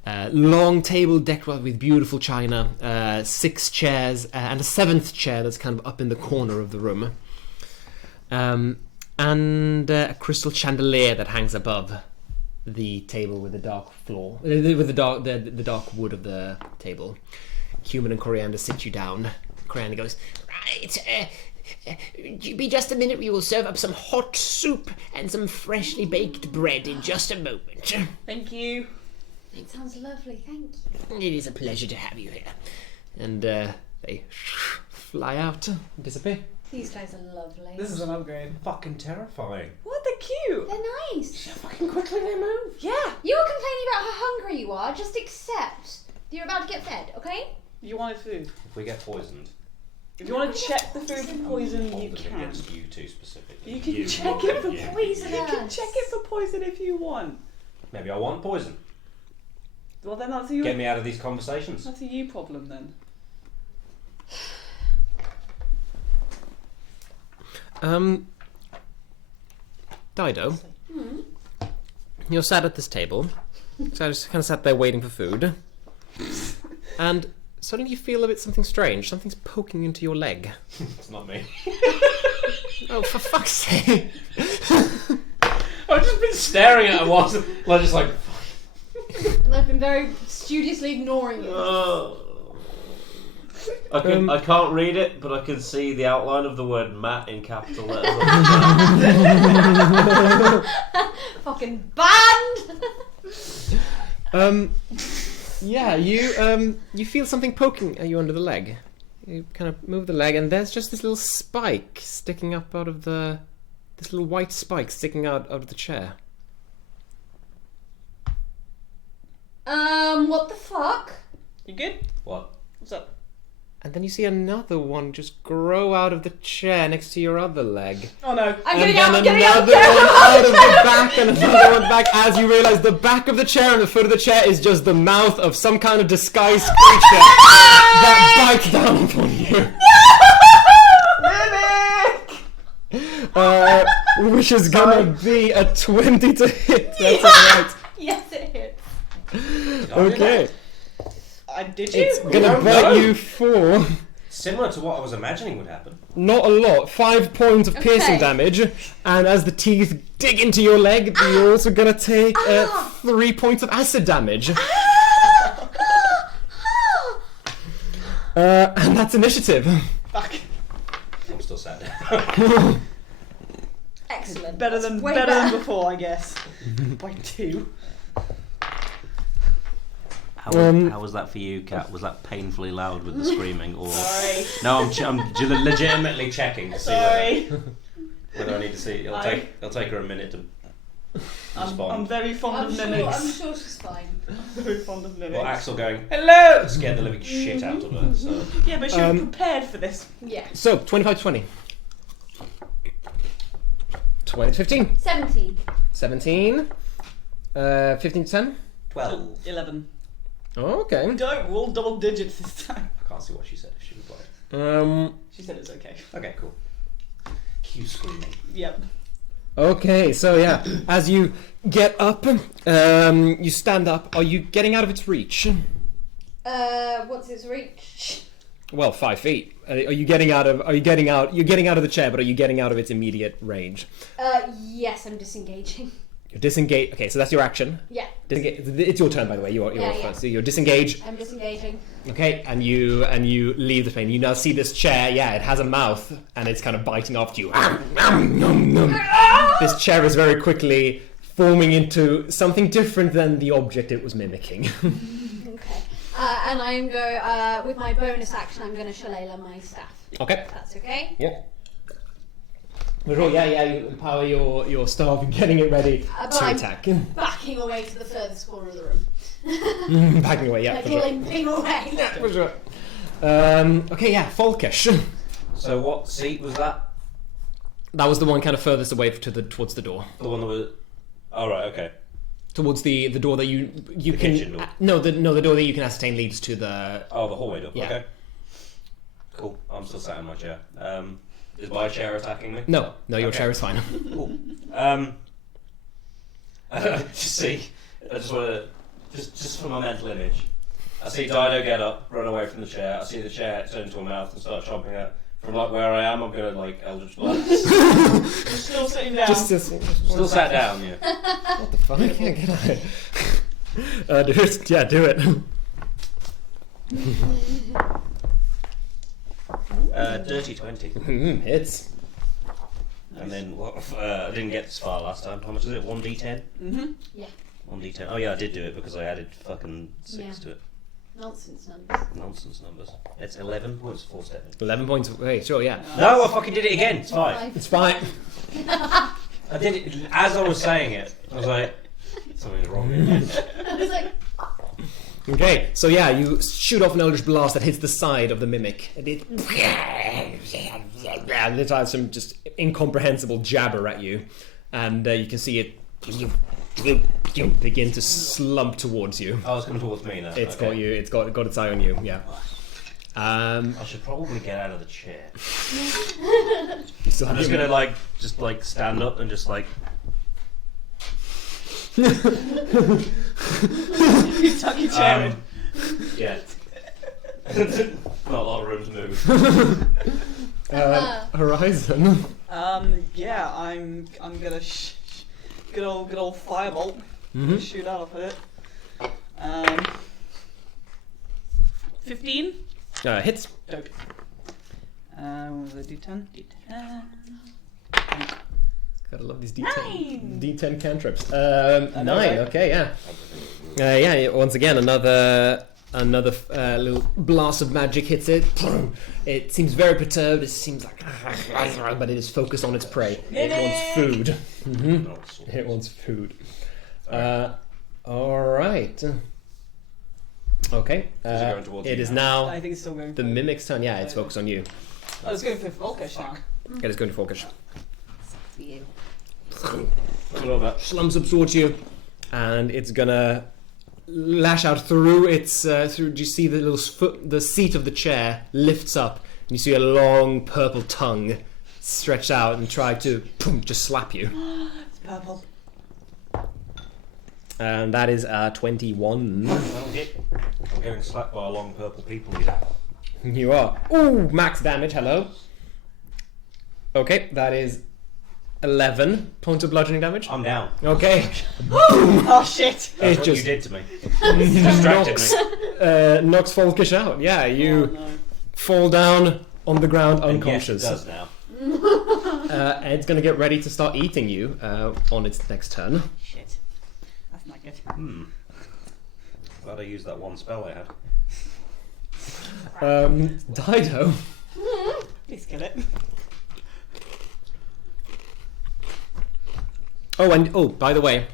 Long table decorated with beautiful china, 6 chairs, and a 7th chair that's kind of up in the corner of the room. And a crystal chandelier that hangs above the table with the dark floor, with the dark wood of the table. Cumin and Coriander sit you down. Coriander goes, "Right, be just a minute. We will serve up some hot soup and some freshly baked bread in just a moment." Thank you. It sounds lovely, thank you. It is a pleasure to have you here. And they fly out, disappear. These guys are lovely. This is an upgrade. Fucking terrifying. What? They're cute. They're nice. Fucking quickly they move. Yeah. You were complaining about how hungry you are. Just accept that you're about to get fed, okay? You wanted food. If we get poisoned, If you want to check the food for poison, hold you it can. against you 2 specifically. You can You check will it for get poison. You can check it for poison if you want. Maybe I want poison. Well, then that's a you. Get me out of these conversations. That's a you problem then. Dido, you're sat at this table. So I just kind of sat there waiting for food. And suddenly you feel a bit something strange. Something's poking into your leg. It's not me. Oh, for fuck's sake. I've just been staring at it once, like just like. And I've been very studiously ignoring you. I can't read it, but I can see the outline of the word Matt in capital letters. Fucking banned! Yeah, you feel something poking at you under the leg. You kind of move the leg, and there's just this little spike sticking up out of the... This little white spike sticking out of the chair. What the fuck? You good? What? What's up? And then you see another one just grow out of the chair next to your other leg. Oh no. I'm And getting out, then I'm getting out! another one out of the back, and another one back, as you realise the back of the chair and the foot of the chair is just the mouth of some kind of disguised creature that bites down upon you. Which is gonna be a 20 to hit. That's right. Yes, it hits. Okay. Did you? It's gonna bite you for Similar to what I was imagining would happen. not a lot, 5 points of piercing Okay. damage, and as the teeth dig into your leg, you're also gonna take 3 points of acid damage. And that's initiative. Fuck. I'm still sat down. Excellent. Better That's than way than before, I guess. By 2. How was that for you, Kat? Was that painfully loud with the screaming, or Sorry. no? I'm legitimately checking to see Sorry. whether I need to see. It'll take her a minute to I'm respond. very fond I'm of sure, mimics. I'm sure she's fine. Very fond of mimics. Well, Axel going Hello! scared the living shit out of her. So Yeah, but she was prepared for this. Yeah. So, 25 to 20. 20 to 15. 17. 17. 15 to 10. 12. 11. Oh, okay. Don't roll double digits this time. I can't see what she said. If she replied. She said it's okay. Okay, cool. Cue screaming. Yep. Okay, so yeah, as you get up, you stand up. Are you getting out of its reach? What's its reach? Well, 5 feet. Are you getting out of? Are you getting out? You're getting out of the chair, but are you getting out of its immediate range? Yes, I'm disengaging. You're disengage. Okay, so that's your action. Yeah, Disengage. It's your turn, by the way. You're Yeah, first. yeah. So you're disengage. I'm disengaging. Okay, and you leave the plane. You now see this chair. Yeah, it has a mouth, and it's kind of biting after you. This chair is very quickly forming into something different than the object it was mimicking. Okay. And I'm with my bonus action, I'm going to shillelagh my staff. Okay. That's okay. Yeah. Yeah, you empower your staff and getting it ready But to I'm attack. backing away to the furthest corner of the room. Backing away, yeah. Like For sure. limping away. For sure. Okay, yeah, Folkish. So what seat was that? That was the one kind of furthest away towards the door. The one that was. Oh right, okay. Towards the door that you The can kitchen door. the door that you can ascertain leads to the Oh, the hallway door. Yeah. Okay. Cool. I'm still sat in my chair. Is my chair attacking me? No, your Okay. chair is fine. Cool. Just see. I just want to just for my mental image. I see Dido get up, run away from the chair. I see the chair turn into a mouth and start chomping at. From like where I am, I'm gonna like Eldritch Blast. You're still sitting down. Still sat down, yeah. What the fuck? Yeah, get out. Do it. Yeah, do it. Dirty 20. Hits. And then what? I didn't get this far last time. How much is it? 1d10. Yeah. 1d10. Oh yeah, I did do it because I added fucking 6 Yeah. to it. Nonsense numbers. Nonsense numbers. It's 11 points for 7. 11 points. Okay, sure, yeah. No, I fucking did it again. It's fine. It's fine. I did it as I was saying it. I was like, something's wrong here. I was like, Okay, so yeah, you shoot off an Eldritch Blast that hits the side of the mimic. And it has some just incomprehensible jabber at you. And you can see it begin to slump towards you. Oh, it's coming towards me now. It's Okay. got you. It's got its eye on you. Yeah. I should probably get out of the chair. You still I'm have just your- gonna just stand up and just like. You tuck your chair in. Yeah. Not a lot of room to move. Horizon. Yeah, I'm gonna good old firebolt. Shoot out of it. 15. Hits. Dope. What was it? D10. Gotta love these D10. Nine. D10 cantrips. know, 9. right? Okay, yeah. Yeah. Once again, another Another little blast of magic hits it. It seems very perturbed. It seems like, but it is focused on its prey. It wants food. It wants food. All right. Okay. Is it going towards it you is now? now I think it's still going. the mimic's turn. Yeah, it's focused on you. Oh, it's going for Volkish now. It is going to focus. For you. I love that. Slums up towards you, and it's gonna lash out through its. Through. Do you see the little foot? The seat of the chair lifts up, and you see a long purple tongue stretch out and try to just slap you. It's purple. And that is 21. I'm getting slapped by a long purple people eater. You are. Ooh, max damage. Hello. Okay, that is 11 points of bludgeoning damage. I'm down. Okay. Oh shit! That's It what just you did to me. You distracted me. knocks Volkish out. Yeah, you Oh, no. fall down on the ground And yes, it unconscious. does now. And it's going to get ready to start eating you on its next turn. Shit. That's not good. Glad I used that one spell I had. Dido. Please kill it. Oh, and by the way,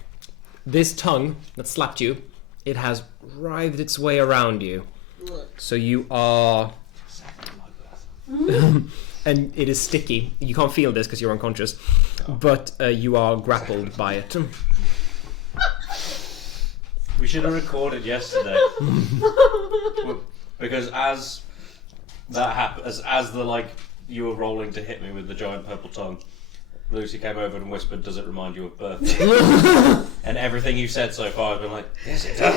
this tongue that slapped you, it has writhed its way around you. So you are... and it is sticky. You can't feel this because you're unconscious, but you are grappled by it. We should have recorded yesterday. Because as that happened, as the like you were rolling to hit me with the giant purple tongue, Lucy came over and whispered, "Does it remind you of Bertha?" And everything you said so far, I've been like, "Yes, it does."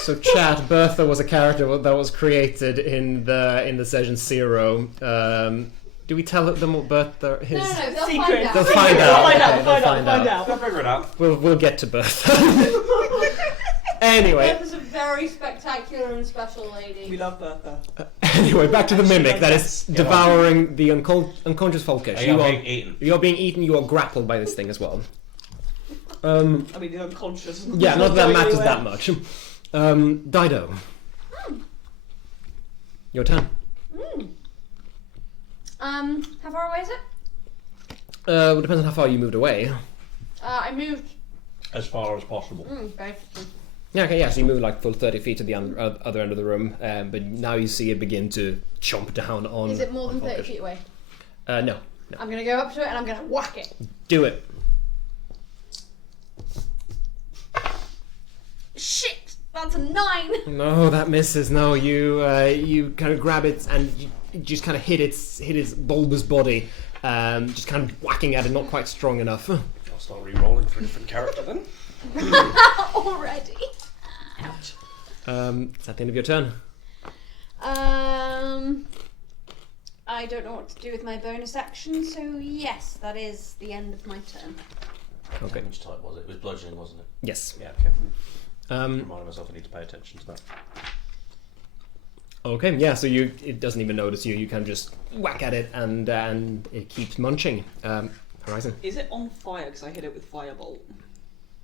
So, chat, Bertha was a character that was created in the session 0. Do we tell them what Bertha is? No, they'll Secret. find out. They'll find out. Find out. Okay, they'll find out. I'll figure it out. We'll get to Bertha. Anyway. Bertha's a very spectacular and special lady. We love Bertha. Anyway, back to the mimic that is Yeah. devouring the unconscious Volkish. Are you being eaten? You're being eaten. You are grappled by this thing as well. I mean, you're unconscious. Yeah, not that going matters anywhere. that much. Dido. Your turn. How far away is it? Well, depends on how far you moved away. I moved. As far as possible. Basically. Yeah, okay, yeah, so you move like full 30 feet to the other end of the room, but now you see it begin to chomp down on... Is it more than on 30 Volkish. feet away? No. I'm gonna go up to it and I'm gonna whack it. Do it. Shit! That's a 9! No, that misses. No, you kind of grab it and you just kind of hit its bulbous body, just kind of whacking at it, not quite strong enough. I'll start re-rolling for a different character then. Already. Ouch. Is that the end of your turn? I don't know what to do with my bonus action, so yes, that is the end of my turn. Okay. Which type was it? It was bludgeoning, wasn't it? Yes. Yeah, okay. Um, Reminding myself I need to pay attention to that. Okay, yeah, so it doesn't even notice you. You kind of just whack at it and it keeps munching. Horizon. Is it on fire? Because I hit it with firebolt.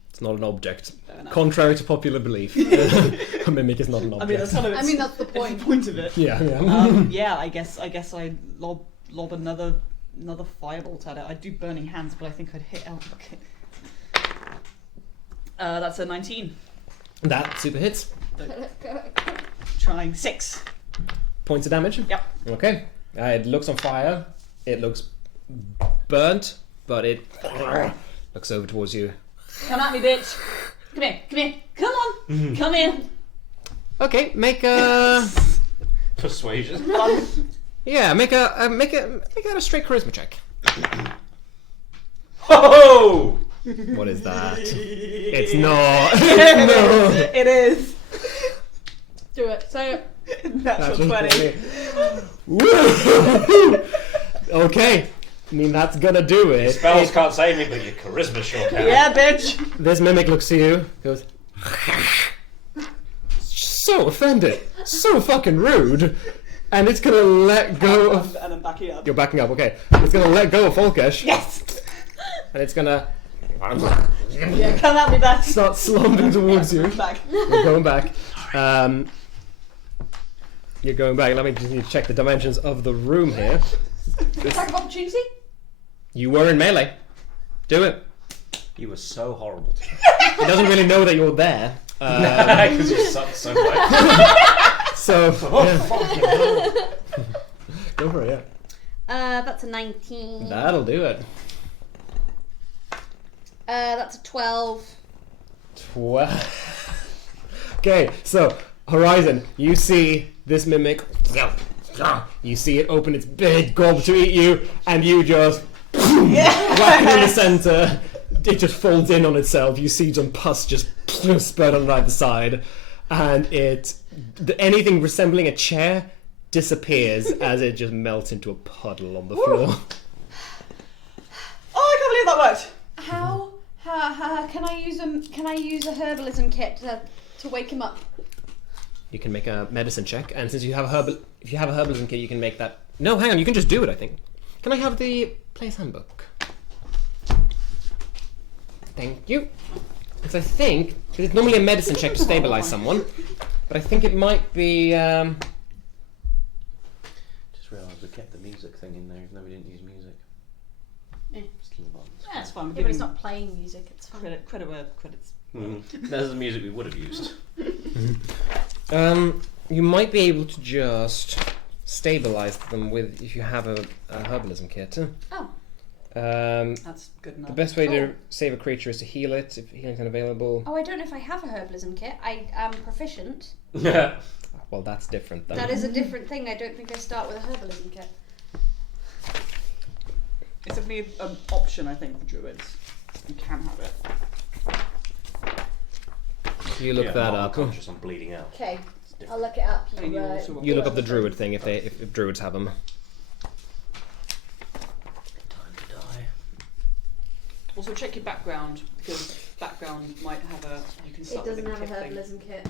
It's not an object. Fair enough. Contrary to popular belief. A mimic is not an object. I mean, that's kind of. I mean, that's the it's point. the point of it. Yeah. Yeah, I guess I lob another firebolt at it. I'd do burning hands, but I think I'd hit out. That's a 19. That super hits. Trying 6. Points of damage. Yep. Okay. It looks on fire. It looks burnt, but it looks over towards you. Come at me, bitch. Come here. Come on. Come here. Okay, make a Persuasion. make a straight charisma check. Oh! What is that? It's not. No. It is. Do it. So, Natural 20. Woo! Okay. I mean, that's gonna do it. Spells can't save me, but your charisma sure can. Yeah, bitch. This mimic looks at you, goes, so offended, so fucking rude, and it's gonna let go of. And I'm backing up. You're backing up, okay. It's gonna let go of Volkish, Yes. and it's gonna Yeah, come at me, bitch. start slumping towards you. Back. We're going back. you're going back. Let me just need to check the dimensions of the room here. Attack of opportunity? You were in melee. Do it. You were so horrible. It doesn't really know that you're there. Because you suck so much. So, Oh, yeah. Go for it, yeah. That's a 19. That'll do it. That's a 12. 12. Okay, so Horizon, you see this mimic. You see it open its big gob to eat you, and you just whack it in the center. It just folds in on itself. You see some pus just spurt on either side, and anything resembling a chair disappears as it just melts into a puddle on the floor. Oh, I can't believe that worked. How can I use a herbalism kit to wake him up? You can make a medicine check, and since you have if you have a herbalism kit, you can make that. No, hang on, you can just do it. I think. Can I have the place handbook? Thank you. Because I think it's normally a medicine check to stabilize someone, but I think it might be. Just realised we kept the music thing in there, even though we didn't use music. Yeah. Still the buttons. Yeah, it's fine. Yeah, but it's not playing music. It's fine. Credit where credit's. That's the music we would have used. You might be able to just stabilize them with if you have a herbalism kit. Oh. That's good enough. The best way to save a creature is to heal it if healing's unavailable. Oh, I don't know if I have a herbalism kit. I am proficient. Yeah. Well, that's different then. That is a different thing. I don't think I start with a herbalism kit. It's definitely an option, I think, for druids. You can have it. You look that I'm up. conscious I'm bleeding out. Okay, I'll look it up. And you also got You look up the druid thing if druids have them. Time to die. Also check your background, because background might have you can It start with doesn't have a kit thing. herbalism kit.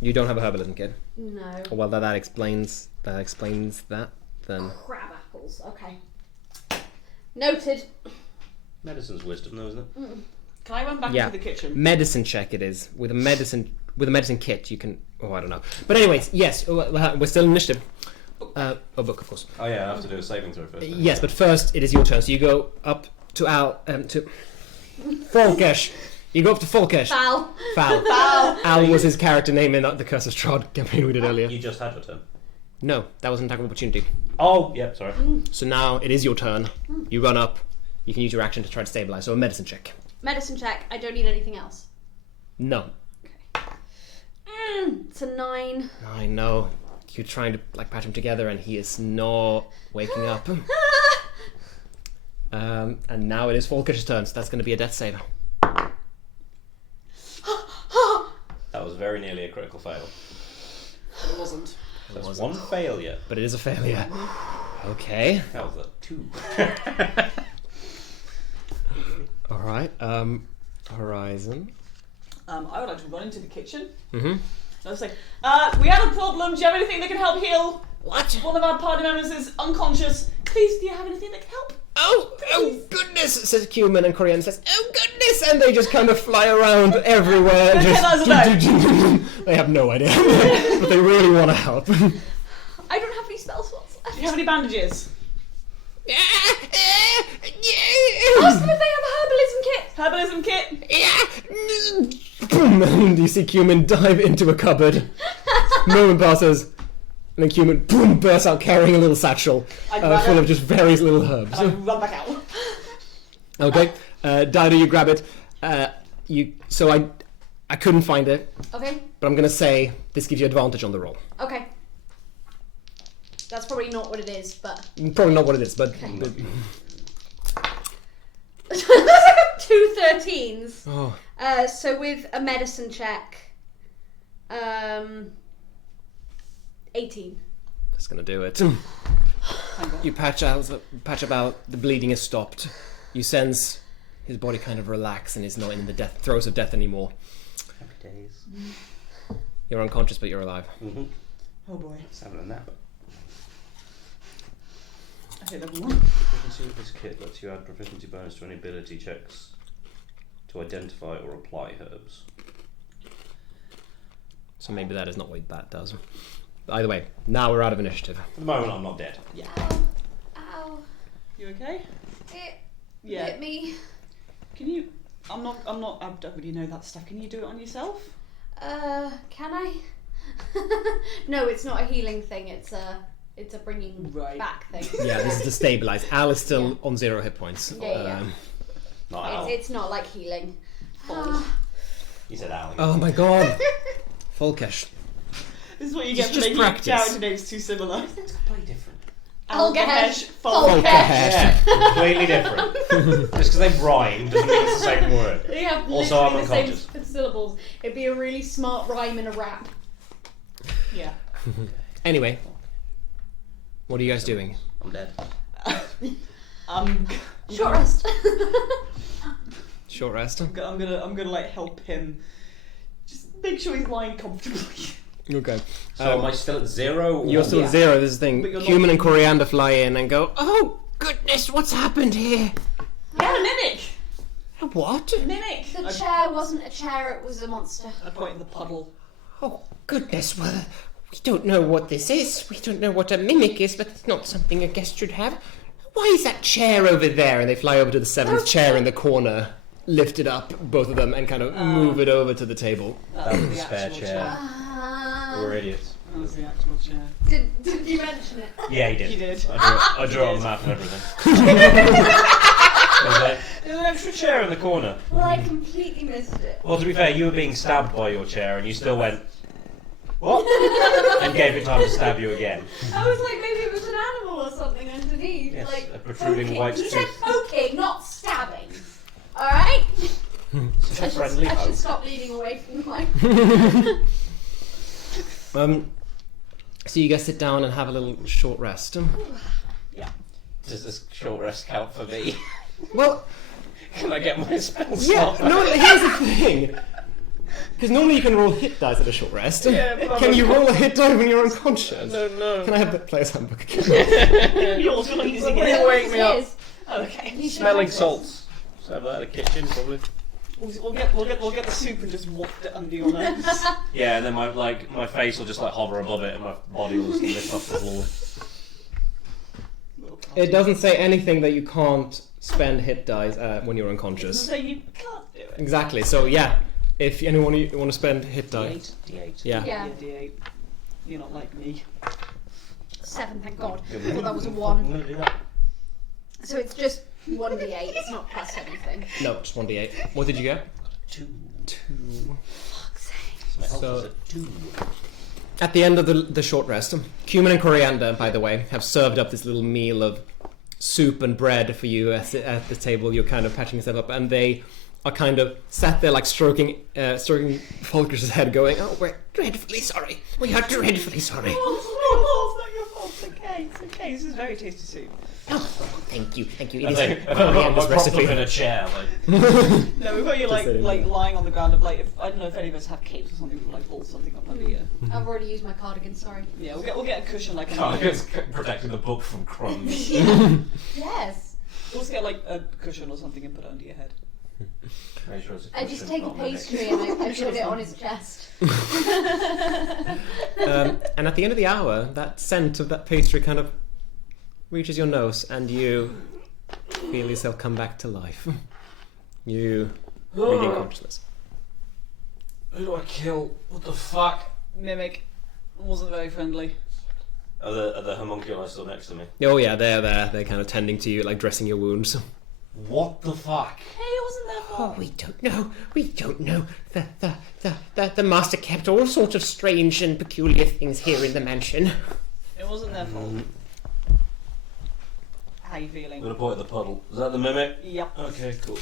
You don't have a herbalism kit. No. Well, that explains that then. Crab apples. Okay. Noted. Medicine's wisdom, though, isn't it? Can I run back Yeah. into the kitchen? Medicine check it is. With a medicine kit you can. Oh, I don't know. But anyways, yes, we're still in initiative. A book, of course. Oh yeah, I have to do a saving throw first. Yes, but first it is your turn. So you go up to to Falkesh. You go up to Falkesh. Foul. Foul. Foul. Al was his character name in the Curse of Strahd campaign we did earlier. You just had your turn. No, that was an attack of opportunity. Oh, yeah, sorry. So now it is your turn. You run up. You can use your action to try to stabilize. So a medicine check. Medicine check. I don't need anything else. No. It's a 9. I know. You're trying to patch him together, and he is not waking up. And now it is Falkish's turn. So that's going to be a death save. That was very nearly a critical fail. It wasn't. That's one failure. But it is a failure. Okay. That was a 2. All right. Horizon. I would like to run into the kitchen. Mm-hmm. I was like, we have a problem. Do you have anything that can help heal? What? One of our party members is unconscious. Please, do you have anything that can help? Oh goodness, says Cumin, and Corian says, oh goodness, and they just kind of fly around everywhere. They have no idea, but they really want to help. I don't have any spell slots left. Do you have any bandages? Ask them if they have a herbalism kit. Herbalism kit? Boom, and you see Cumin dive into a cupboard. Moment passes, and then Cumin boom bursts out carrying a little satchel full of just various little herbs. I run back out. Okay, Dido, you grab it. So I couldn't find it, Okay. but I'm gonna say this gives you advantage on the roll. Okay. That's probably not what it is, but Probably not what it is, but 2 13s. oh, So with a medicine check, 18. that's gonna do it. You patch about. The bleeding has stopped. You sense his body kind of relax and is not in the throes of death anymore. Happy days. You're unconscious, but you're alive. Mm-hmm. Oh boy. Just having a nap. I hit level 1. Proficiency with this kit lets you add proficiency bonus to any ability checks to identify or apply herbs. So maybe that is not what that does. Either way, now we're out of initiative. For the moment, I'm not dead. Yeah. Ow. You okay? It Yeah. hit me. Can you? I don't really know that stuff. Can you do it on yourself? Can I? No, it's not a healing thing. It's a bringing Right. back thing. Yeah, this is to stabilize. Al is still on 0 hit points. Yeah. Not Al. It's not like healing. He said Al. Oh my god. Folkish. This is what you Just- get for just making practice. character names too similar. It's completely different. Algahesh, Folkash. Yeah, completely different. Just because they rhyme doesn't mean it's the same word. They have Also, I'm literally the same unconscious. syllables. It'd be a really smart rhyme in a rap. Yeah. Anyway, what are you guys doing? I'm dead. Short rest. Short rest? I'm gonna like help him. Just make sure he's lying comfortably. Okay. So am I still at 0? or- You're still Yeah. at 0. This is the thing. But you're not- Human and Coriander fly in and go, oh, goodness, what's happened here? Yeah, a mimic. What? Mimic. The chair wasn't a chair, it was a monster. I point in the puddle. Oh, goodness, well, we don't know what this is. We don't know what a mimic is, but it's not something a guest should have. Why is that chair over there? And they fly over to the 7th chair in the corner, lift it up, both of them, and kind of move it over to the table. That was the the spare actual chair. We're idiots. That was the actual chair. Did you mention it? Yeah, he did. He did. I drew it on the map and everything. I was like, there's an extra chair in the corner. Well, I completely missed it. Well, to be fair, you were being stabbed by your chair and you still went, what? And gave it time to stab you again. I was like, maybe it was an animal or something underneath. Yes, like a protruding poking. white He said tooth. poking, not stabbing. Alright? It's a friendly I should hope. stop leaning away from the mic. So you guys sit down and have a little short rest. Does this short rest count for me? Well, Can I get my spell yeah, slot? no, here's the thing. Because normally you can roll hit dice at a short rest. Yeah, but Can I'm you roll a hit die when you're unconscious? No. Can I have the player's handbook again? Yours for not using Well, it. you wake me up. His. Oh, okay. He should Smelling have salts. So that in the kitchen, probably. We'll get the soup and just waft it under your nose. Yeah, and then my face will just like hover above it, and my body will just lift off the floor. It doesn't say anything that you can't spend hit dice when you're So unconscious. you can't do it. Exactly. So yeah, if anyone you want to spend hit dice, D8. yeah. Yeah. D8. You're not like me. 7, thank God. I Yeah. thought that was a I'm 1. gonna do that. So it's just 1d8, it's not plus anything. No, just 1d8. What did you get? 2. 2. Fuck's sake. My health So- is a 2. At the end of the short rest, Cumin and Coriander, by the way, have served up this little meal of soup and bread for you at the table. You're kind of patching yourself up, and they are kind of sat there like stroking Folker's head, going, "Oh, we're dreadfully sorry. We are dreadfully sorry." Oh, it's not your fault. It's okay. It's okay. This is very tasty soup. Oh, thank you. It I is think I've got Coriander's my recipe. prop up in a chair. Like, No, we've got you Just sitting there. lying on the ground. Of like, I don't know if any of us have capes or something. We'll like ball something up under you. I've already used my cardigan, sorry. Yeah, we'll get a cushion like. Cardigan's protecting the book from crumbs. Yes. We'll just get like a cushion or something and put it under your head. Make sure it's a I just cushion, take a not mimic. pastry and I put it on his chest. And at the end of the hour, that scent of that pastry kind of reaches your nose, and you feel yourself come back to life. You regain consciousness. Who do I kill? What the fuck? Mimic wasn't very friendly. Are the homunculi still next to me? Oh yeah, they're there. They're kind of tending to you, like dressing your wounds. What the fuck? Hey, it wasn't their fault. Oh, we don't know. The master kept all sorts of strange and peculiar things here in the mansion. It wasn't their fault. How you I'm feeling? gonna point at the puddle. Is that the mimic? Yep. Okay, cool.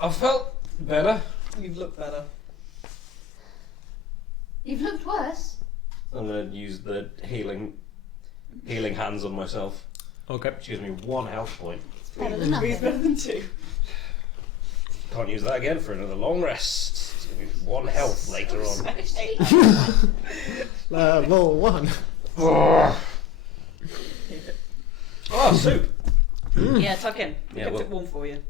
I felt better. You've looked better. You've looked worse. I'm gonna use the healing hands on myself. Okay. Which gives me 1 health point. Better than Three's nothing. better than 2. Can't use that again for another long rest. It's gonna be 1 health later on. Level 1. Oh, soup! Yeah, tuck in. We Yeah, kept well- it warm for you.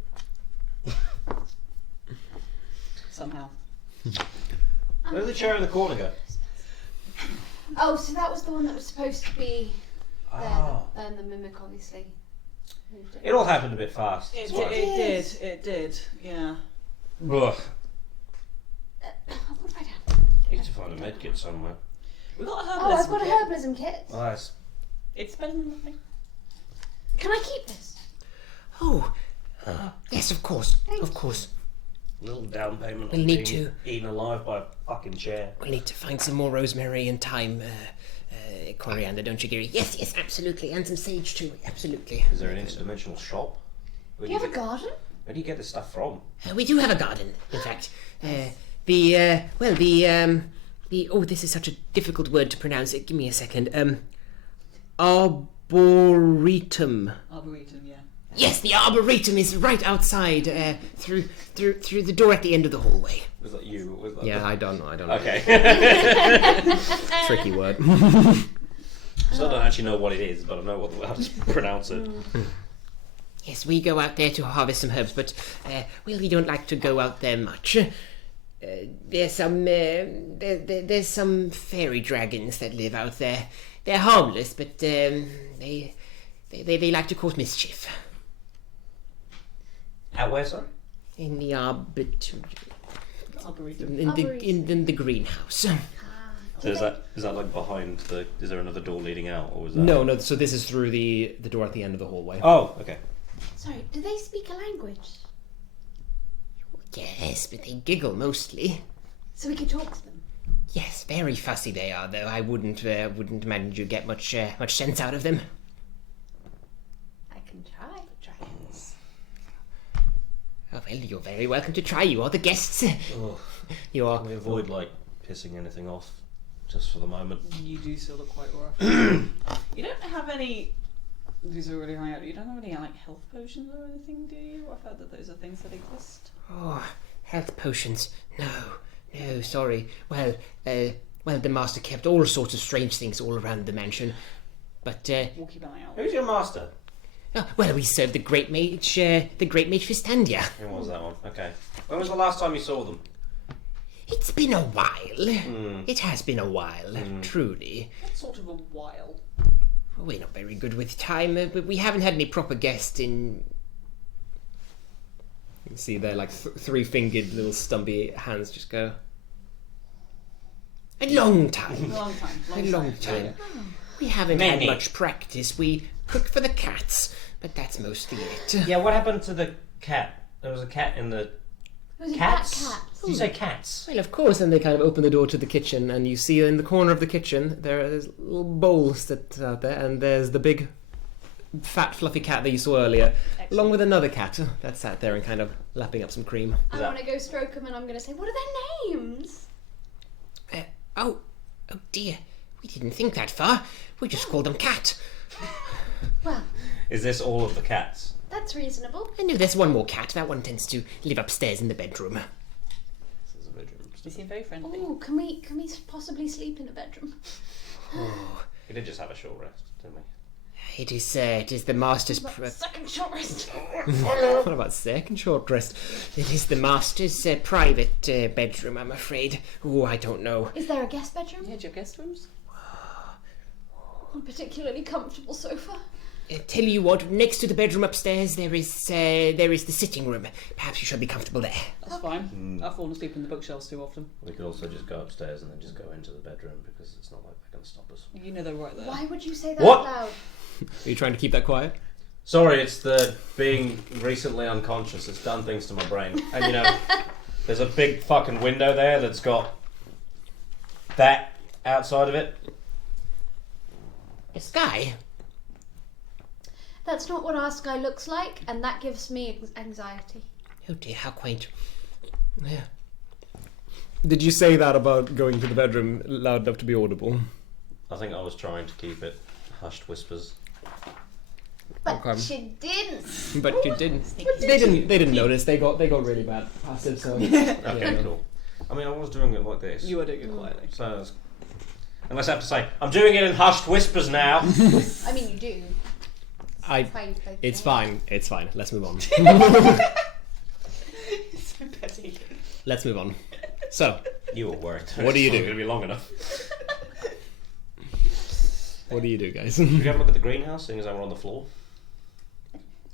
Somehow. Where's the chair in the corner go? Oh, so that was the one that was supposed to be there, Oh. and the mimic obviously moved it. It all happened a bit fast. It That's why. did, yeah. Ugh. What have I done? You need to find a medkit somewhere. We got a herbalism Oh, I've got a kit. herbalism kit. Nice. It's better than nothing. Can I keep this? Oh, yes, of course, Thank of course. Little down payment We'll on need being to- eaten alive by a fucking chair. We'll need to find some more rosemary and thyme, coriander, don't you, Gary? Yes, yes, absolutely, and some sage too, absolutely. Is there an interdimensional shop? Where Do you have a get, garden? where do you get this stuff from? We do have a garden, in fact. Oh, this is such a difficult word to pronounce. Give me a second. Arboretum. Arboretum, yeah. Yes, the arboretum is right outside, through the door at the end of the hallway. Was that you? Was that Yeah, I don't know. Okay. Tricky word. So I don't actually know what it is, but I know how to pronounce it. Yes, we go out there to harvest some herbs, but we don't like to go out there much. There's some fairy dragons that live out there. They're harmless, but they like to cause mischief. Out where, sorry? In the arboretum, Arboretum. in the greenhouse. So is that like behind the? Is there another door leading out, or is that? No. So this is through the door at the end of the hallway. Oh, okay. Sorry, do they speak a language? Yes, but they giggle mostly. So we could talk to them. Yes, very fussy they are, though. I wouldn't imagine you'd get much sense out of them. I can try. Dragons. Oh, well, you're very welcome to try. You are the guests. Oh, You are. can we avoid like pissing anything off, just for the moment? You do still look quite rough. You don't have any. These are really high up. You don't have any like health potions or anything, do you? I've heard that those are things that exist. Oh, health potions. No, sorry. Well, the master kept all sorts of strange things all around the mansion. But, We'll keep an eye out. Who's your master? we served the Great Mage Fistandia. Who was that one? Okay. When was the last time you saw them? It's been a while. It has been a while, truly. What sort of a while? We're not very good with time, but we haven't had any proper guests in... You can see their, like, three-fingered little stumpy hands just go... A long time. Long time. A long time. We haven't had much practice. We cook for the cats, but that's mostly it. Yeah, what happened to the cat? There was a cat in the... It was Cats? a black cat. Did you say cats? Well, of course, and they kind of open the door to the kitchen, and you see in the corner of the kitchen there's little bowls that out there, and there's the big, fat, fluffy cat that you saw earlier, along with another cat that sat there and kind of lapping up some cream. I want to go stroke them and I'm going to say, what are their names? Oh dear, we didn't think that far. We just called them cat. Well, Is this all of the cats? that's reasonable. I know there's one more cat. That one tends to live upstairs in the bedroom. This is a bedroom. You seem very friendly. Oh, can we possibly sleep in a bedroom? We did just have a short rest, didn't we? It is the master's... Second short rest. What about second short rest? It is the master's private bedroom, I'm afraid. Oh, I don't know. Is there a guest bedroom? Yeah, do you have guest rooms? A particularly comfortable sofa? Tell you what, next to the bedroom upstairs there is the sitting room. Perhaps you shall be comfortable there. That's fine. I've fallen asleep in the bookshelves too often. We could also just go upstairs and then just go into the bedroom because it's not like they're going to stop us. You know they're right there. Why would you say that What? out loud? Are you trying to keep that quiet? Sorry, it's the being recently unconscious. It's done things to my brain. And you know, there's a big fucking window there that's got that outside of it. A sky? That's not what our sky looks like, and that gives me anxiety. Oh dear, how quaint. Yeah. Did you say that about going to the bedroom loud enough to be audible? I think I was trying to keep it hushed whispers. But Okay. she didn't. But you didn't. They didn't notice. They got really bad passive. So Okay, cool. I mean, I was doing it like this. You are doing it quietly. So, unless I have to say, I'm doing it in hushed whispers now. I mean, you do. That's why you play the It's game. fine. It's fine. Let's move on. So petty. Let's move on. So, You were worried. What do you It's not do? going to be long enough. What do you do, guys? Should we have a look at the greenhouse, seeing as we're on the floor?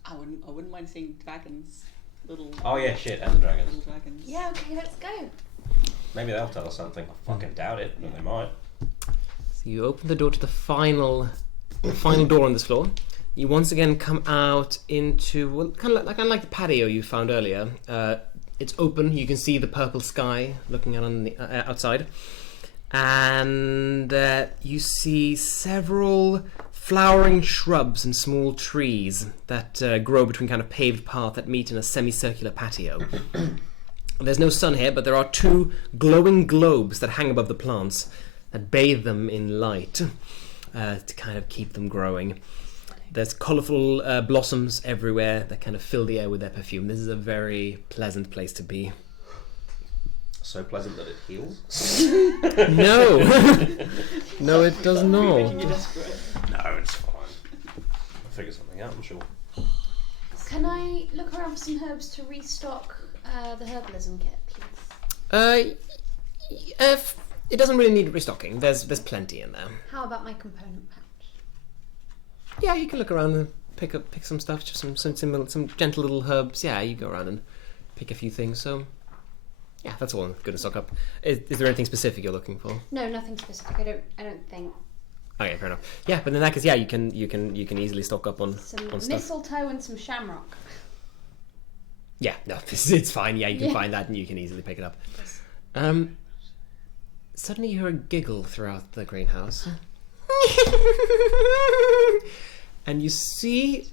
I wouldn't mind seeing dragons. Little. Oh yeah, shit, and the dragons. Little dragons. Yeah, okay, let's go. Maybe they'll tell us something. I fucking doubt it, but they might. So you open the door to the final door on this floor. You once again come out into kind of like the patio you found earlier. It's open. You can see the purple sky looking out on the outside, and you see several flowering shrubs and small trees that grow between kind of paved path that meet in a semicircular patio. There's no sun here, but there are 2 glowing globes that hang above the plants that bathe them in light to kind of keep them growing. There's colourful blossoms everywhere that kind of fill the air with their perfume. This is a very pleasant place to be. So pleasant that it heals? No! No, it does not. Making you desperate. No, it's fine. I'll figure something out, I'm sure. Can I look around for some herbs to restock the herbalism kit, please? It doesn't really need restocking. There's plenty in there. How about my component pouch? Yeah, you can look around and pick some stuff, just some gentle little herbs. Yeah, you go around and pick a few things. So, yeah, that's all good to stock up. Is there anything specific you're looking for? No, nothing specific. I don't think. Okay, fair enough. Yeah, but in that case, yeah, you can easily stock up on Some stuff. mistletoe and some shamrock. Yeah, no, it's fine. Yeah, you can find that and you can easily pick it up. Suddenly you hear a giggle throughout the greenhouse. And you see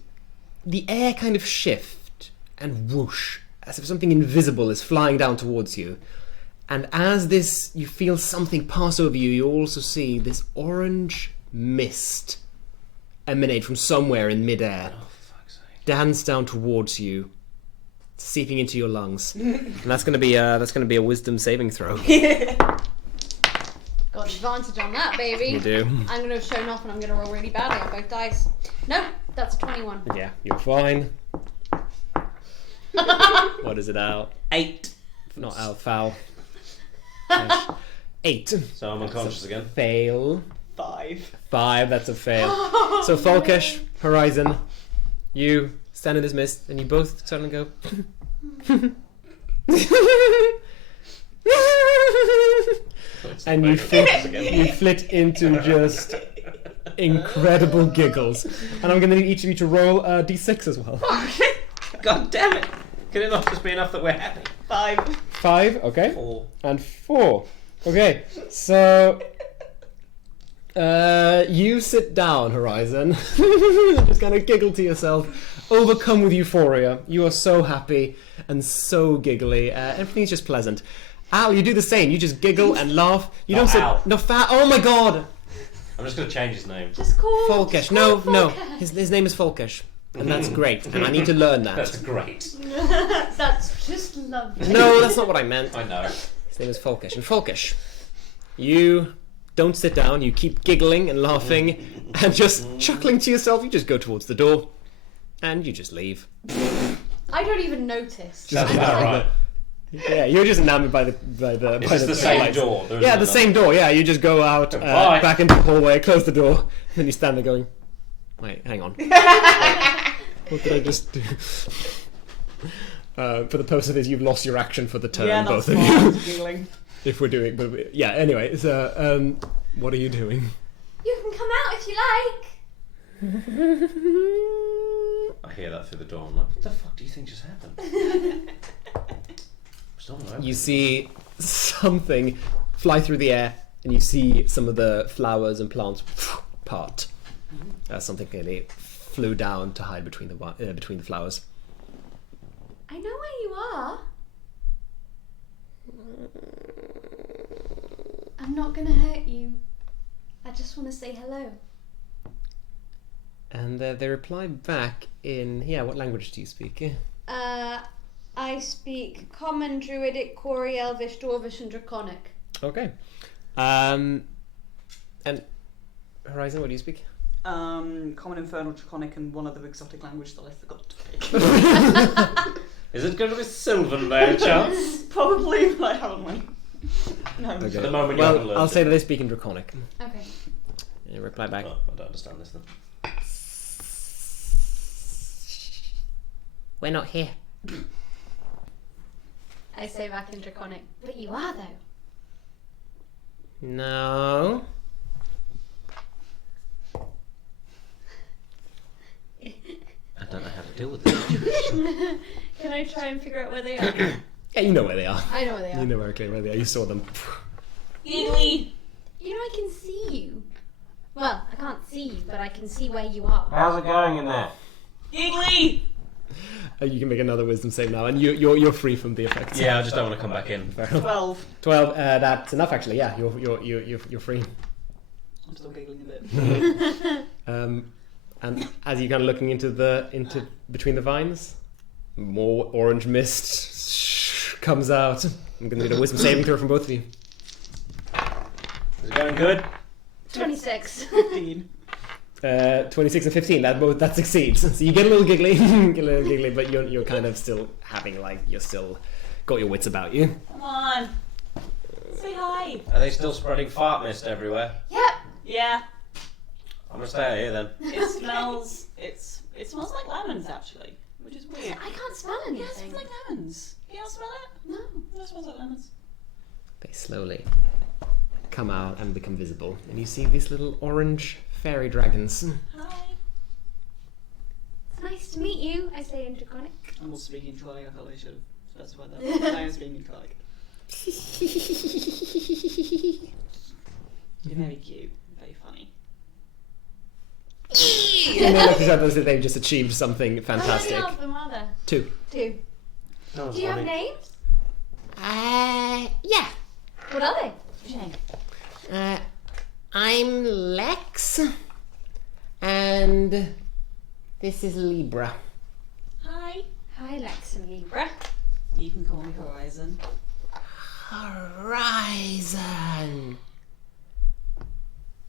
the air kind of shift and whoosh, as if something invisible is flying down towards you. And as you feel something pass over you, you also see this orange mist emanate from somewhere in midair, dance down towards you, seeping into your lungs. And that's going to be a wisdom saving throw. Got advantage on that, baby. You do. I'm going to have shown off and I'm going to roll really badly on both dice. Nope, that's a 21. Yeah, you're fine. What is it out? 8. Not out, foul. 8. So I'm unconscious again. Fail. 5. 5, that's a fail. So Falkesh, Horizon, you stand in this mist and you both suddenly go and you flit into just incredible giggles. And I'm going to need each of you to roll a d6 as well. God damn it! Can it not just be enough that we're happy? 5. 5, okay. 4. And 4. Okay, so you sit down, Horizon. Just kind of giggle to yourself, overcome with euphoria. You are so happy and so giggly. Everything's just pleasant. Al, you do the same. You just giggle and laugh. You don't sit. Al. No, oh my god! I'm just going to change his name. Just call Falkesh. No. His name is Falkesh. And that's great. And I need to learn that. That's great. That's just lovely. No, that's not what I meant. I know. His name is Falkesh. And Falkesh, you don't sit down. You keep giggling and laughing and just chuckling to yourself. You just go towards the door and you just leave. I don't even notice. That's about right. Yeah, you're just enamored by the It's the same lights. door. There Yeah, isn't the another. same door. Yeah, you just go out Bye. back into the hallway, close the door, and then you stand there going, "Wait, hang on. What did I just do?" For the purpose of this, you've lost your action for the turn, Yeah, both that's of fine. you. I was giggling. If we're doing, but yeah. Anyway, so what are you doing? You can come out if you like. I hear that through the door. I'm like, what the fuck do you think just happened? Still not open. You see something fly through the air, and you see some of the flowers and plants part. Something clearly flew down to hide between the flowers. I know where you are. I'm not gonna hurt you. I just want to say hello. And they reply back in what language do you speak? I speak Common, Druidic, Quori, Elvish, Dwarvish, and Draconic. Okay. And Horizon, what do you speak? Common, Infernal, Draconic, and one other exotic language that I forgot to take. Is it going to be Sylvan by any chance? Probably, but I haven't one. No. Okay. For the moment, you haven't Well, learned I'll it. say that they speak in Draconic. Okay. You reply back. Oh, I don't understand this then. We're not here. I say back in Draconic, but you are though. No. I don't know how to deal with this. Can I try and figure out where they are? Yeah, you know where they are. I know where they are. You know very clearly where they are. You saw them. Giggly! You know I can see you. Well, I can't see you, but I can see where you are. How's it going in there? Giggly! You can make another wisdom save now, and you're free from the effects. Yeah, I just don't want to come back in. 12. 12. That's enough, actually. Yeah, you're free. I'm still giggling a bit. And as you're kind of looking into between the vines, more orange mist comes out. I'm going to need a wisdom saving throw from both of you. Is it going good? 26. 15. 26 and 15. That succeeds. So you get a little giggly, but you're kind of still having you're still got your wits about you. Come on. Say hi. Are they still spreading fart mist everywhere? Yep. Yeah. I'm gonna stay out here then. It smells. It smells like lemons actually, which is weird. I can't smell Yeah, it anything. smells like lemons. Can you all smell it? No. No, it smells like lemons. They slowly come out and become visible, and you see these little orange fairy dragons. Hi. It's nice to meet you, I say in Draconic. I'm all speaking Draconic. I thought I should have specified that. I am speaking Draconic. You're very cute. Very funny. And they look at each other as if they've just achieved something fantastic. How many of them are there? 2. 2. No one's Do you have funny. names? Yeah. What are they? What's your name? I'm Lex. And this is Libra. Hi. Hi, Lex and Libra. You can call me Horizon. Horizon.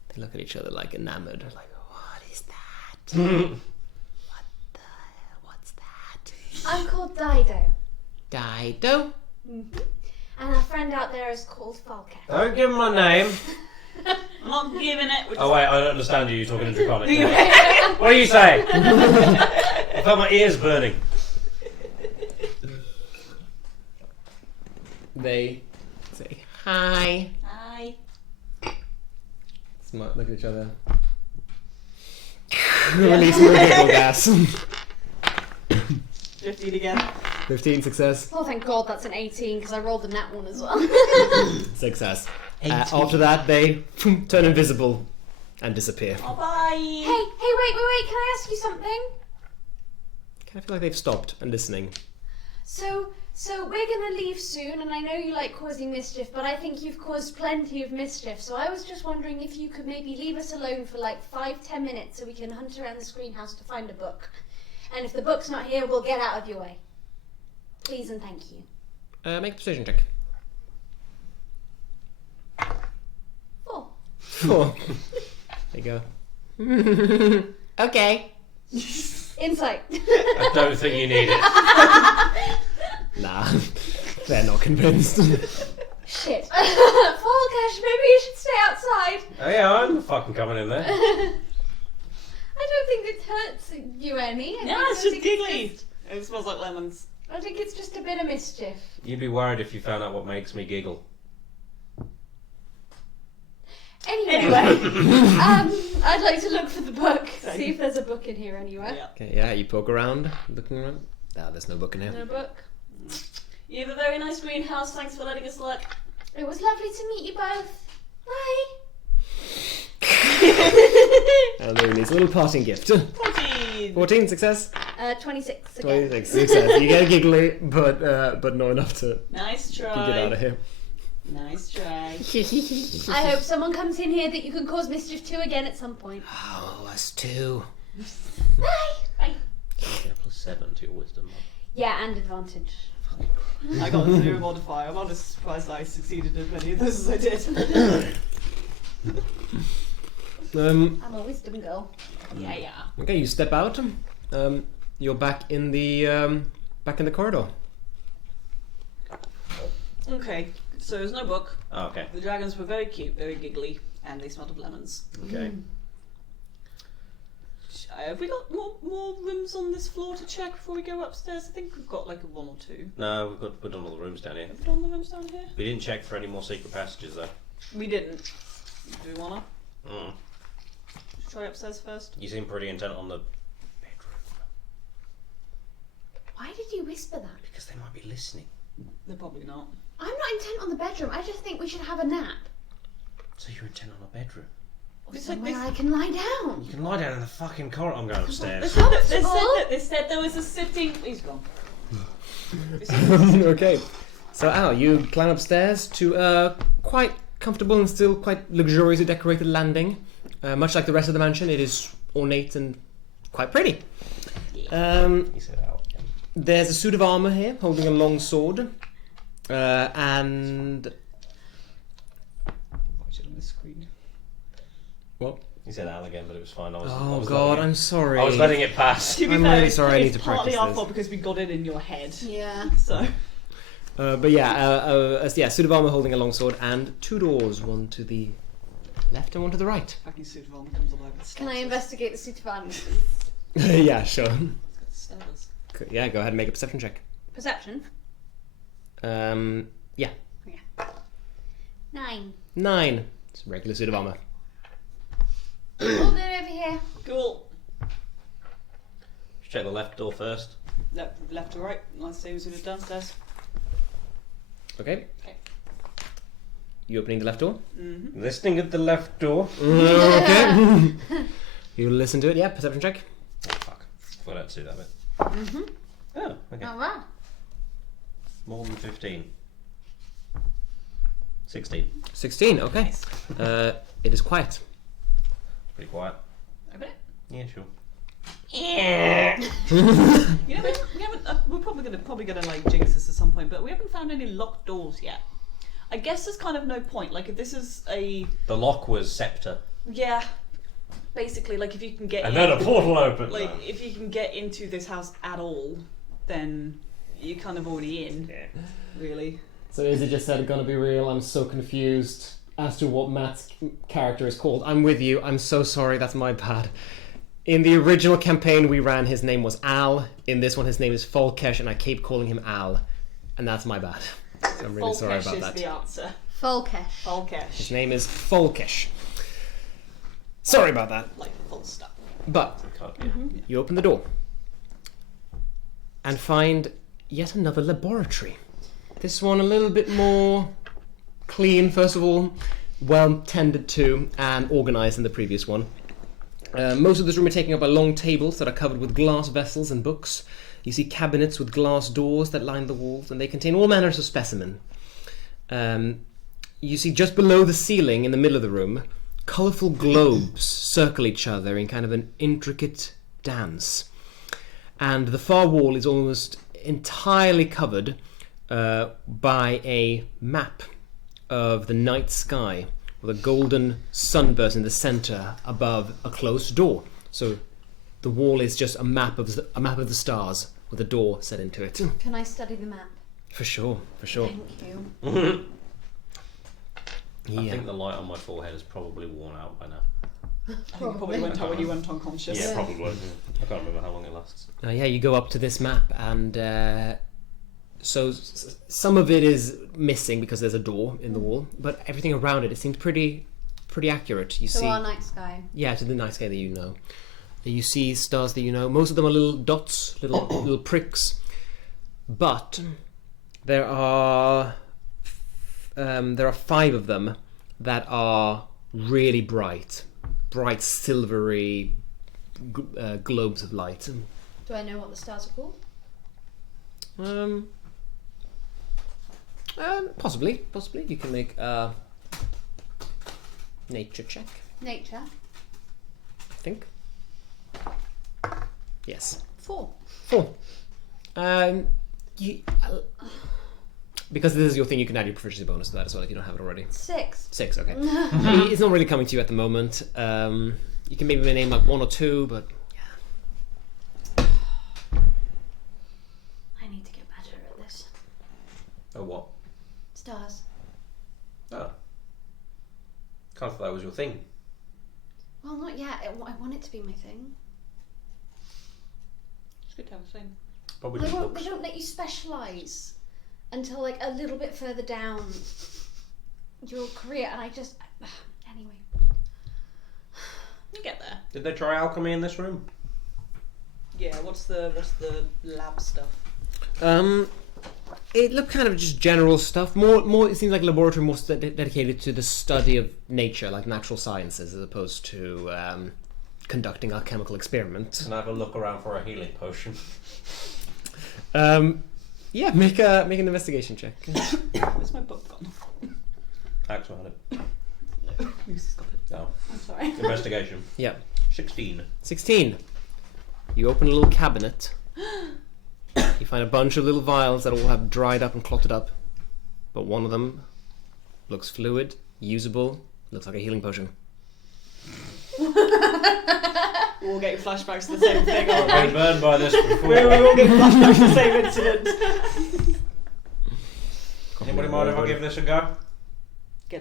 They look at each other enamored. What is that? What's that? I'm called Dido. Dido? Mm-hmm. And our friend out there is called Falca. Don't give him my name. I'm not giving it. We're Oh wait, I don't understand you. You're talking in Draconic. What do you say? I felt my ears burning. They say hi. Hi. Look at each other. Release more giggle gas. 15 again. 15 success. Oh, thank God, that's an 18 because I rolled a nat one as well. Success. After that, they turn invisible and disappear. Oh, bye. Hey, wait, can I ask you something? I feel like they've stopped and listening. So we're gonna leave soon, and I know you like causing mischief, but I think you've caused plenty of mischief. So I was just wondering if you could maybe leave us alone for 5-10 minutes so we can hunt around the screenhouse to find a book. And if the book's not here, we'll get out of your way. Please and thank you. Make a precision check. 4. 4. There you go. Okay. Insight. I don't think you need it. Nah, they're not convinced. Shit. Falcash, maybe you should stay outside. Oh yeah, I'm fucking coming in there. I don't think it hurts you any. No, it's just giggly. It smells like lemons. I think it's just a bit of mischief. You'd be worried if you found out what makes me giggle. Anyway, I'd like to look for the book. See if there's a book in here anywhere. Yeah. Okay, yeah, you poke around, looking around. Ah, there's no book in here. No book. You have a very nice greenhouse. Thanks for letting us look. It was lovely to meet you both. Bye. And there is a little parting gift. 14. 14 success. 26 again. 26 success. You get giggly, but not enough to Nice get try. out of here. Nice try. I hope someone comes in here that you can cause mischief to again at some point. Oh, us too. Bye. Bye. Yeah, +7 to your wisdom. Yeah, and advantage. I got a 0 modifier. I'm honestly surprised I succeeded as many of those as I did. I'm a wisdom girl. Yeah. Okay, you step out. You're back in the corridor. Okay, So there's no book. Oh, okay. The dragons were very cute, very giggly, and they smelled of lemons. Okay. Have we got more rooms on this floor to check before we go upstairs? I think we've got like a 1 or 2. No, we've done all the rooms down here. Have we done the rooms down here? We didn't check for any more secret passages though. We didn't. Do we wanna? Mm. Try upstairs first? You seem pretty intent on the bedroom. Why did you whisper that? Because they might be listening. They're probably not. I'm not intent on the bedroom. I just think we should have a nap. So you're intent on a bedroom? Or It's like somewhere this- I can lie down. You can lie down in the fucking corridor. I'm going upstairs. They said there was a sitting. He's gone. Okay. So Al, you climb upstairs to a quite comfortable and still quite luxuriously decorated landing. Much like the rest of the mansion, it is ornate and quite pretty. He said out. There's a suit of armor here, holding a long sword, and Watch it on the screen. what? He said Al again, but it was fine. I was God, letting I'm it- sorry. I was letting it pass. To be I'm fair, really sorry, I need it's to partly practice our this. fault because we got it in your head. Yeah. So But yeah, suit of armor holding a long sword, and 2 doors, one to the left and one to the right. fucking suit of armor comes alive. Can I investigate the suit of armor? Yeah, sure. Stabbers. Yeah, go ahead and make a perception check. Perception. Yeah, 9. 9. It's a regular suit of armor. Hold it over here. Cool. Check the left door first. Left to right. Let's see who's downstairs. Okay. Okay. You opening the left door? Mm-hmm. Listening at the left door. Okay. You listen to it. Yeah, perception check. Oh, fuck. Forgot to do that bit. Mm-hmm. Oh, okay. Oh wow. More than 15. 16. 16. Okay. It is quiet. Pretty quiet. Open it. Yeah, sure. You know, we haven't. We're probably gonna like jinx this at some point, but we haven't found any locked doors yet. I guess there's kind of no point. Like if this is a The lock was scepter. basically like if you can get And then a portal opened. like if you can get into this house at all, then you're kind of already in. Yeah. Really. So is it just gonna be real? I'm so confused as to what Matt's character is called. I'm with you. I'm so sorry. That's my bad. In the original campaign we ran, his name was Al. In this one, his name is Folkesh, and I keep calling him Al, and that's my bad. So I'm really sorry about is that. the answer. Folkesh. His Folkesh. name is Folkesh. Sorry about that. Like full stop. But you open the door and find yet another laboratory. This one a little bit more clean, first of all, well tended to and organised than the previous one. Most of this room are taken up by long tables that are covered with glass vessels and books. You see cabinets with glass doors that line the walls, and they contain all manners of specimen. You see just below the ceiling in the middle of the room, colourful globes circle each other in kind of an intricate dance. And the far wall is almost entirely covered by a map of the night sky with a golden sunburst in the centre above a closed door. So the wall is just a map of the stars with a door set into it. Can I study the map? For sure, for sure. Thank you. I think the light on my forehead is probably worn out by now. I think it probably went out when you went unconscious. Yeah, probably was. I can't remember how long it lasts. Yeah, you go up to this map, and so some of it is missing because there's a door in the wall, but everything around it seems pretty accurate. You So see, our night sky. yeah, to the night sky that you know. You see stars that you know. Most of them are little dots, little pricks, but there are 5 of them that are really bright silvery globes of light. Do I know what the stars are called? Possibly. You can make a nature check, Nature. I think. Yes. 4. 4. Because this is your thing, you can add your proficiency bonus to that as well if you don't have it already. 6. 6, okay. It's not really coming to you at the moment. You can maybe name like 1 or 2, but I need to get better at this. Oh, what? Stars. Kind of thought that was your thing. Well, not yet. I want it to be my thing. It's good to have a thing. Probably They just won't. books. They don't let you specialise until like a little bit further down your career, and I just anyway. You get there. Did they try alchemy in this room? Yeah. What's the lab stuff? It looked kind of just general stuff. More. It seems like a laboratory more dedicated to the study of nature, like natural sciences, as opposed to conducting alchemical experiments. Can I have a look around for a healing potion? Yeah, make an investigation check. Where's my book gone? Axe on it. No, Lucy's got it. No. I'm sorry. Investigation. Yeah. 16. 16. You open a little cabinet. You find a bunch of little vials that all have dried up and clotted up, but one of them looks fluid, usable, looks like a healing potion. We're all getting flashbacks to the same thing, I've aren't been burned by this before. We're all getting flashbacks to the same incident. Anybody mind if I give this a go?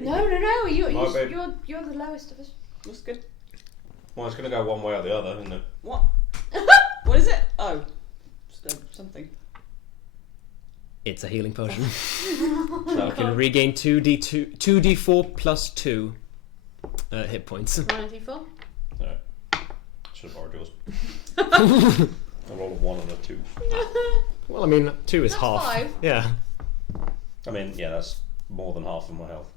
No. You're My bad. you're the lowest of us. That's good. Well, it's going to go one way or the other, isn't it? What? What is it? Oh, something. It's a healing potion. So, You can regain 2d4 plus 2 hit points. 194. Alright. Should have borrowed yours. I rolled a 1 and a 2. Well, I mean, 2 is That's half. 5. Yeah. I mean, yeah, that's more than half of my health.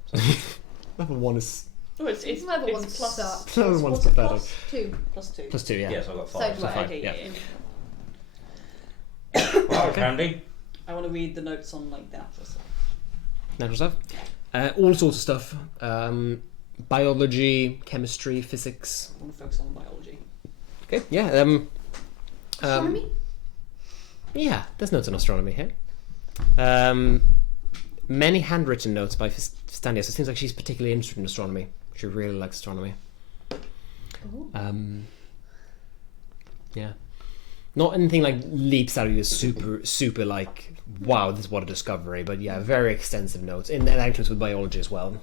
Level 1 is... Oh, it's Level it's one's plus suck. Level 1's what's it pathetic. plus? 2. Plus 2. Plus 2, yeah. Yeah, so I got So 5. do I. fine, Okay, yeah. Wow, Candy. I want to read the notes on like that or something. Natural stuff. All sorts of stuff. Biology, chemistry, physics. I want to focus on biology. Okay, yeah. Astronomy? Yeah, there's notes on astronomy here. Many handwritten notes by Fistandia, so it seems like she's particularly interested in astronomy. She really likes astronomy. Ooh. Yeah. Not anything like leaps out of you super like, wow, this is what a discovery, but yeah, very extensive notes. And that includes with biology as well.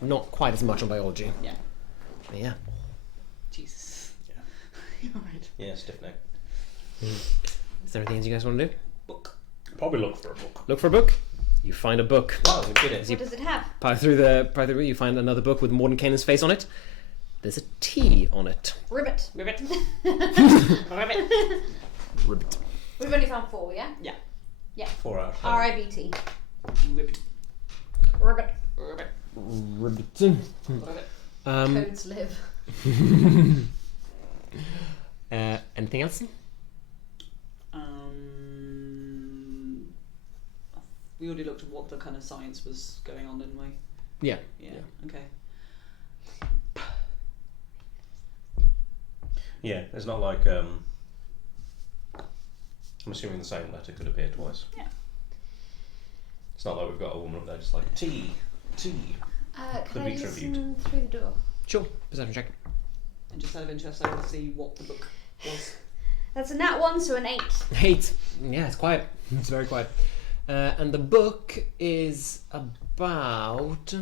Not quite as much on biology. Yeah. But yeah. Jesus. Yeah. You're right. Yeah, stiff neck. Is there anything else you guys want to do? Book. Probably look for a book. Look for a book. You find a book. Wow, we did it. What does it have? Pile through the you find another book with Mordenkainen's face on it. There's a T on it. Ribbit. Ribbit. Ribbit. Ribbit. We've only found 4, yeah? Yeah. 4 out of 10. R-I-B-T. Ribbit. Ribbit. Ribbit. Ribbit. Ribbit. Codes live. Anything else? We already looked at what the kind of science was going on, didn't we? Yeah. Yeah. Okay. Yeah, it's not like I'm assuming the same letter could appear twice. Yeah. It's not like we've got a woman up there just like T. Could Could I be listen tribute. through the door? Sure. Perception check. And just out of interest, I want to see what the book was. That's a nat 1, so an 8. 8. Yeah, it's quiet. It's very quiet. And the book is about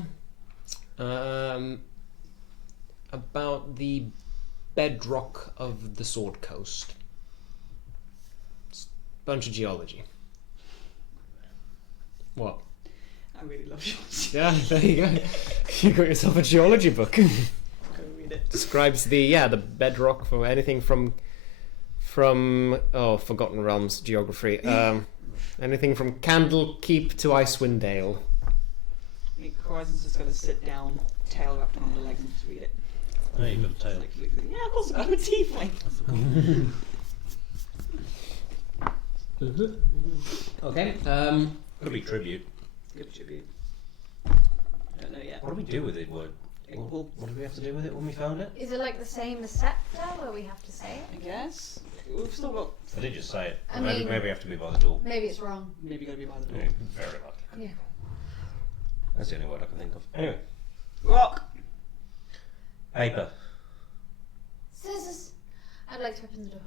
the bedrock of the Sword Coast. It's a bunch of geology. What? I really love yours. Yeah, there you go. You got yourself a geology book. Go read it. Describes the bedrock for anything from Forgotten Realms geography. Anything from Candlekeep to Icewind Dale. Horizon's just going to sit down, tail wrapped around the legs, and just read it. Oh, you've got a tail. Yeah, of course, I'm a tiefling. Okay. Could be tribute. Good tribute. I don't know yet. What do we do with it? What do we have to do with it when we found it? Is it like the same as Scepter, where we have to say it? I guess. We've still got... I did just say it. I Maybe mean- we have to be by the door. Maybe it's wrong. Maybe going to be by the door. Yeah, very likely. Yeah. That's the only word I can think of. Anyway, Rock! paper. Scissors. I'd like to open the door.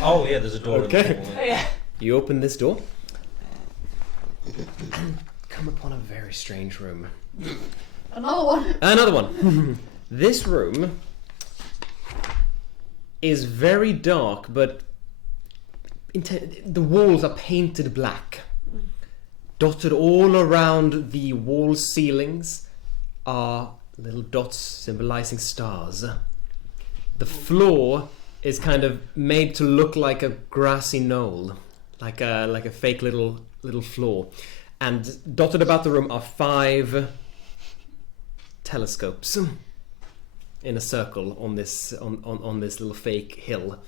Oh yeah, there's a door. Okay. In the Oh, yeah. You open this door and come upon a very very strange room. Another one. Another one. This room is very dark, but the walls are painted black. Dotted all around the wall ceilings are little dots symbolizing stars. The floor is kind of made to look like a grassy knoll, like a fake little floor. And dotted about the room are 5 telescopes in a circle on this little fake hill.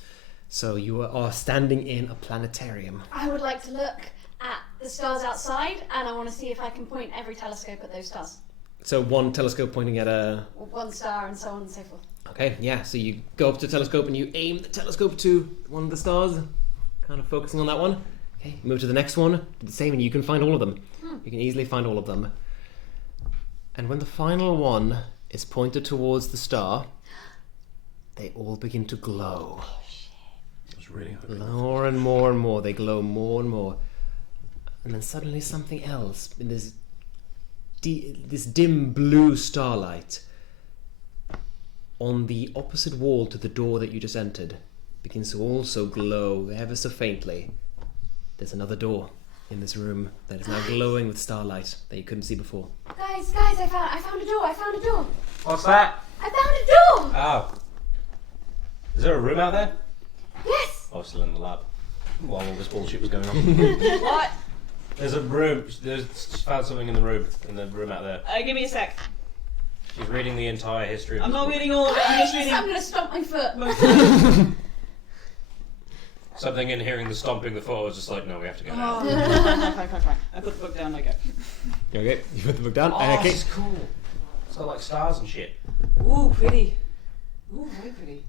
So you are standing in a planetarium. I would like to look at the stars outside, and I want to see if I can point every telescope at those stars. So one telescope pointing at a... One star and so on and so forth. Okay, yeah, so you go up to the telescope and you aim the telescope to one of the stars, kind of focusing on that one. Okay, move to the next one, do the same, and you can find all of them. You can easily find all of them. And when the final one is pointed towards the star, they all begin to glow. I was really hoping. More and more and more, they glow more and more. And then suddenly something else, in this dim blue starlight, on the opposite wall to the door that you just entered, begins to also glow ever so faintly. There's another door in this room that is now glowing with starlight that you couldn't see before. Guys, I found a door. What's that? I found a door. Oh. Is there a room out there? Yes. Oh, still in the lab. While all this bullshit was going on. What? There's a room. There's found something in the room out there. Give me a sec. She's reading the entire history of I'm this not book. reading all of it. I'm just reading. I'm going to stomp my foot. most of it. Something in hearing the stomping the foot, I was just like, no, we have to go now. Oh, fine. I put the book down. I go. Okay, you put the book down. Oh, Okay. this is cool. It's got like stars and shit. Ooh, pretty. Ooh, very pretty.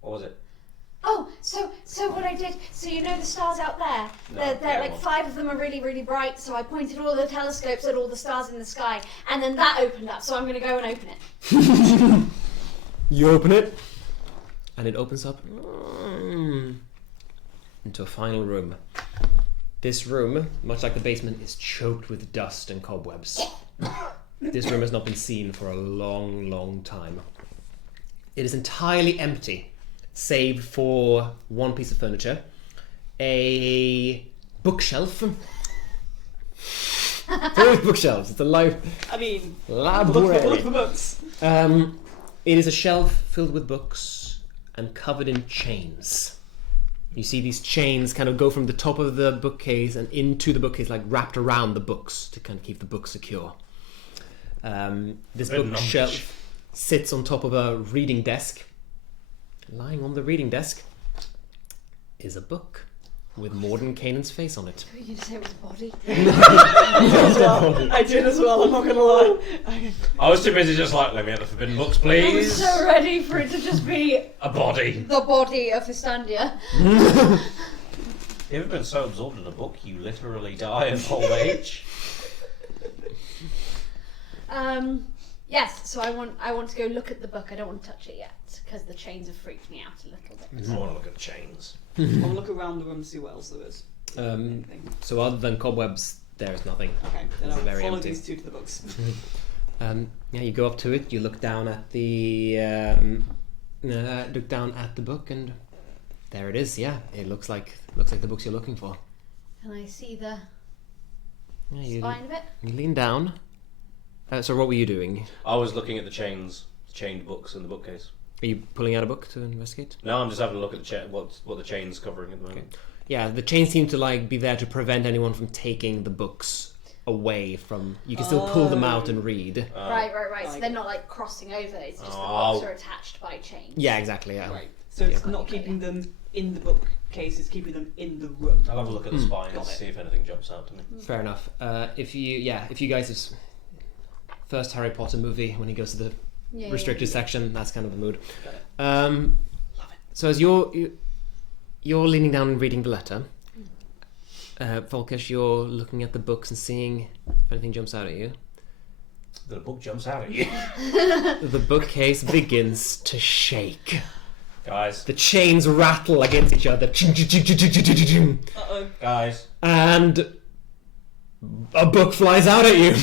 What was it? Oh, so what I did, so you know the stars out there? No, They're like well. 5 of them are really, really bright, so I pointed all the telescopes at all the stars in the sky, and then that opened up, so I'm going to go and open it. You open it, and it opens up into a final room. This room, much like the basement, is choked with dust and cobwebs. This room has not been seen for a long, long time. It is entirely empty, save for one piece of furniture, a bookshelf. Filled with bookshelves. It's a library. Look for books. It is a shelf filled with books and covered in chains. You see these chains kind of go from the top of the bookcase and into the bookcase, like wrapped around the books to kind of keep the books secure. This Very bookshelf sits on top of a reading desk. Lying on the reading desk is a book with Mordenkainen's face on it. Were you going to say it was a body? I did as well. I'm not gonna lie. I was too busy just like, let me have the forbidden books, I was please. so ready for it to just be A body. the body of Fistandia. You ever been so absorbed in a book you literally die of old age? Yes, so I want to go look at the book. I don't want to touch it yet, because the chains have freaked me out a little bit. I want to look at the chains. I'll look around the room to see what else there is. So other than cobwebs, there is nothing. Okay, then It's I'll very follow empty. these 2 to the books. Yeah, you go up to it. You look down at the book, and there it is. Yeah, it looks like the books you're looking for. And I see the Yeah, you spine of it. lean down. So what were you doing? I was looking at the chained books in the bookcase. Are you pulling out a book to investigate? No, I'm just having a look at the what the chain's covering at the moment. Yeah, the chains seem to be there to prevent anyone from taking the books away from. You can still pull them out and read. Right. So Like- they're not like crossing over. It's just the Oh. books are attached by chains. Yeah, exactly. Yeah. Right. So it's Yeah. not keeping them in the bookcase, it's keeping them in the room. I'll have a look at the spine and Got it. see if anything jumps out to me. Fair enough. If you guys' first Harry Potter movie when he goes to the Yeah, restricted section, that's kind of the mood. Got it. Love it. So as you're leaning down and reading the letter, Volkesh, you're looking at the books and seeing if anything jumps out at you. The book jumps out at you. The bookcase begins to shake. Guys. The chains rattle against each other. Uh-oh. Guys. And A book flies out at you.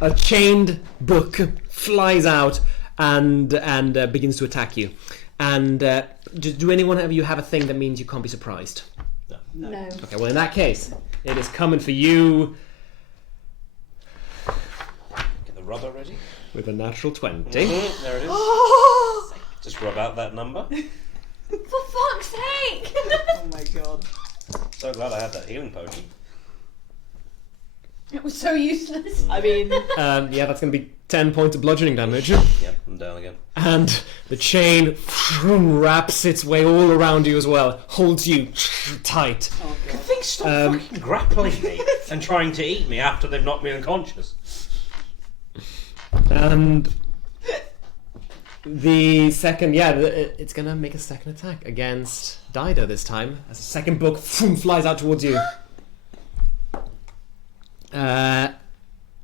A chained book flies out and begins to attack you. And do anyone of you have a thing that means you can't be surprised? No. Okay, well in that case, it is coming for you Get the rubber ready. with a natural 20. There it is. Oh, Just rub out that number. for fuck's sake! Oh my god. So glad I had that healing potion. It was so useless. I mean, Yeah, that's going to be 10 points of bludgeoning damage. Yep, I'm down again. And the chain wraps its way all around you as well, holds you tight. oh god. Things stop fucking grappling me and trying to eat me after they've knocked me unconscious. And the second, it's going to make a second attack against Dido this time. As a second book flies out towards you.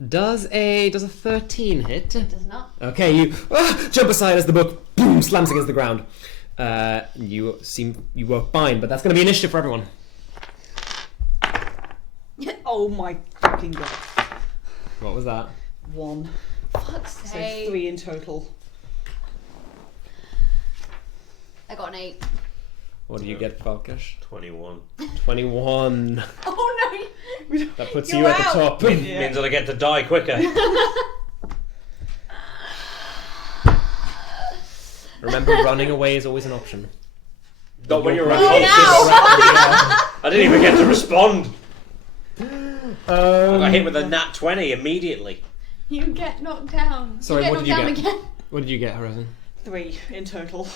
Does a 13 hit? It does not. Okay, you jump aside as the book slams against the ground. You work fine, but that's going to be initiative for everyone. Oh my fucking god. What was that? 1. Fuck's So sake. 3 in total. I got an 8. What do you get, Falkish? 21. 21. Oh no! That puts You're you at the out. top. Means that I get to die quicker. Remember, running away is always an option. Not when you're Oh, unconscious. I didn't even get to respond. I got hit with a Um, nat 20 immediately. You get knocked down. Sorry, you what did you knocked get? down again. What did you get, Horizon? 3 in total.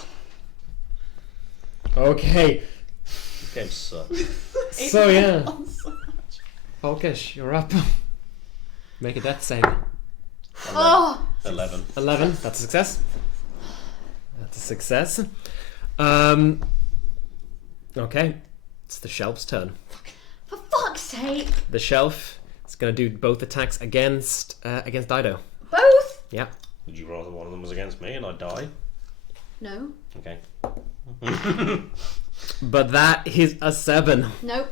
Okay, This game sucks. so yeah. Falkish, you're up. Make a death save. Oh! 11. 11, that's a success. That's a success. Okay, it's the shelf's turn. For fuck's sake! The shelf is going to do both attacks against Dido. Both? Yeah. Would you rather one of them was against me and I die? No. Okay. But that is a 7. Nope.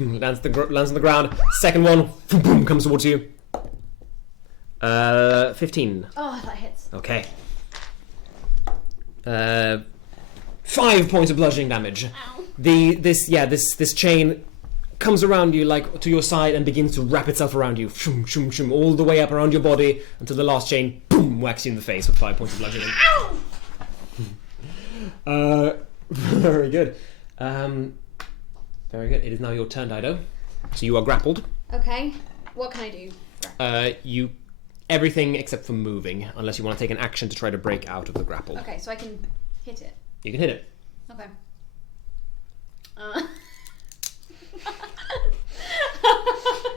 lands on the ground. Second one, boom, comes towards you. 15. Oh, that hits. Okay. 5 points of bludgeoning damage. Ow. This chain comes around you, like to your side, and begins to wrap itself around you, shum, shum, shum, all the way up around your body until the last chain, boom, whacks you in the face with 5 points of bludgeoning. Ow! Very good. Very good. It is now your turn, Dido. So you are grappled. Okay. What can I do? Everything except for moving, unless you want to take an action to try to break out of the grapple. Okay, so I can hit it. You can hit it. Okay.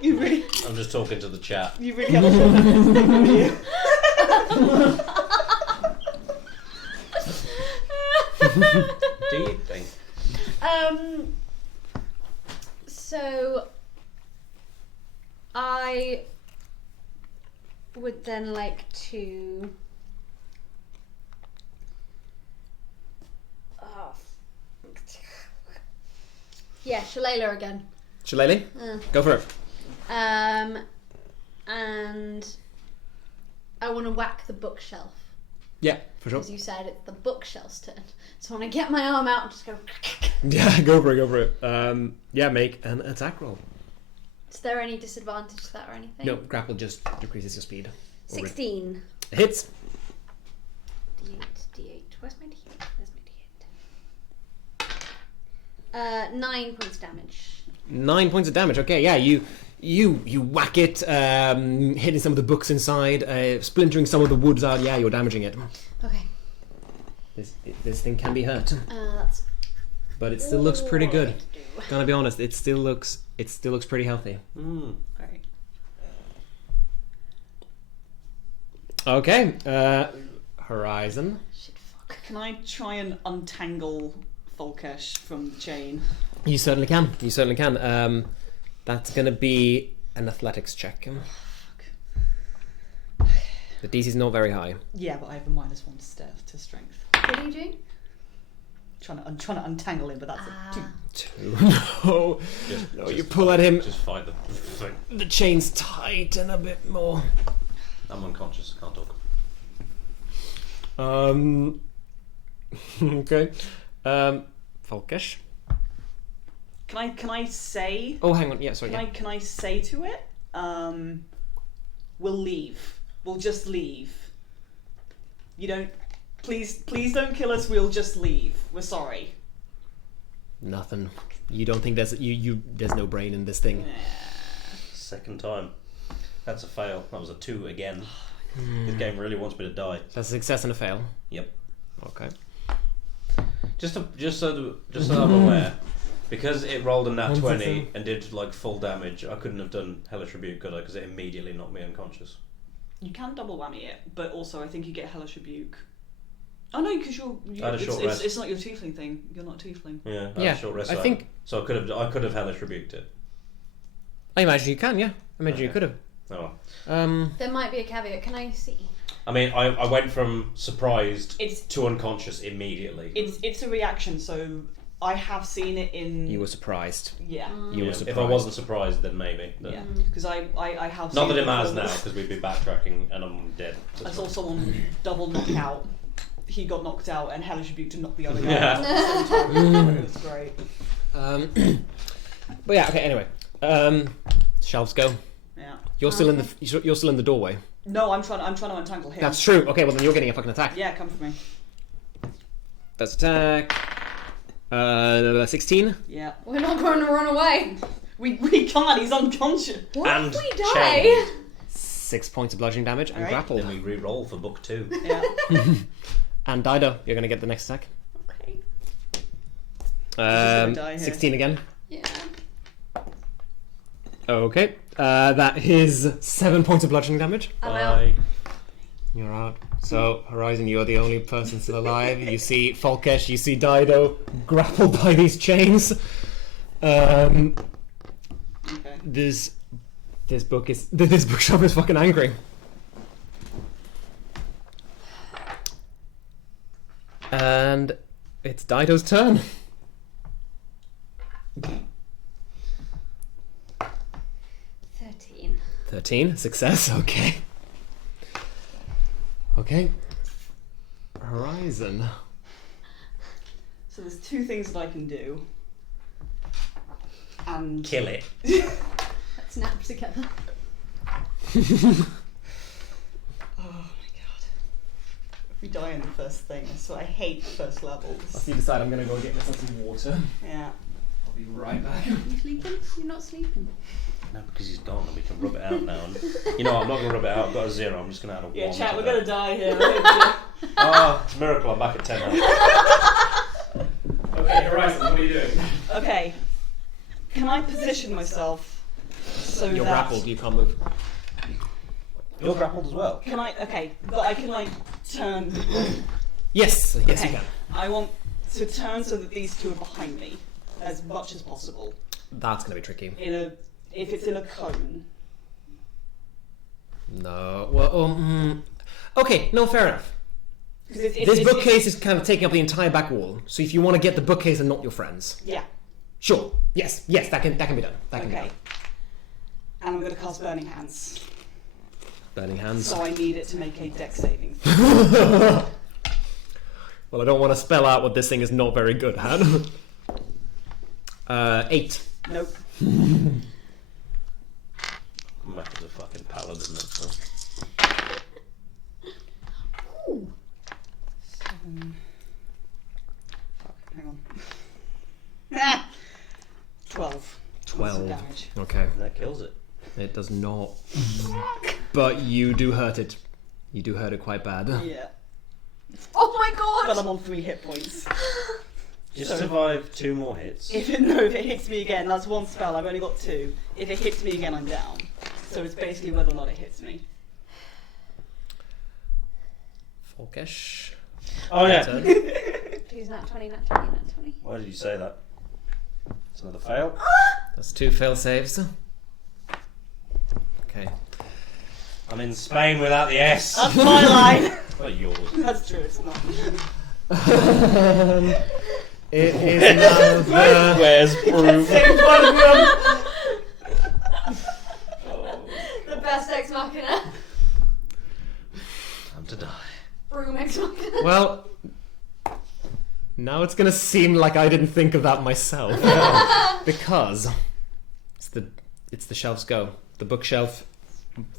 You really, I'm just talking to the chat. you really have a shot. Do you think? So I would then like to Shillelagh again. Shillelagh? Go for it. And I want to whack the bookshelf. Yeah, for sure. Because you said it's the bookshelf's turn. So I want to get my arm out and just go. Yeah, go for it. Yeah, make an attack roll. Is there any disadvantage to that or anything? No, grapple just decreases your speed. 16. Hits. D8. Where's my D8? There's my D8. 9 points damage. 9 points of damage. Okay, yeah, you whack it, hitting some of the books inside, splintering some of the woods out. Yeah, you're damaging it. Okay. This thing can be hurt, That's. but it still looks pretty good. all I can do. Gonna be honest, it still looks pretty healthy. Great. Okay, Horizon. Shit, fuck. Can I try and untangle Volkesh from the chain? You certainly can. You certainly can. That's gonna be an athletics check. The DC's not very high. Yeah, but I have a -1 to strength. What are you doing? I'm trying to untangle him, but that's a 2. No, no, you pull at him. Just fight the thing. The chains tighten a bit more. I'm unconscious. I can't talk. Okay. Falkesh. Can I say? Oh, hang on. Yeah, sorry. Can I say to it? We'll leave. We'll just leave. You don't. Please don't kill us. We'll just leave. We're sorry. Nothing. You don't think there's there's no brain in this thing? Second time. That's a fail. That was a 2 again. This game really wants me to die. That's a success and a fail. Yep. Okay. Just so I'm aware, because it rolled a nat 20 and did like full damage, I couldn't have done Hellish Rebuke, could I? Because it immediately knocked me unconscious. You can double whammy it, but also I think you get Hellish Rebuke. Oh no, because I had a short rest. it's not your tiefling thing. You're not tiefling. Yeah, I had a short rest. I think so. I could have Hellish Rebuked it. I imagine you can. Yeah, I imagine you could have. Oh. There might be a caveat. Can I see? I mean, I went from surprised to unconscious immediately. It's a reaction, so I have seen it in. You were surprised. Yeah. You were surprised. If I wasn't surprised, then maybe. But Yeah, because I have. not seen that it matters before. now, because we'd be backtracking and I'm dead. So I it's saw fine. someone double knock out. He got knocked out, and Hellish Rebuke to knock the other guy Yeah. out at the same time. It was great. But yeah. Okay. Anyway. Shelves go. Yeah. You're still in the you're still in the doorway. No, I'm trying to untangle him. That's true. Okay. Well, then you're getting a fucking attack. Yeah, come for me. That's attack. 16. Yeah. We're not going to run away. We can't. He's unconscious. What And if we die? chained. 6 points of bludgeoning damage and Alright. grappled. Then we re-roll for book 2. Yeah. And Dido, you're going to get the next attack. Okay. gonna die here. 16 again. Yeah. Okay. That is 7 points of bludgeoning damage. I'm out. Bye. You're out. So, Horizon, you're the only person still alive. You see Falkesh, you see Dido grappled by these chains. Okay. This bookshop is fucking angry. And it's Dido's turn. 13, success, okay. Okay. Horizon. So there's 2 things that I can do. And Kill it. Let's nap together. oh my god. If we die in the first thing, I swear I hate first levels. You decide I'm gonna go get myself some water. Yeah. I'll be right back. You sleeping? You're not sleeping. No, because he's gone and we can rub it out now. And, you know what, I'm not going to rub it out. I've got a 0. I'm just going to add a 1. Yeah, chat, to we're that. gonna die here. Oh, it's a miracle. I'm back at 10 now. Okay, Horizon, what are you doing? Okay. Can I position myself so You're that grappled, you can't move. You're grappled as well. Can I? Okay, but I can like turn. Yes, yes Okay. you can. I want to turn so that these 2 are behind me as much as possible. That's gonna be tricky. If it's in a cone. No, well, okay, no, fair enough. This It's bookcase is kind of taking up the entire back wall, so if you want to get the bookcase and not your friends, Yeah. sure, yes, that can be done. That can be Okay. done. And I'm going to cast Burning Hands. Burning hands. So I need it to make a dex saving. Well, I don't want to spell out what this thing is not very good at. 8. Nope. Mac is a fucking paladin, so. Ooh. 7. Fuck, hang on. Ah! 12. 12. Damage. Okay, That kills it. it does not. But you do hurt it. You do hurt it quite bad. Yeah. Oh my But god! I'm on 3 hit points. Just So- survive 2 more hits. If it hits me again, that's 1 spell. I've only got 2. If it hits me again, I'm down. So it's basically whether or not it hits me. Falkesh. Oh yeah. Please, not 20, not 20, not 20. Why did you say that? It's another fail. That's 2 fail saves. Okay. I'm in Spain without the S. That's my line! Not yours. That's true, it's not. It is now the... Where's Broom? The best ex machina. Time to die. Broom ex machina. Well, now it's gonna seem like I didn't think of that myself. Because it's the shelf's go. The bookshelf,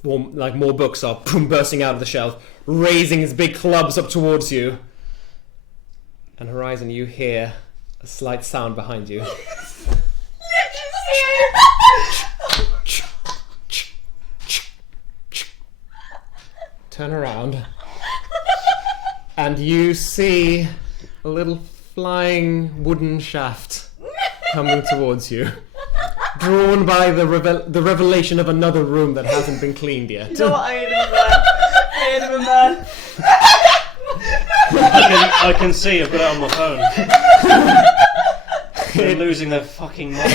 more books are bursting out of the shelf, raising its big clubs up towards you. And Horizon, you hear a slight sound behind you. Turn around. And you see a little flying wooden shaft coming towards you. Drawn by the revelation of another room that hasn't been cleaned yet. You know what? I ain't even mad. I can see. I've got it on my phone. They're losing their fucking mind.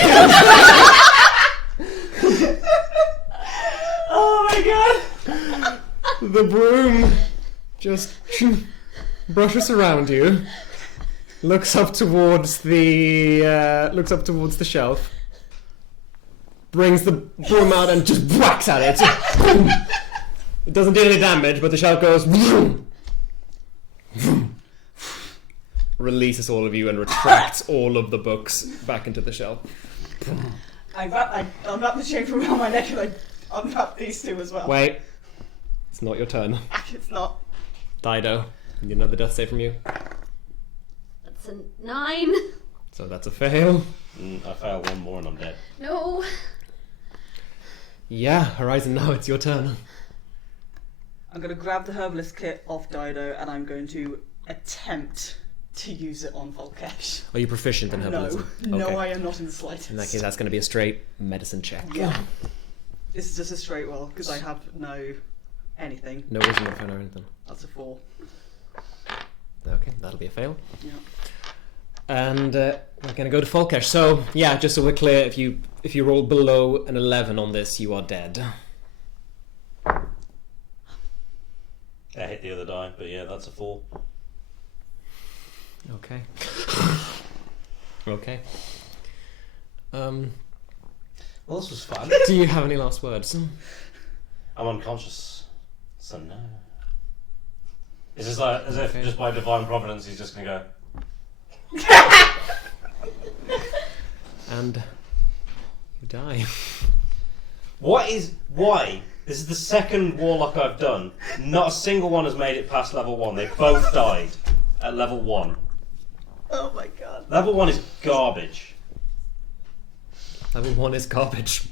Oh my god! The broom just brushes around you, looks up towards the shelf, brings the broom out and just whacks at it. It doesn't do any damage, but the shelf goes releases all of you and retracts all of the books back into the shelf. I unwrap the chain from around my neck and I unwrap these two as well. Wait, it's not your turn. It's not. Dido, need another death save from you. That's a 9. So that's a fail. I fail one more and I'm dead. No. Yeah, Horizon, now it's your turn. I'm going to grab the herbalist kit off Dido and I'm going to attempt to use it on Volkesh. Are you proficient in herbalism? No, Okay. I am not in the slightest. In that case, that's going to be a straight medicine check. Yeah. This is just a straight roll because I have no anything. No wisdom or anything. That's a 4. Okay, that'll be a fail. Yeah. And we're going to go to Volkesh. So, yeah, just so we're clear, if you roll below an 11 on this, you are dead. I hit the other die, but yeah, that's a 4. Okay. Okay. Well, this was fun. Do you have any last words? I'm unconscious, so no. It's just like, as if just by divine providence he's just gonna go. And you die. Why? This is the second warlock I've done. Not a single one has made it past level 1. They both died at level 1. Oh my god. Level 1 is garbage. Level 1 is garbage.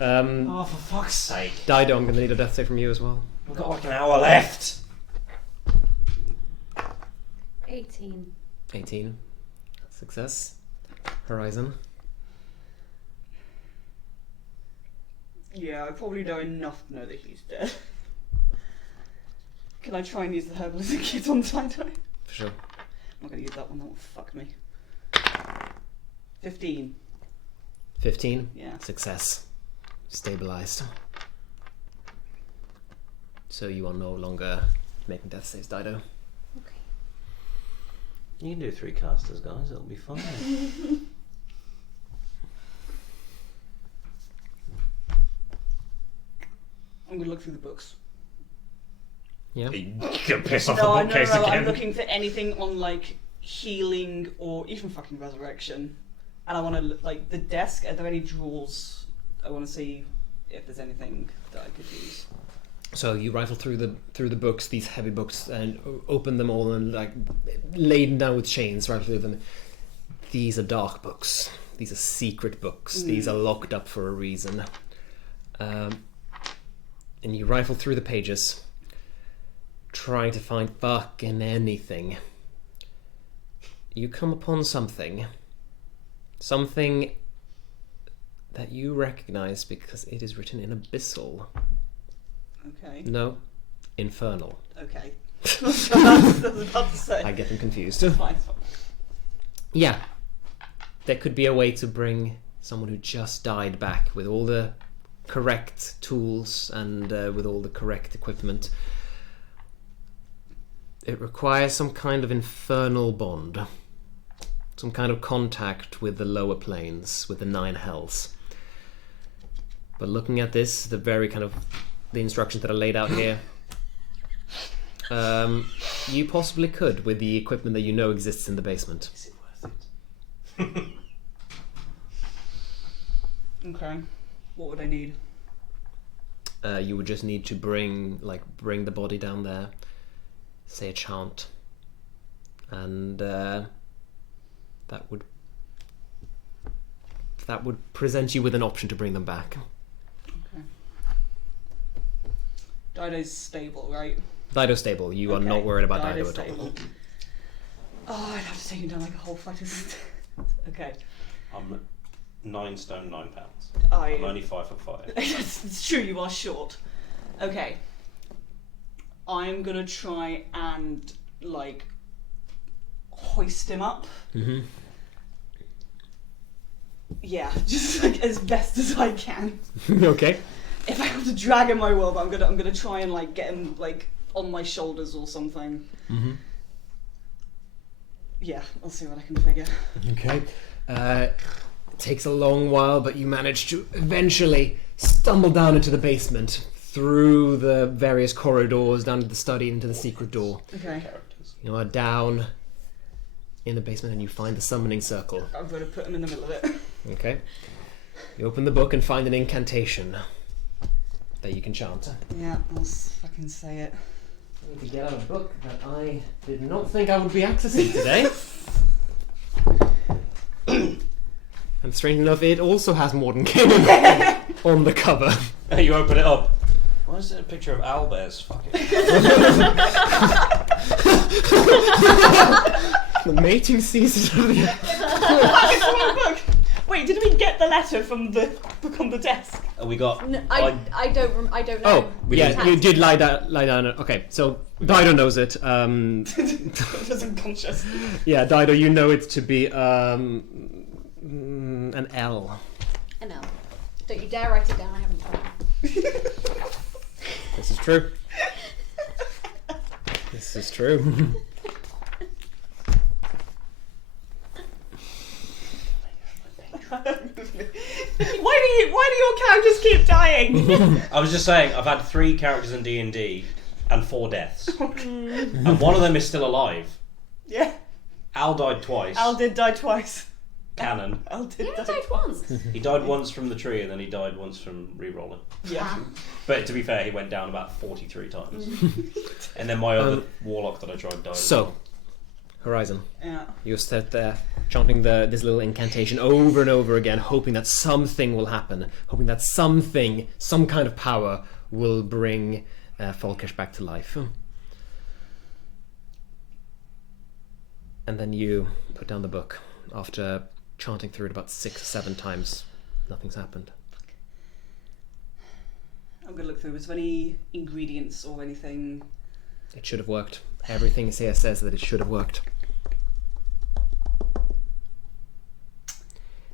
Oh, for fuck's sake. Dido, I'm going to need a death save from you as well. We've got like an hour left. 18. 18. Success. Horizon. Yeah, I probably know enough to know that he's dead. Can I try and use the herbalist kit on Dido? For sure. I'm not going to use that one, that will fuck me. 15. 15. Yeah. Success. Stabilized. So you are no longer making death saves, Dido. Okay. You can do 3 casters, guys. It'll be fine. I'm going to look through the books. Yeah. You can piss off No, the bookcase I'm again. looking for anything on like healing or even fucking resurrection. And I want to like the desk. Are there any drawers? I want to see if there's anything that I could use. So you rifle through the books, these heavy books, and open them all and like laden down with chains, rifle through them. These are dark books. These are secret books. These are locked up for a reason. And you rifle through the pages, trying to find fucking anything. You come upon something that you recognize because it is written in abyssal. Okay. No, infernal. Okay. That's what I was about to say. I get them confused. Fine, it's fine. Yeah, there could be a way to bring someone who just died back with all the correct tools and with all the correct equipment. It requires some kind of infernal bond. some kind of contact with the lower planes, with the 9 hells. But looking at this, the instructions that are laid out here, you possibly could with the equipment that you know exists in the basement. Is it worth it? Okay. What would I need? You would just need to bring the body down there, say a chant, and that would present you with an option to bring them back. Okay. Dido's stable, right? Dido's stable. You are not worried about Dido at all. Oh, I'd have to take him down like a whole flight of Okay. I'm 9 stone 9 pounds. I'm only 5'5". It's true, you are short. Okay. I'm gonna try and hoist him up. Mm-hmm. Yeah, just as best as I can. Okay. If I have to drag him, I will. But I'm gonna try and get him on my shoulders or something. Mm-hmm. Yeah, I'll see what I can figure. Okay. It takes a long while, but you manage to eventually stumble down into the basement, through the various corridors, down to the study, into the secret door. Okay. You are down in the basement and you find the summoning circle. I'm gonna put him in the middle of it. Okay. You open the book and find an incantation that you can chant. Yeah, I'll fucking say it. I need to get out a book that I did not think I would be accessing today. And strange enough, it also has Mordenkainen on the cover. You open it up. Why is there a picture of owlbears? Fucking. The mating season of the... It's the wrong book! Wait, did we get the letter from the book on the desk? We got. No, I don't know. Oh, yeah, you did lie down. Okay, so Dido knows it. Just unconscious. Yeah, Dido, you know it to be an L. An L. Don't you dare write it down. I haven't tried. This is true. This is true. Why do your characters keep dying? I was just saying, I've had 3 characters in D&D and 4 deaths, and one of them is still alive. Yeah. Al died twice. Al did die twice. Canon. Al did You die died once. He died once from the tree, and then he died once from re-rolling. Yeah. But to be fair, he went down about 43 times. And then my other warlock that I tried died. So, Horizon, Yeah. you sit there chanting this little incantation over and over again, hoping that something will happen, hoping that something, some kind of power, will bring Folkish back to life. And then you put down the book after chanting through it about 6 or 7 times. Nothing's happened. I'm gonna look through. Was there any ingredients or anything? It should have worked. Everything here says that it should have worked.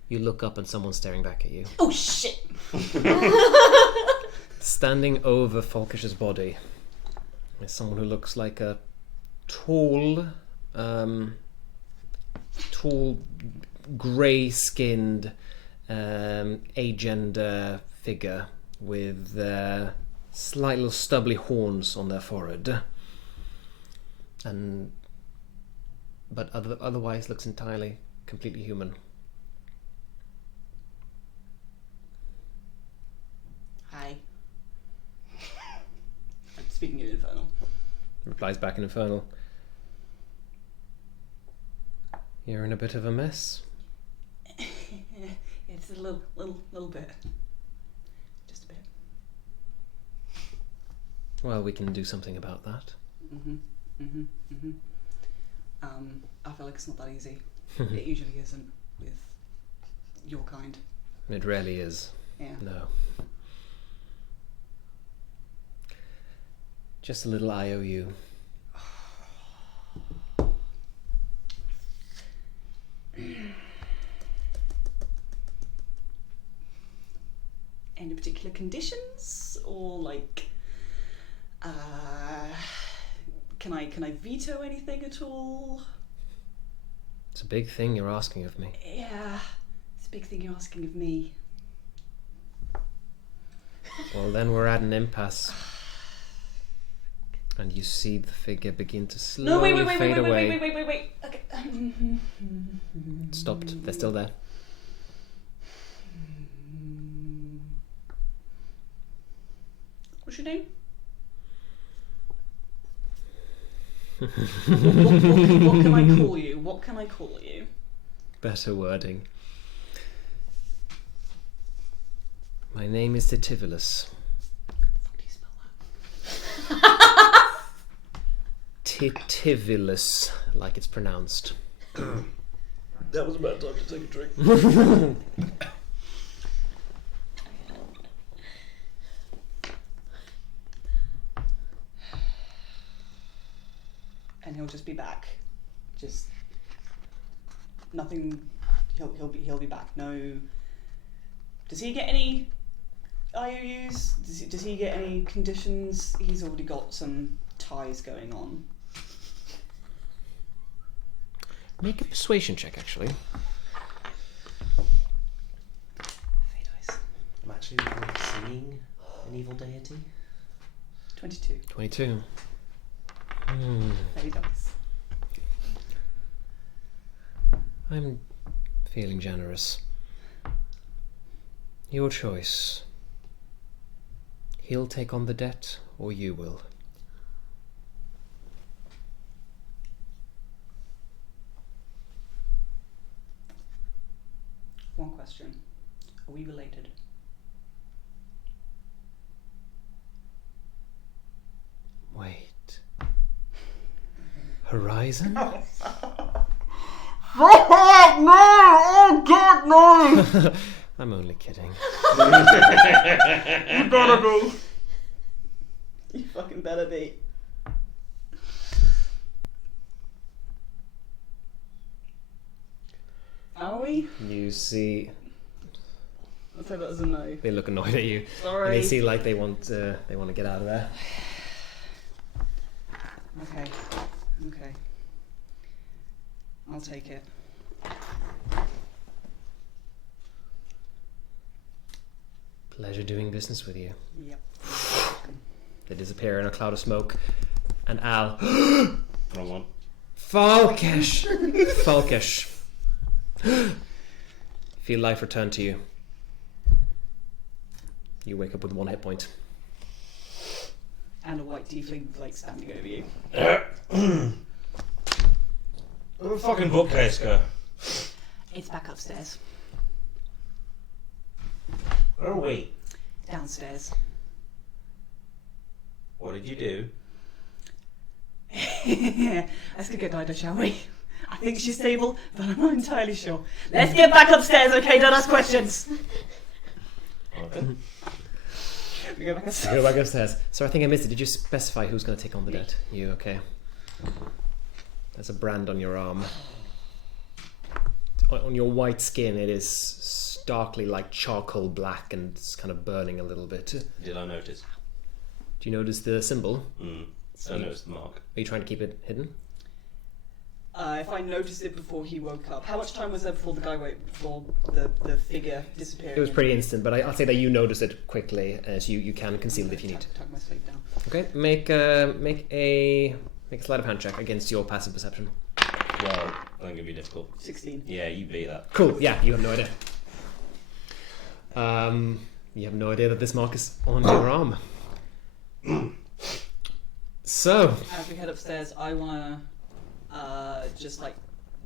You look up and someone's staring back at you. Oh shit! Standing over Folkish's body is someone who looks like a tall, grey-skinned, agender figure with slight little stubbly horns on their forehead, but otherwise looks entirely, completely human. Hi. I'm speaking in Infernal. Replies back in Infernal. You're in a bit of a mess. It's a little bit. Just a bit. Well, we can do something about that. I feel like it's not that easy. It usually isn't with your kind. It rarely is. Yeah. No. Just a little IOU. Any particular conditions, or can I veto anything at all? It's a big thing you're asking of me. Yeah, it's a big thing you're asking of me. Well, then we're at an impasse. And you see the figure begin to slowly fade away. Wait. Okay. Stopped. They're still there. What's your name? what can I call you? What can I call you? Better wording. My name is Titivulus. How do you spell that? Titivulus, like it's pronounced. That was about time to take a drink. And he'll just be back. Just nothing. He'll be back. No. Does he get any IOUs? Does he get any conditions? He's already got some ties going on. Make a persuasion check, actually. Very nice. I'm actually seeing an evil deity. 22. 22. Very nice. I'm feeling generous. Your choice. He'll take on the debt, or you will. One question. Are we related? Wait. Horizon? No! Oh God, no! I'm only kidding. You better be. You fucking better be. Are we? You see, I'll take that as a no. they look annoyed at you. Sorry. And they see like they want to get out of there. Okay. Okay. I'll take it. Pleasure doing business with you. Yep. They disappear in a cloud of smoke. And Al. Wrong one. Falkish! Falkish. Feel life return to you. You wake up with 1 hit point. And a white tiefling like standing over you. Where the fucking bookcase go? It's back upstairs. Where are we? Downstairs. What did you do? Let's go get Dido, shall we? I think she's stable, but I'm not entirely sure. Let's get back upstairs, okay? Don't ask questions. Okay. We go back upstairs. Go back upstairs. So I think I missed it. Did you specify who's going to take on the debt? You, okay. There's a brand on your arm. On your white skin, it is starkly like charcoal black and it's kind of burning a little bit. Did I notice? Do you notice the symbol? I noticed the mark. Are you trying to keep it hidden? If I noticed it before he woke up, how much time was there before the guy woke, before the figure disappeared? It was pretty instant, but I'll say that you notice it quickly, so you can conceal it if you need. Tuck my sleeve down. Okay, make a sleight of hand check against your passive perception. Well, I think it'd be difficult. 16. Yeah, you beat that. Cool. Yeah, you have no idea. You have no idea that this mark is on your arm. So, As we head upstairs, I wanna just like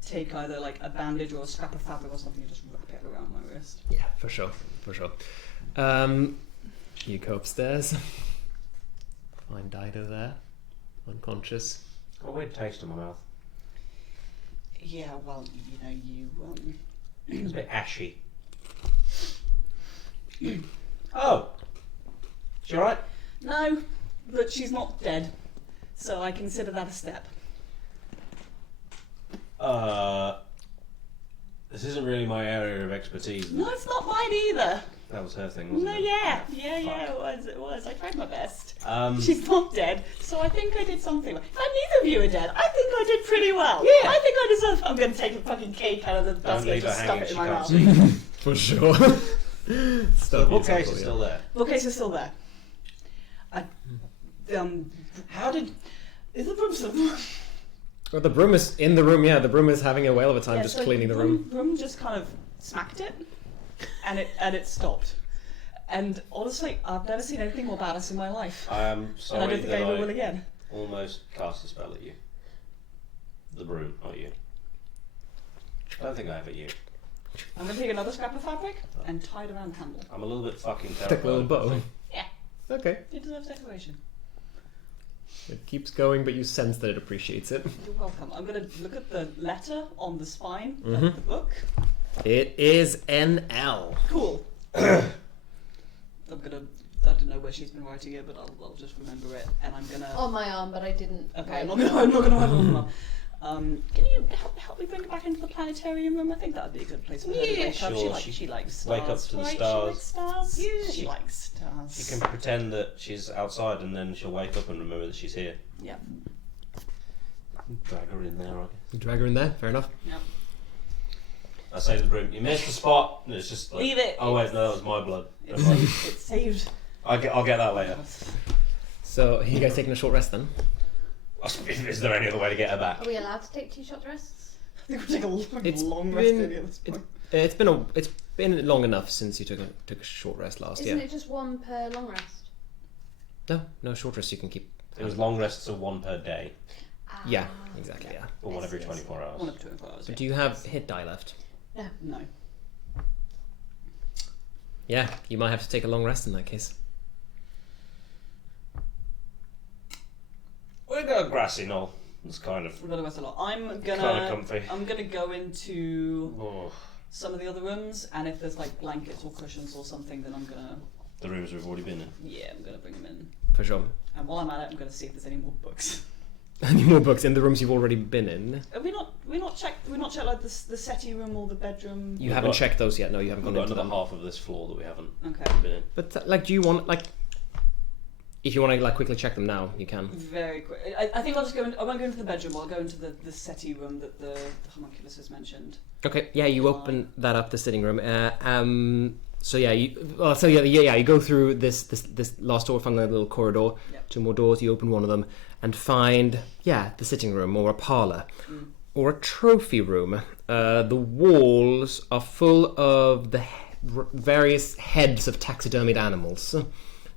take either like a bandage or a scrap of fabric or something and just wrap it around my wrist. yeah, for sure. You go upstairs. Find Dido there, unconscious. Got a weird taste in my mouth. Yeah, well, you know, It's a bit ashy. Oh! She alright? No, but she's not dead, so I consider that a step. This isn't really my area of expertise. No, it's not mine either. That was her thing, wasn't No, it? yeah, it was. I tried my best. Um, She's not dead, so I think I did something. If neither of you are dead, I think I did pretty well. Yeah. I think I deserve. I'm going to take a fucking cake out of the Don't basket leave and her stuff hanging. it She in my can't mouth. see. For sure. So the bookcase is still there. Bookcase is still there. How did? Is the broom still? Well, the broom is in the room, yeah. The broom is having a whale of a time Yeah, just so cleaning the room. Broom just kind of smacked it, and it stopped. And honestly, I've never seen anything more badass in my life. I am And I sorry don't think I that ever will I again. almost cast a spell at you. The broom, not you. I don't think I have at you. I'm going to take another scrap of fabric and tie it around the handle. I'm a little bit fucking Take a terrified. little bow. Yeah, Okay. it deserves decoration. It keeps going, but you sense that it appreciates it. You're welcome. I'm going to look at the letter on the spine Mhm. of the book. It is an L. Cool. I don't know where she's been writing it, but I'll just remember it, and I'm gonna. On my arm, but I didn't. Okay, I'm not gonna write it on them. Can you help me bring her back into the planetarium room? I think that would be a good place for her to Yeah, wake up. sure. She likes stars. Wake up to the right? stars. She likes stars. Yeah, She likes stars. She can pretend that she's outside and then she'll wake up and remember that she's here. Yeah. Drag her in there, right? You drag her in there, fair enough. Yeah. I say to the broom, you missed the spot, and it's just like, Leave it. oh wait, no, that was my blood. It's saved. It's saved. I'll get that later. So, you guys taking a short rest then? Is there any other way to get her back? Are we allowed to take 2 short rests? I think we'll take a It's long rest been- at this point. It's been long enough since you took a short rest last Isn't year. it just 1 per long rest? No short rest you can keep. It was long rests of 1 per day, Yeah, exactly, yeah. or 1 every Yes. 24 hours. 1 of 24 hours. But do you have hit die left? No. Yeah, you might have to take a long rest in that case. We got a grassy knoll. It's kind of We've got to rest a lot. I'm kind of gonna comfy. go into Oh, some of the other rooms, and if there's like blankets or cushions or something, then I'm gonna the rooms we've already been in. I'm gonna bring them in. For sure. And while I'm at it, I'm gonna see if there's any more books. Any more books in the rooms you've already been in? Have we not checked like the settee room or the bedroom? You We've haven't got- checked those yet. No, you haven't We've gone got into another them. half of this floor that we haven't Okay. been in. But like, do you want like, if you want to like quickly check them now, you can. Very quick. I think I'll just go. I won't go into the bedroom. I'll go into the settee room that the homunculus has mentioned. Okay, yeah, you open that up, the sitting room. So yeah, you go through this last door, find a little corridor, Yep. 2 more doors. You open one of them and find the sitting room or a parlor or a trophy room. The walls are full of the various heads of taxidermied animals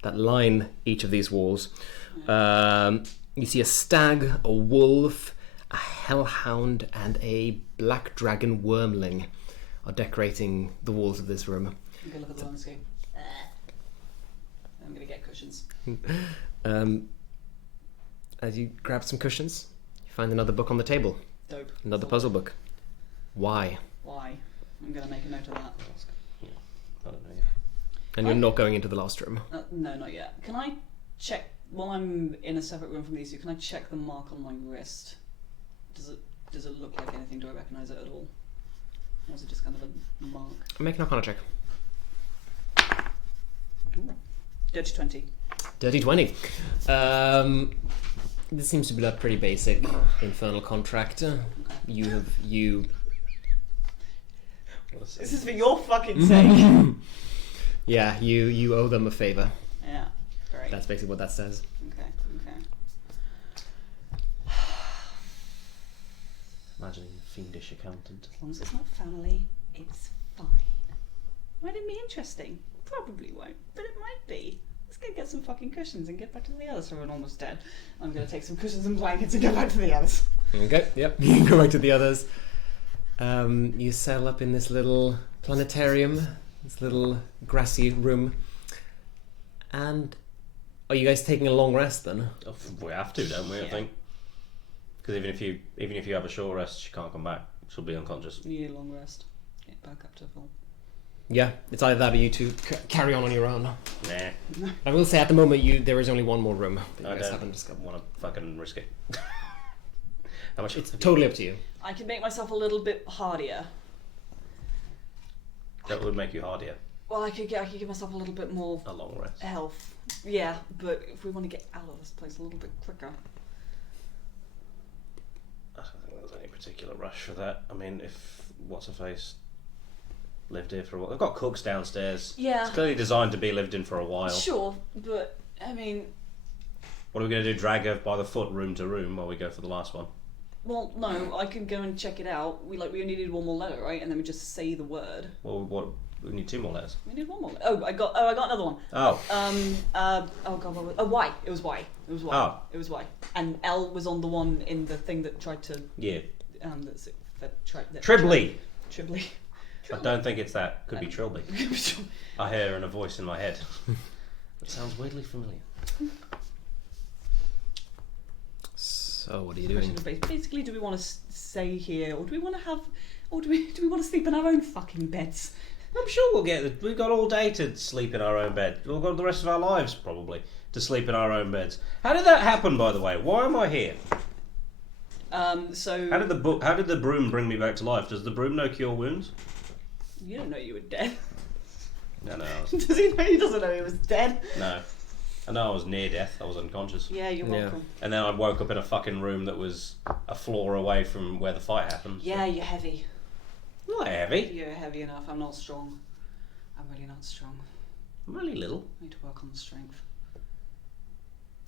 that line each of these walls. You see a stag, a wolf, a hellhound, and a black dragon wormling are decorating the walls of this room. I'm gonna look at the landscape. I'm gonna get cushions. As you grab some cushions, you find another book on the table, Dope. another puzzle book. Why? Why? I'm gonna make a note of that. I don't know yet. And you're not going into the last room. No, not yet. Can I check while I'm in a separate room from these two? Can I check the mark on my wrist? Does it look like anything? Do I recognise it at all? Or is it just kind of a mark? Make an Arcana check. Ooh. Dirty 20. Dirty 20. This seems to be a pretty basic infernal contract. You This is for your fucking sake. Yeah, you owe them a favor. Yeah. Great. That's basically what that says. Okay. Imagining a fiendish accountant. As long as it's not family, it's fine. Might it be interesting? Probably won't, but it might be. Let's go get some fucking cushions and get back to the others who are almost dead. I'm gonna take some cushions and blankets and go back to the others. Okay, yep. You go back to the others. You settle up in this little planetarium, this little grassy room. And are you guys taking a long rest then? Oh, we have to, don't we? I Yeah. think. Because even if you have a short rest, she can't come back. She'll be unconscious. You need a long rest. Get back up to full. Yeah, it's either that or you two carry on your own. Nah, I will say at the moment there is only one more room that I you guys don't haven't discovered. want to fucking risk it. How much? It's totally up to you. I can make myself a little bit hardier. That would make you hardier. Well, I could give myself a little bit more A long rest. health. Yeah, but if we want to get out of this place a little bit quicker. I don't think there's any particular rush for that. I mean, if what's-her-face lived here for a while. They've got cooks downstairs. Yeah. It's clearly designed to be lived in for a while. Sure, but I mean, What are we going to do? Drag her by the foot room to room while we go for the last one? well, no, I can go and check it out. We only needed one more letter, right? And then we just say the word. Well, what? We need 2 more letters. We need one more. I got another one. Oh. Oh god, what was, Y. It was Y. It was Y. Oh. It was Y. And L was on the one in the thing that tried to Yeah. Tribly. I don't think it's that. Could be Trilby. I hear in a voice in my head. It sounds weirdly familiar. So what are you doing? Basically, do we want to stay here, or do we want to have, or do we want to sleep in our own fucking beds? I'm sure we'll get. We've got all day to sleep in our own bed. We've got the rest of our lives probably to sleep in our own beds. How did that happen, by the way? Why am I here? So How did the broom bring me back to life? Does the broom know cure wounds? you don't know you were dead. No. Does he know? He doesn't know he was dead. No. I know I was near death. I was unconscious. Yeah, you're welcome. And then I woke up in a fucking room that was a floor away from where the fight happened. Yeah, you're heavy. Not heavy. You're heavy enough. I'm not strong. I'm really not strong. I'm really little. I need to work on the strength.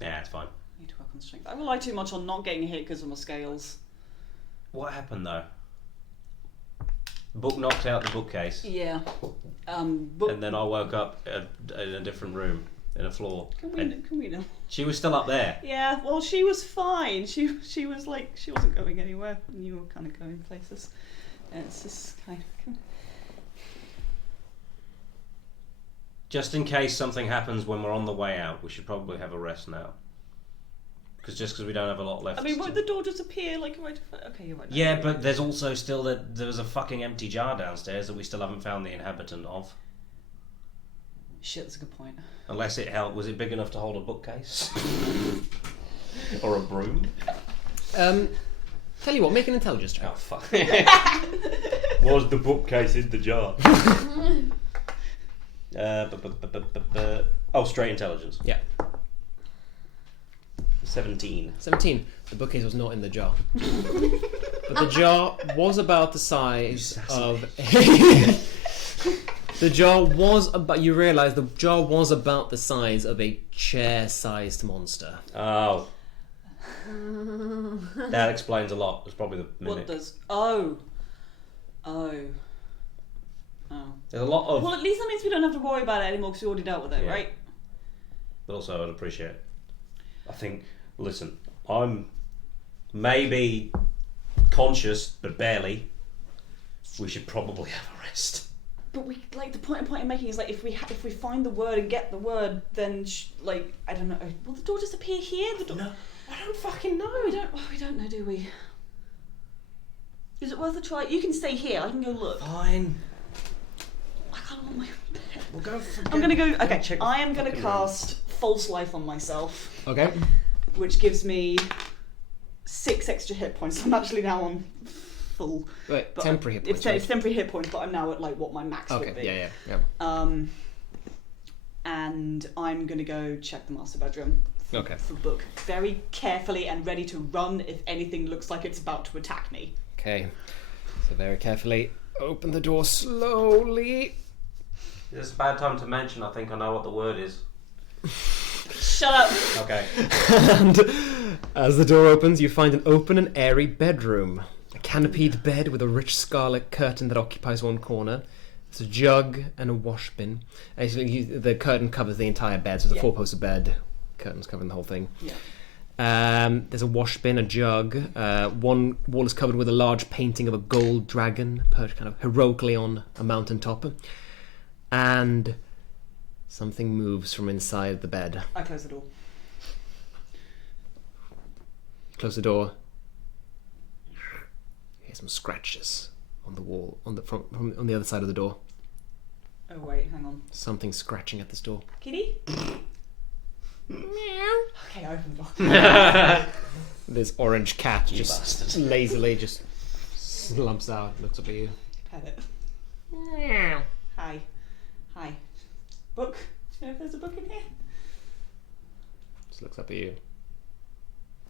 Yeah, it's fine. I need to work on the strength. I rely too much on not getting hit because of my scales. What happened though? Book knocked out the bookcase. Yeah. And then I woke up in a different room, in a floor. Can And we know? she was still up there. Yeah, well, she was fine. She was like, she wasn't going anywhere, and you were kind of going places. And it's just kind of... Just in case something happens when we're on the way out, we should probably have a rest now. Because we don't have a lot left. I mean, won't the door just appear like right... Okay, you're right. Yeah, but there's also still there's a fucking empty jar downstairs that we still haven't found the inhabitant of. Shit, that's a good point. Unless it held, was it big enough to hold a bookcase? Or a broom? Tell you what, make an intelligence check. Oh fuck. Was the bookcase in the jar? Straight intelligence. Yeah. 17. 17. The bookcase was not in the jar. But the jar was about the size of... The jar was about... You realise the jar was about the size of a chair-sized monster. Oh. That explains a lot. It's probably the mimic. What does... Oh. There's a lot of... Well, at least that means we don't have to worry about it anymore because we already dealt with it, Yeah. right? But also I'd appreciate... I think... Listen, I'm maybe conscious, but barely. We should probably have a rest. But we the point I'm making is like if we find the word and get the word, then I don't know. Will the door just appear here? The door. No, I don't fucking know. We don't know, do we? Is it worth a try? You can stay here. I can go look. Fine. I can't want my own bed. We'll go. I'm gonna go. Okay, check I am gonna fucking cast False Life on myself, Okay. which gives me 6 extra hit points. I'm actually now on full. Wait, But temporary hit points. It's temporary hit points, but I'm now at what my max would be. Okay, yeah. And I'm gonna go check the master bedroom for book very carefully and ready to run if anything looks like it's about to attack me. Okay. So very carefully open the door slowly. It's a bad time to mention. I think I know what the word is. Shut up. Okay. And as the door opens, you find an open and airy bedroom. A canopied bed with a rich scarlet curtain that occupies one corner. There's a jug and a wash bin. Actually, the curtain covers the entire bed, so the four-poster bed. Curtains covering the whole thing. Yeah. There's a wash bin, a jug. One wall is covered with a large painting of a gold dragon perched kind of heroically on a mountaintop. And something moves from inside the bed. I close the door. Close the door. You hear some scratches on the wall, on the other side of the door. Oh wait, hang on. Something scratching at this door. Kitty? Meow. Okay, I open the door. This orange cat You just bastard. lazily just slumps out, looks up at you. Pet it. Meow. Hi. Hi. Book? Do you know if there's a book in here? Just looks up at you.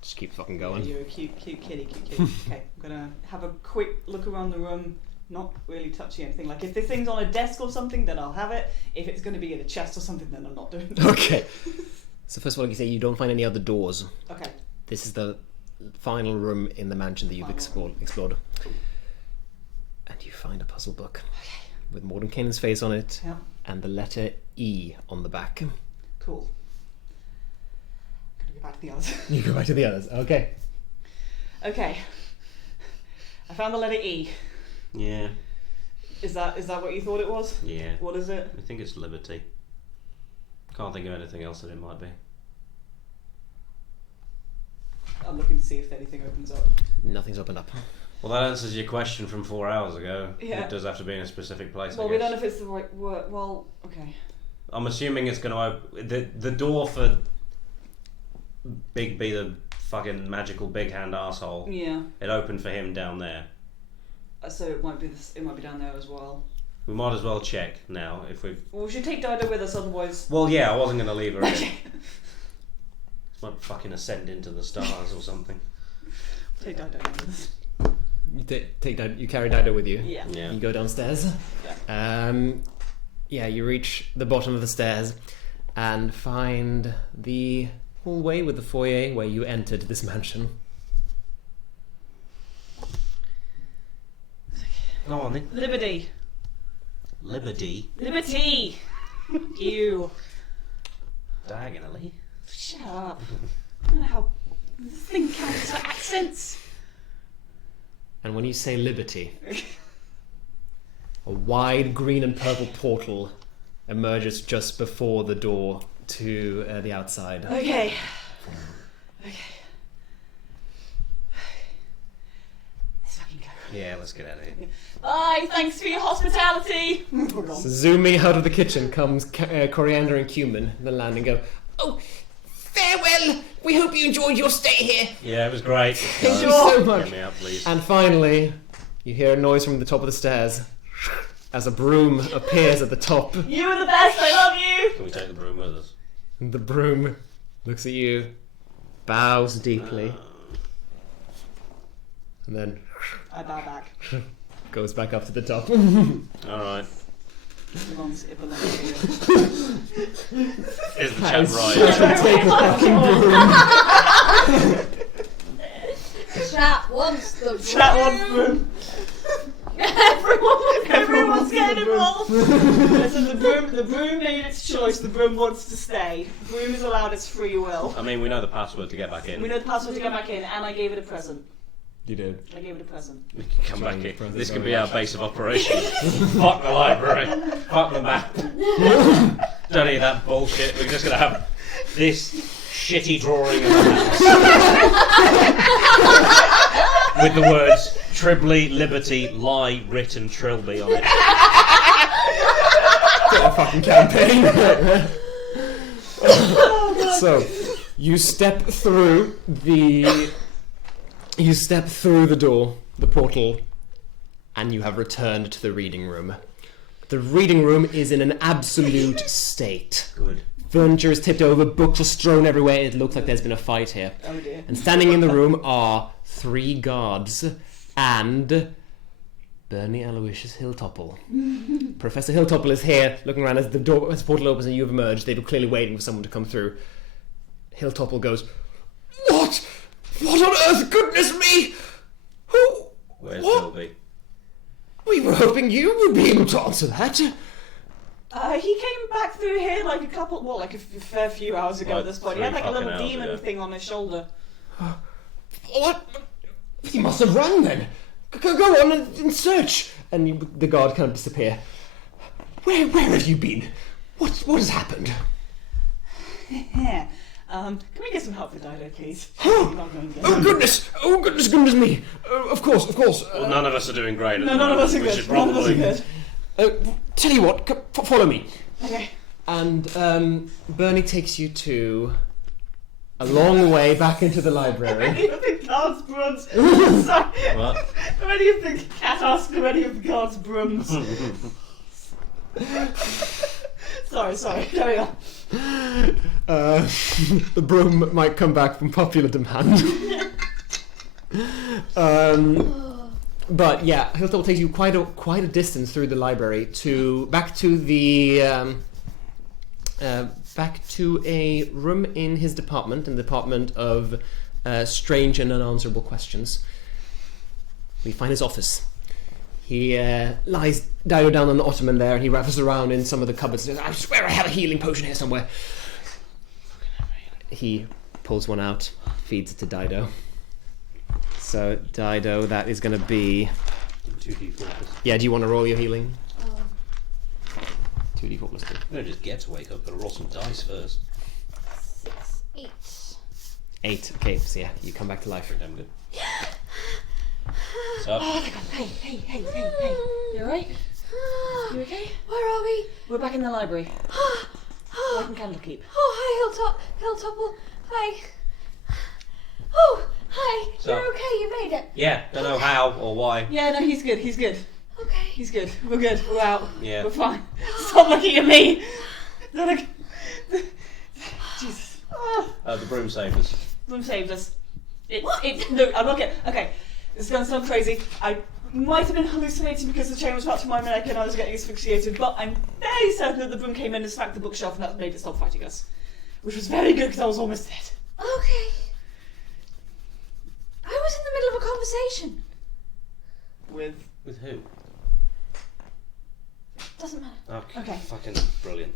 Just keep fucking going. You're a cute kitty. Okay, I'm gonna have a quick look around the room. Not really touching anything. Like if this thing's on a desk or something, then I'll have it. If it's going to be in a chest or something, then I'm not doing it. Okay. So first of all, like you say, you don't find any other doors. Okay. This is the final room in the mansion that you've explored. And you find a puzzle book with Mordenkainen's face on it and the letter E on the back. Cool. I'm gonna go back to the others. You go back to the others. Okay. Okay. I found the letter E. Yeah. Is that what you thought it was? Yeah. What is it? I think it's liberty. Can't think of anything else that it might be. I'm looking to see if anything opens up. Nothing's opened up. Well, that answers your question from 4 hours ago. Yeah. It does have to be in a specific place. Well, I we guess. don't know if it's the right word. Well, okay. I'm assuming it's going to open the door for Big B, the fucking magical big hand asshole. Yeah. It opened for him down there. So it might be It might be down there as well. We might as well check now if we've. Well, we should take Dido with us, otherwise. Well, yeah, I wasn't going to leave her in. This might fucking ascend into the stars or something. Take Dido with us. You take Dido, you carry Dido with you. Yeah. Yeah. You go downstairs. Yeah. You reach the bottom of the stairs and find the hallway with the foyer where you entered this mansion. Go on then. Liberty. Liberty. Liberty. You. Diagonally. Shut up. I don't know how this thing counts for accents. And when you say liberty, a wide green and purple portal emerges just before the door to the outside. Okay. Let's fucking go. Yeah, let's get out of here. Bye, thanks for your hospitality. So zooming out of the kitchen comes Coriander and Cumin, the land, and go, "Oh, farewell! We hope you enjoyed your stay here." Yeah, it was great. Thank you so much. Get me out, please. And finally, you hear a noise from the top of the stairs as a broom appears at the top. You are the best, I love you. Can we take the broom with us? And the broom looks at you, bows deeply, and then I bow back. goes back up to the top. Alright. It belongs to you. Is the chat right? Take a fucking broom. Chat wants the Chat wants broom. Everyone's getting involved. Listen, the broom made its choice. The broom wants to stay. The broom is allowed its free will. I mean, we know the password to get back in. We know the password to get back in, and I gave it a present. You did. I gave it a present. We can come back Present in. This very could be our much. base of operations. Fuck the library. Fuck the map. Don't need that bullshit. We're just going to have this shitty drawing of the house. With the words Tribly, Liberty, Lie, Written, Trilby on it. Get a fucking campaign. So, you step through the door, the portal, and you have returned to the reading room. The reading room is in an absolute state. Good. Furniture is tipped over, books are strewn everywhere. It looks like there's been a fight here. Oh dear. And standing in the room are 3 guards and Bernie Aloysius Hilltopple. Professor Hilltopple is here, looking around as the portal opens and you've emerged. They were clearly waiting for someone to come through. Hilltopple goes, "What? What on earth? Goodness me! Who? Where's What? Trilby? We were hoping you would be able to answer that." He came back through here like a fair few hours ago Like at this point. He had like a 3 little fucking hours demon ago. thing on his shoulder. What? He must have run then. Go on and search. And the guard can't disappear. Where have you been? What has happened? Can we get some help for Dido, please? Oh goodness me! Of course. Well, none of us are doing great at the No, none of moment. us are We good. should None of us are probably- good. Tell you what, follow me. Okay. And Bernie takes you to a long way back into the library. Many of the guards' brooms. Sorry. What? Many of the cat asked for many of the guards' brooms. Sorry. Carry on. The broom might come back from popular demand. But yeah, Hilltop takes you quite a distance through the library back to a room in his department, in the department of strange and unanswerable questions. We find his office. He lies Dido down on the ottoman there, and he rattles around in some of the cupboards and says, I swear I have a healing potion here somewhere. He pulls one out, feeds it to Dido. So, Dido, that is going to be... 2d4. Yeah, do you want to roll your healing? 2d4 plus 2. I'm going to just get to wake up, but roll some dice first. 6, 8. 8, okay, so yeah, you come back to life. Damn good. So, Hey. You alright? You okay? Where are we? We're back in the library. Back in Candlekeep. Oh, hi, Hilltop. Hi. Oh, hi. So- You're okay. You made it. yeah, don't know how or why. Yeah, no, he's good. Okay. He's good. We're good. We're out. Yeah. We're fine. Stop looking at me. Don't look. Jesus. The broom saved us. Room saved us. Look, I'm not getting. Okay, this is going to sound crazy. I might have been hallucinating because the chain was wrapped to my neck and I was getting asphyxiated, but I'm very certain that the broom came in and smacked the bookshelf and that made it stop fighting us. Which was very good because I was almost dead. Okay. I was in the middle of a conversation. With With who? Doesn't matter. Okay. Fucking brilliant.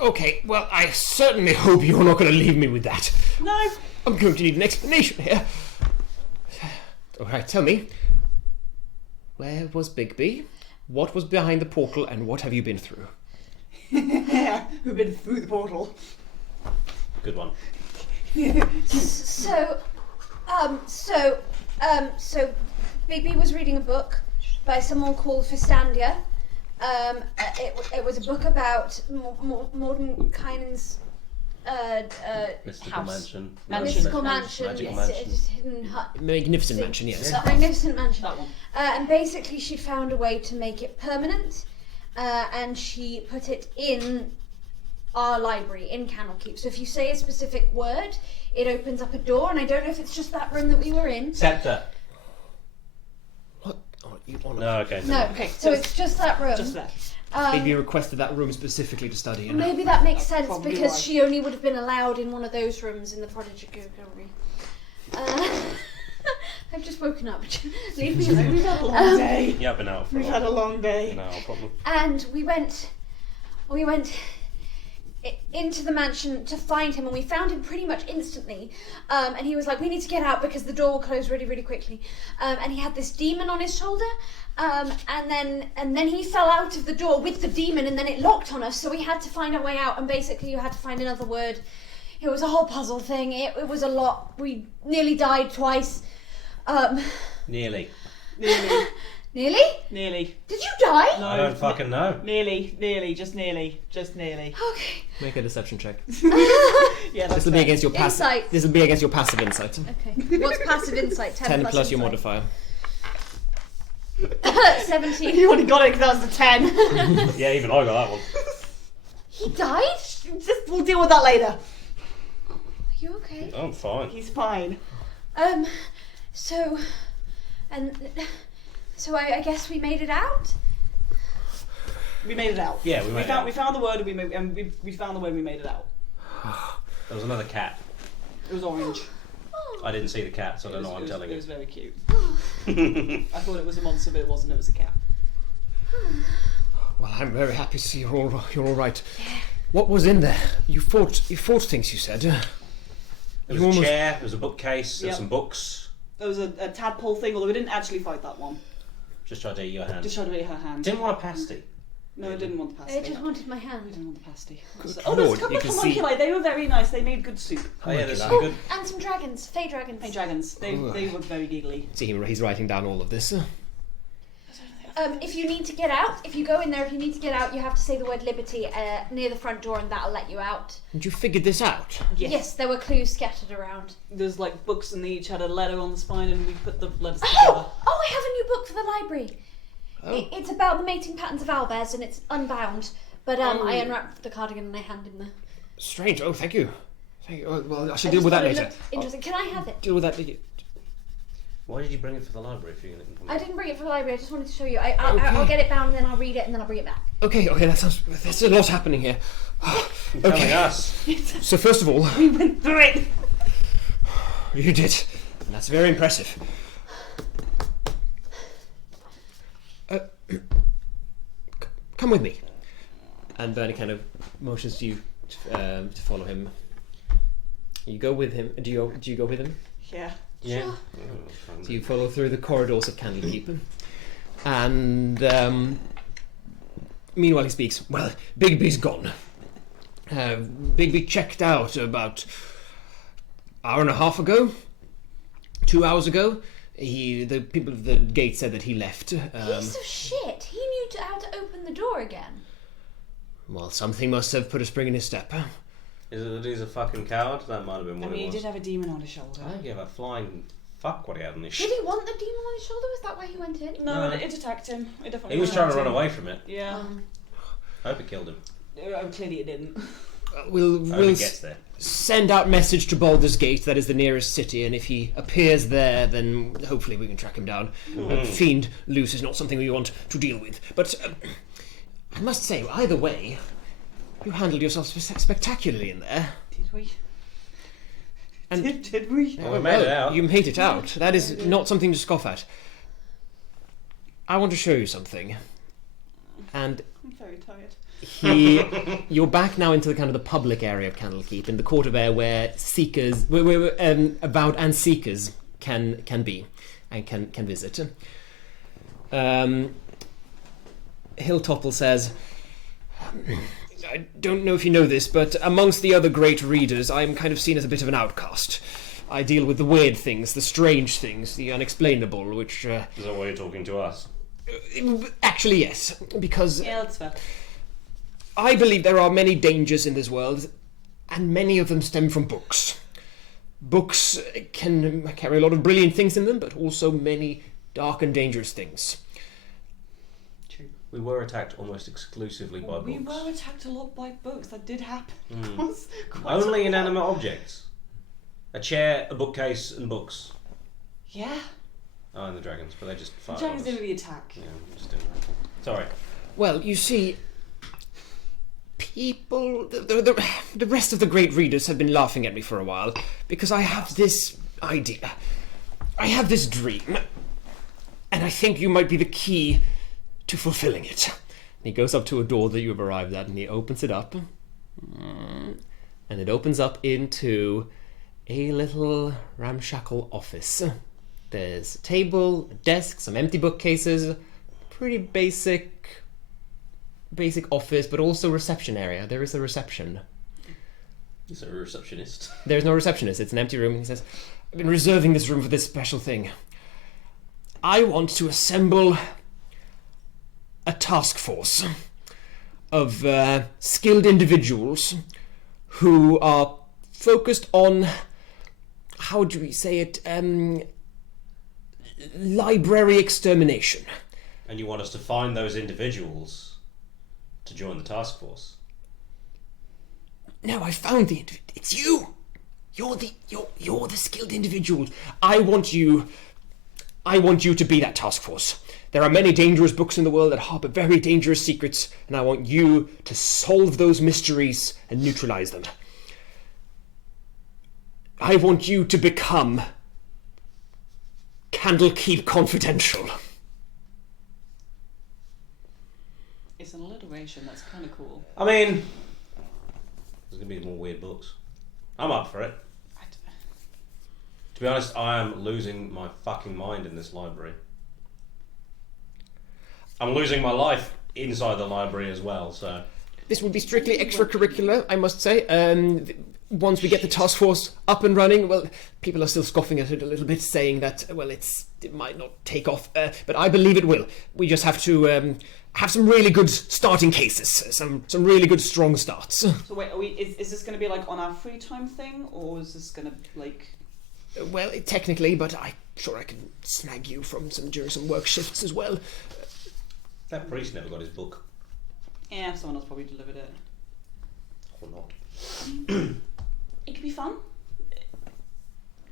Okay, well, I certainly hope you're not going to leave me with that. No. I'm going to need an explanation here. Alright, tell me. Where was Bigby? What was behind the portal, and what have you been through? We've been through the portal. Good one. So Bigby was reading a book by someone called Fistandia. It was a book about Mordenkainen's Mystical house. Mansion. mystical mansion, Magic yes, mansion. it's hidden hut. Magnificent mansion, yes. A magnificent mansion. That one. And basically she'd found a way to make it permanent, and she put it in our library in Candlekeep. So if you say a specific word, it opens up a door, and I don't know if it's just that room that we were in. Scepter. What? Oh, you want No, okay. No, Okay, so it's just that room. Just that. Maybe requested that room specifically to study in. Maybe that makes sense probably because right. she only would have been allowed in one of those rooms in the Prodigy Gallery. I've just woken up. Leave me alone. We've had a long day. Yeah, I've been out for We've had a long day. No problem. And we went into the mansion to find him, and we found him pretty much instantly. And he was like, "We need to get out because the door will close really, really quickly." And he had this demon on his shoulder. And then he fell out of the door with the demon, and then it locked on us. So we had to find our way out, and basically you had to find another word. It was a whole puzzle thing. It was a lot. We nearly died twice. Nearly. Nearly. Nearly? Nearly. Did you die? No. I don't fucking know. Nearly. Just nearly. Okay. Make a deception check. Yeah, that's This will be fair. against your Insight. This will be against your passive insight. Okay. What's passive insight? 10 plus your insight. modifier. 17. You already got it because that was the 10. Yeah, even I got that one. He died? We'll deal with that later. Are you okay? I'm fine. He's fine. So I guess we made it out? We made it out. Yeah, we made it out. We found the word and we found the word and we made it out. There was another cat. It was orange. I didn't see the cat, so I don't know what I'm telling It you. was very cute. I thought it was a monster, but it wasn't. It was a cat. Well, I'm very happy to see you're all right. What was in there? You fought things, you said. There was You a almost- chair, there was a bookcase, there Yep. was some books. There was a tadpole thing, although we didn't actually fight that one. Just tried to eat your hand. Just tried to eat her hand. Didn't want a pasty. No, I didn't want the pasty. I just wanted my I hand. didn't want the pasty. Good Oh, there's lord, a couple you of can see- homunculi. They were very nice. They made good soup. Oh yeah, there's some Oh, good. and some dragons. Fey dragons. Hey, dragons. They were very giggly. See, he's writing down all of this. If you need to get out, if you go in there, if you need to get out, you have to say the word liberty near the front door and that'll let you out. And you figured this out? Yes, there were clues scattered around. There's like books and they each had a letter on the spine and we put the letters together. Oh, I have a new book for the library. It's about the mating patterns of owlbears and it's unbound. But I unwrap the cardigan and I hand him the... Strange. Oh, thank you. Thank you. Oh, well, I should I deal just with that thought it later. looked interesting. Can I have it? Deal with that later. Why did you bring it for the library if you're going to... I didn't bring it for the library. I just wanted to show you. I'll get it bound and then I'll read it and then I'll bring it back. Okay, there's a lot happening here. Telling us. So first of all... We went through it! You did. And that's very impressive. Come with me. And Bernie kind of motions to you to follow him. You go with him. Do you go with him? Yeah. Yeah. So you follow through the corridors of Candlekeep. And meanwhile he speaks, well, Bigby's gone. Bigby checked out about hour and a half ago. 2 hours ago. The people at the gate said that he left. Piece of shit. He knew how to open the door again. Well, something must have put a spring in his step. Is it that he's a fucking coward? That might have been I what mean, it he was. did have a demon on his shoulder. I don't give a flying fuck what he had on his Did he want the demon on his shoulder? Was that why he went in? No, it attacked him. It definitely He was trying to attacked run him. away from it. Yeah. I hope it killed him. Clearly it didn't. We'll I hope he gets there. send out message to Baldur's Gate, that is the nearest city, and if he appears there, then hopefully we can track him down. Fiend loose is not something we want to deal with. But I must say, either way, you handled yourself spectacularly in there. Did we? And Did we? Well, we made it out. You made it out. That is not something to scoff at. I want to show you something. And I'm very tired. you're back now into the kind of the public area of Candlekeep, in the court of air where seekers, where avowed and seekers can be and can visit. Hilltopple says, I don't know if you know this, but amongst the other great readers, I'm kind of seen as a bit of an outcast. I deal with the weird things, the strange things, the unexplainable, which... Is that why you're talking to us? Actually, yes, because... Yeah, that's fair. I believe there are many dangers in this world, and many of them stem from books. Books can carry a lot of brilliant things in them, but also many dark and dangerous things. True. We were attacked almost exclusively by We books. were attacked a lot by books. That did happen. Mm. That was quite Only a- inanimate objects. A chair, a bookcase, and books. Yeah. Oh, and the dragons, but they just The fired dragons on us. didn't really attack. Yeah, just didn't. Sorry. Well, you see, people... The rest of the great readers have been laughing at me for a while, because I have this idea. I have this dream, and I think you might be the key to fulfilling it. And he goes up to a door that you have arrived at, and he opens it up. And it opens up into a little ramshackle office. There's a table, a desk, some empty bookcases, pretty basic office, but also reception area. There is a reception. Is there a receptionist? There's no receptionist, it's an empty room. He says, I've been reserving this room for this special thing. I want to assemble a task force of skilled individuals who are focused on, how do we say it, library extermination. And you want us to find those individuals to join the task force? No, I found the individual. It's you. You're the skilled individual. I want you to be that task force. There are many dangerous books in the world that harbor very dangerous secrets, and I want you to solve those mysteries and neutralize them. I want you to become Candlekeep Confidential. It's an alliteration. That's kind of cool. I mean, there's going to be more weird books. I'm up for it. To be honest, I am losing my fucking mind in this library. I'm losing my life inside the library as well, so... This will be strictly extracurricular, I must say. Once we get the task force up and running, well, people are still scoffing at it a little bit, saying that, well, it might not take off, but I believe it will. We just have to have some really good starting cases, some really good strong starts. So wait, is this going to be like on our free time thing, or is this going to like... Well, technically, but I'm sure I can snag you from during some work shifts as well. That priest never got his book. Yeah, someone else probably delivered it. Or not. It could be fun.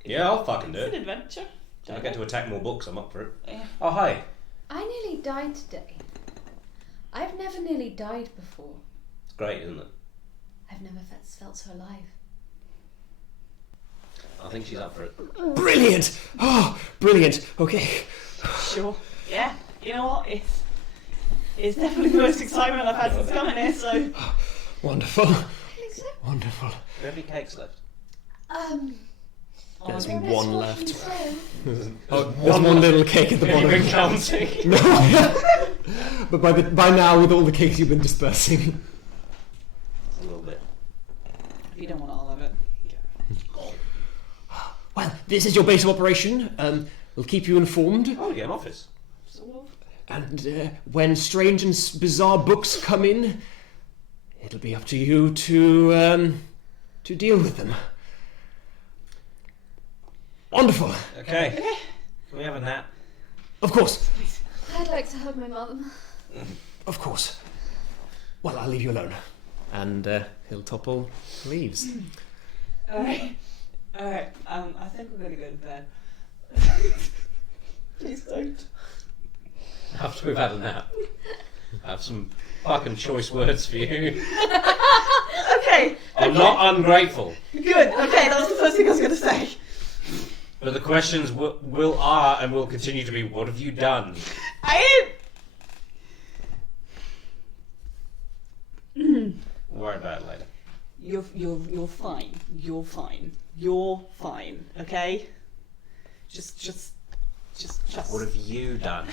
Yeah, I'll fucking do It's an it. adventure. If I get to attack more books, I'm up for it. Yeah. Oh, hi. I nearly died today. I've never nearly died before. It's great, isn't it? I've never felt so alive. I think she's up for it. Brilliant! Oh, brilliant. Okay. Sure. Yeah. You know what? It's definitely the most excitement I've had since coming here. So. Wonderful. I think so. Wonderful. Do you have any cakes left? There's Don't one squash left. and say. Oh, there's one little cake at the Have you been bottom. counting? No. But by now, with all the cakes you've been dispersing. A little bit. If you don't want all of it. Well, this is your base of operation. We'll keep you informed. Oh, you get an office. Sort of. And when strange and bizarre books come in, it'll be up to you to deal with them. Wonderful. Okay. Can we have a nap? Of course. I'd like to hug my mum. Of course. Well, I'll leave you alone. And he'll topple leaves. Alright. Alright. I think we're gonna go to bed. Please don't. After we've had a nap. I have some fucking choice words for you. Okay. I'm not ungrateful. Good. Okay, that was the first thing I was gonna say. But the questions are and will continue to be, what have you done? We'll worry about it later. You're fine. You're fine. You're fine. Okay. Just. What have you done?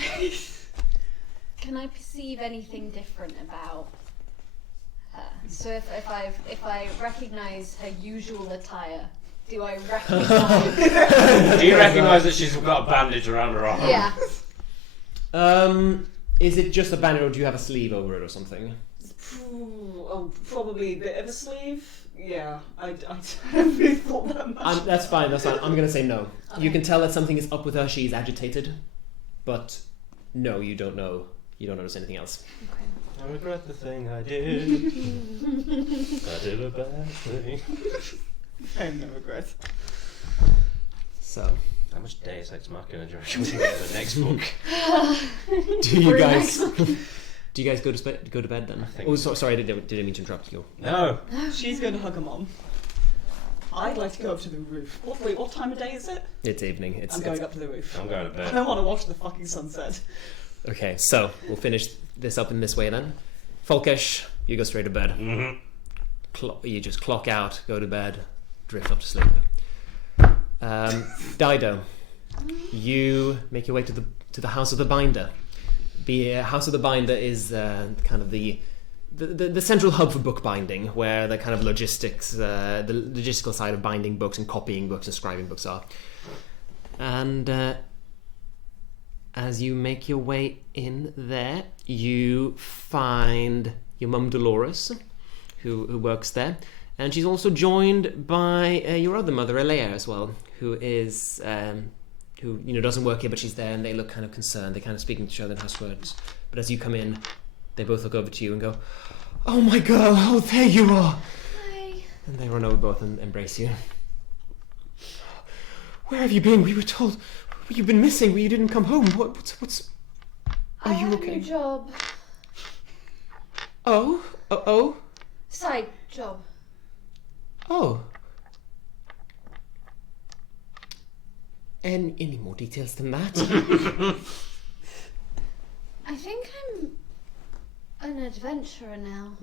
Can I perceive anything different about her? So if I recognise her usual attire, do I recognise? Do you recognise that she's got a bandage around her arm? Yeah. Is it just a banner, or do you have a sleeve over it or something? Oh, probably a bit of a sleeve. Yeah, I haven't really thought that much. That's fine. I'm going to say no. Okay. You can tell that something is up with her. She's agitated, but no, you don't know. You don't notice anything else. I regret the thing I did. I did a bad thing. I have no regrets. So, How much Deus Ex Machina do you reckon we can get in the next book? do you Very guys? nice. Do you guys go to bed then? I think Oh, so. sorry, I didn't mean to interrupt you. No. She's going to hug her mom. I'd like to go up to the roof. What time of day is it? It's evening. I'm going up to the roof. I'm going to I bed. don't want to watch the fucking sunset. Okay, so we'll finish this up in this way then. Folkesh, you go straight to bed. Mm-hmm. You just clock out, go to bed, drift off to sleep. Dido, you make your way to the House of the Binder. The House of the Binder is kind of the central hub for bookbinding, where the kind of the logistical side of binding books and copying books and scribing books are. And as you make your way in there, you find your mum Dolores, who works there, and she's also joined by your other mother, Alea, as well, who is who doesn't work here, but she's there, and they look kind of concerned. They kind of speaking to each other in house words. But as you come in, they both look over to you and go, "Oh my girl! Oh, there you are!" Hi. And they run over both and embrace you. Where have you been? We were told you've been missing. You didn't come home. What's? Are I you have okay? a new job. Oh. Side job. Oh. Any more details than that? I think I'm an adventurer now.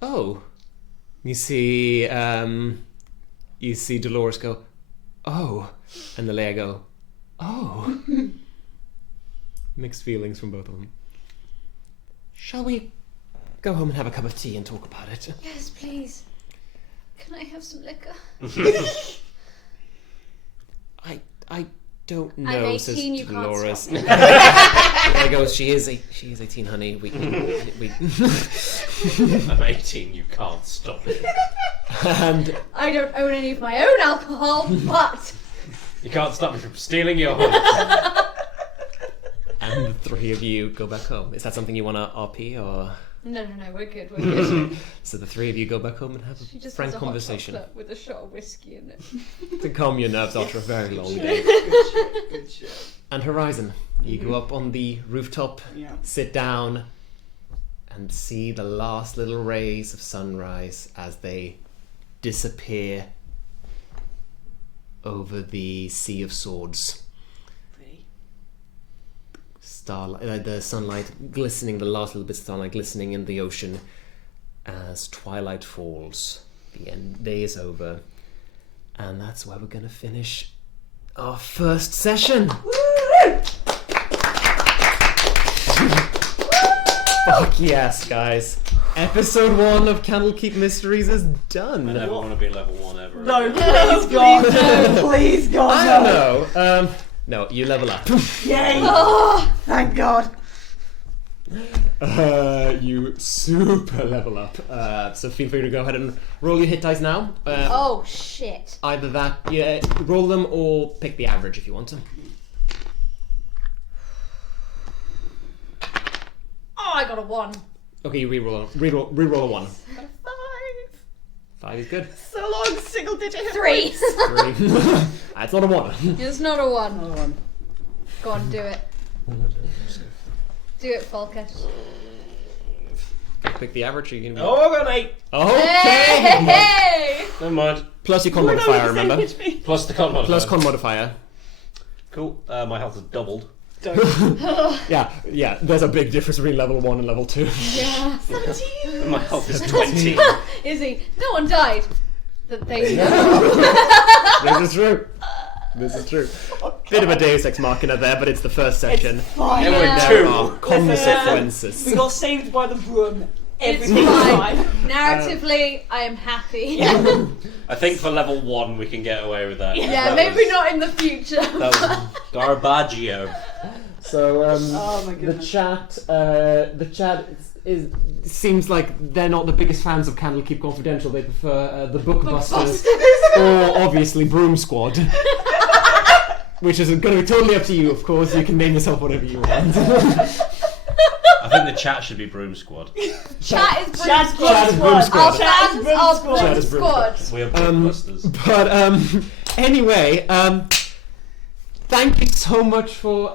Oh. You see Dolores go, "Oh," and the Leia go, "Oh." Mixed feelings from both of them. Shall we go home and have a cup of tea and talk about it? Yes, please. Can I have some liquor? I don't know, I'm 18, says you can't Dolores. stop me. There goes, she is 18, honey. We I'm 18, you can't stop it. and I don't own any of my own alcohol, but You can't stop me from stealing your horse. three of you go back home. Is that something you want to RP or? No, we're good. We're good. So the three of you go back home and have She a just frank has a hot conversation chocolate with a shot of whiskey in it. to calm your nerves after a very long day. Good shit. And Horizon, you go up on the rooftop, Yeah. sit down, and see the last little rays of sunrise as they disappear over the Sea of Swords. Pretty. Starlight, the sunlight glistening, the last little bit of sunlight glistening in the ocean as twilight falls. The end day is over, and that's where we're going to finish our first session. Fuck yes, guys. Episode 1 of Candlekeep Mysteries is done. I never want to be level 1 ever. No, again. please God, no, please God, I don't know. No, you level up. Yay! Oh, Thank God. You super level up. So feel free to go ahead and roll your hit dice now. oh shit. Either that, yeah, roll them or pick the average if you want to. Oh, I got a 1. Okay, you reroll a 1. 5. 5 is good. So long, single digit hit 3. points. 3. That's not a 1. It's not a 1. Another one. Go on, do it. Do it, Falker. Pick the average. Or you can... Oh, I got an 8. Okay. Hey! Never mind. Plus your con modifier, remember? Plus the con modifier. Plus con modifier. Cool. My health has doubled. Yeah. There's a big difference between level 1 and level 2. Yeah. My health is 20. Izzy, no one died. That they This is true. Bit of a Deus Ex Machina there, but it's the first section. Fine. Yeah, we're Yeah. There two. are consequences. We got saved by the broom. It's Everything's fine. fine. Narratively, I am happy. I think for level 1 we can get away with that. Yeah, That maybe was- not in the future. That was garbaggio. So Oh my the goodness. chat seems like they're not the biggest fans of Candlekeep Confidential. They prefer the Bookbusters or obviously Broom Squad, which is going to be totally up to you. Of course, you can name yourself whatever you want. I think the chat should be Broom Squad. Chat is Broom Chat Squad. Chat is Broom Squad. Our Chat is fans Broom are Squad. Chat Broom is Broom Squad. We are Bookbusters. But anyway, thank you so much for.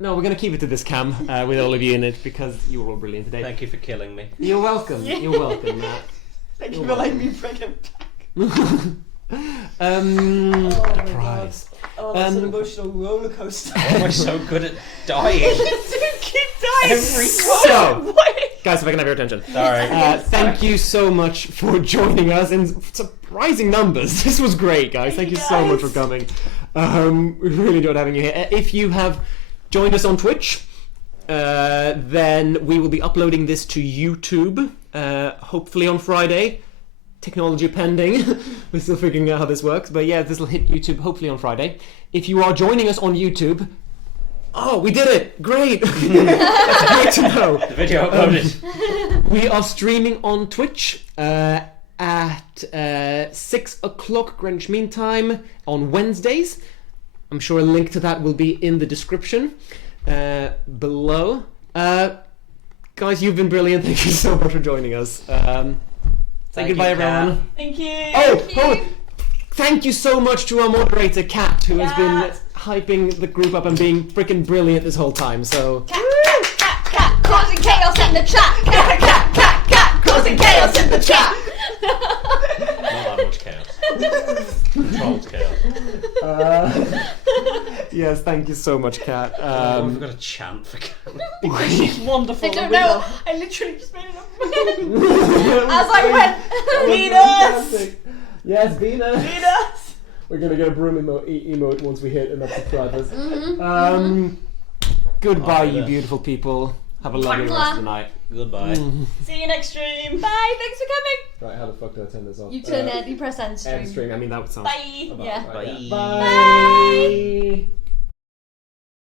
We're gonna keep it to this cam with all of you in it because you were all brilliant today. Thank you for killing me. You're welcome. You're welcome, Matt. Thank you for letting me bring him back. A prize. Oh, that's an Um, emotional roller coaster. Why am I so good at dying? You keep dying Every So, Why? guys, if I can have your attention. Sorry. Thank you so much for joining us in surprising numbers. This was great, guys. Thank you so much for coming. We really enjoyed having you here. If you have joined us on Twitch, then we will be uploading this to YouTube, hopefully on Friday. Technology pending. We're still figuring out how this works. But yeah, this will hit YouTube hopefully on Friday. If you are joining us on YouTube, oh, we did it! Great! That's great to know. The video uploaded. We are streaming on Twitch at 6 o'clock Greenwich Mean Time on Wednesdays. I'm sure a link to that will be in the description below. Guys, you've been brilliant. Thank you so much for joining us. Say goodbye, you, Kat. everyone. Thank you. Oh, thank you so much to our moderator, Kat, who has been Kat. hyping the group up and being freaking brilliant this whole time. So. Cat, causing chaos in the chat. Cat, causing chaos in the chat. Not that much chaos. Controlled chaos. Yes, thank you so much, Kat. We've got a chant for Kat. She's wonderful. I don't We know. love- I literally just made it up as I went. Venus! Yes, Venus! Venus! We're gonna get a broom emote once we hit enough subscribers. Mm-hmm. Goodbye, I'll do you that. beautiful people. Have a lovely Bye. rest of the night. Goodbye. See you next stream. Bye, thanks for coming. Right, how the fuck do I turn this off? You turn it, you press end stream. End stream, I mean that would sound Bye. about Yeah. right, Bye. Bye.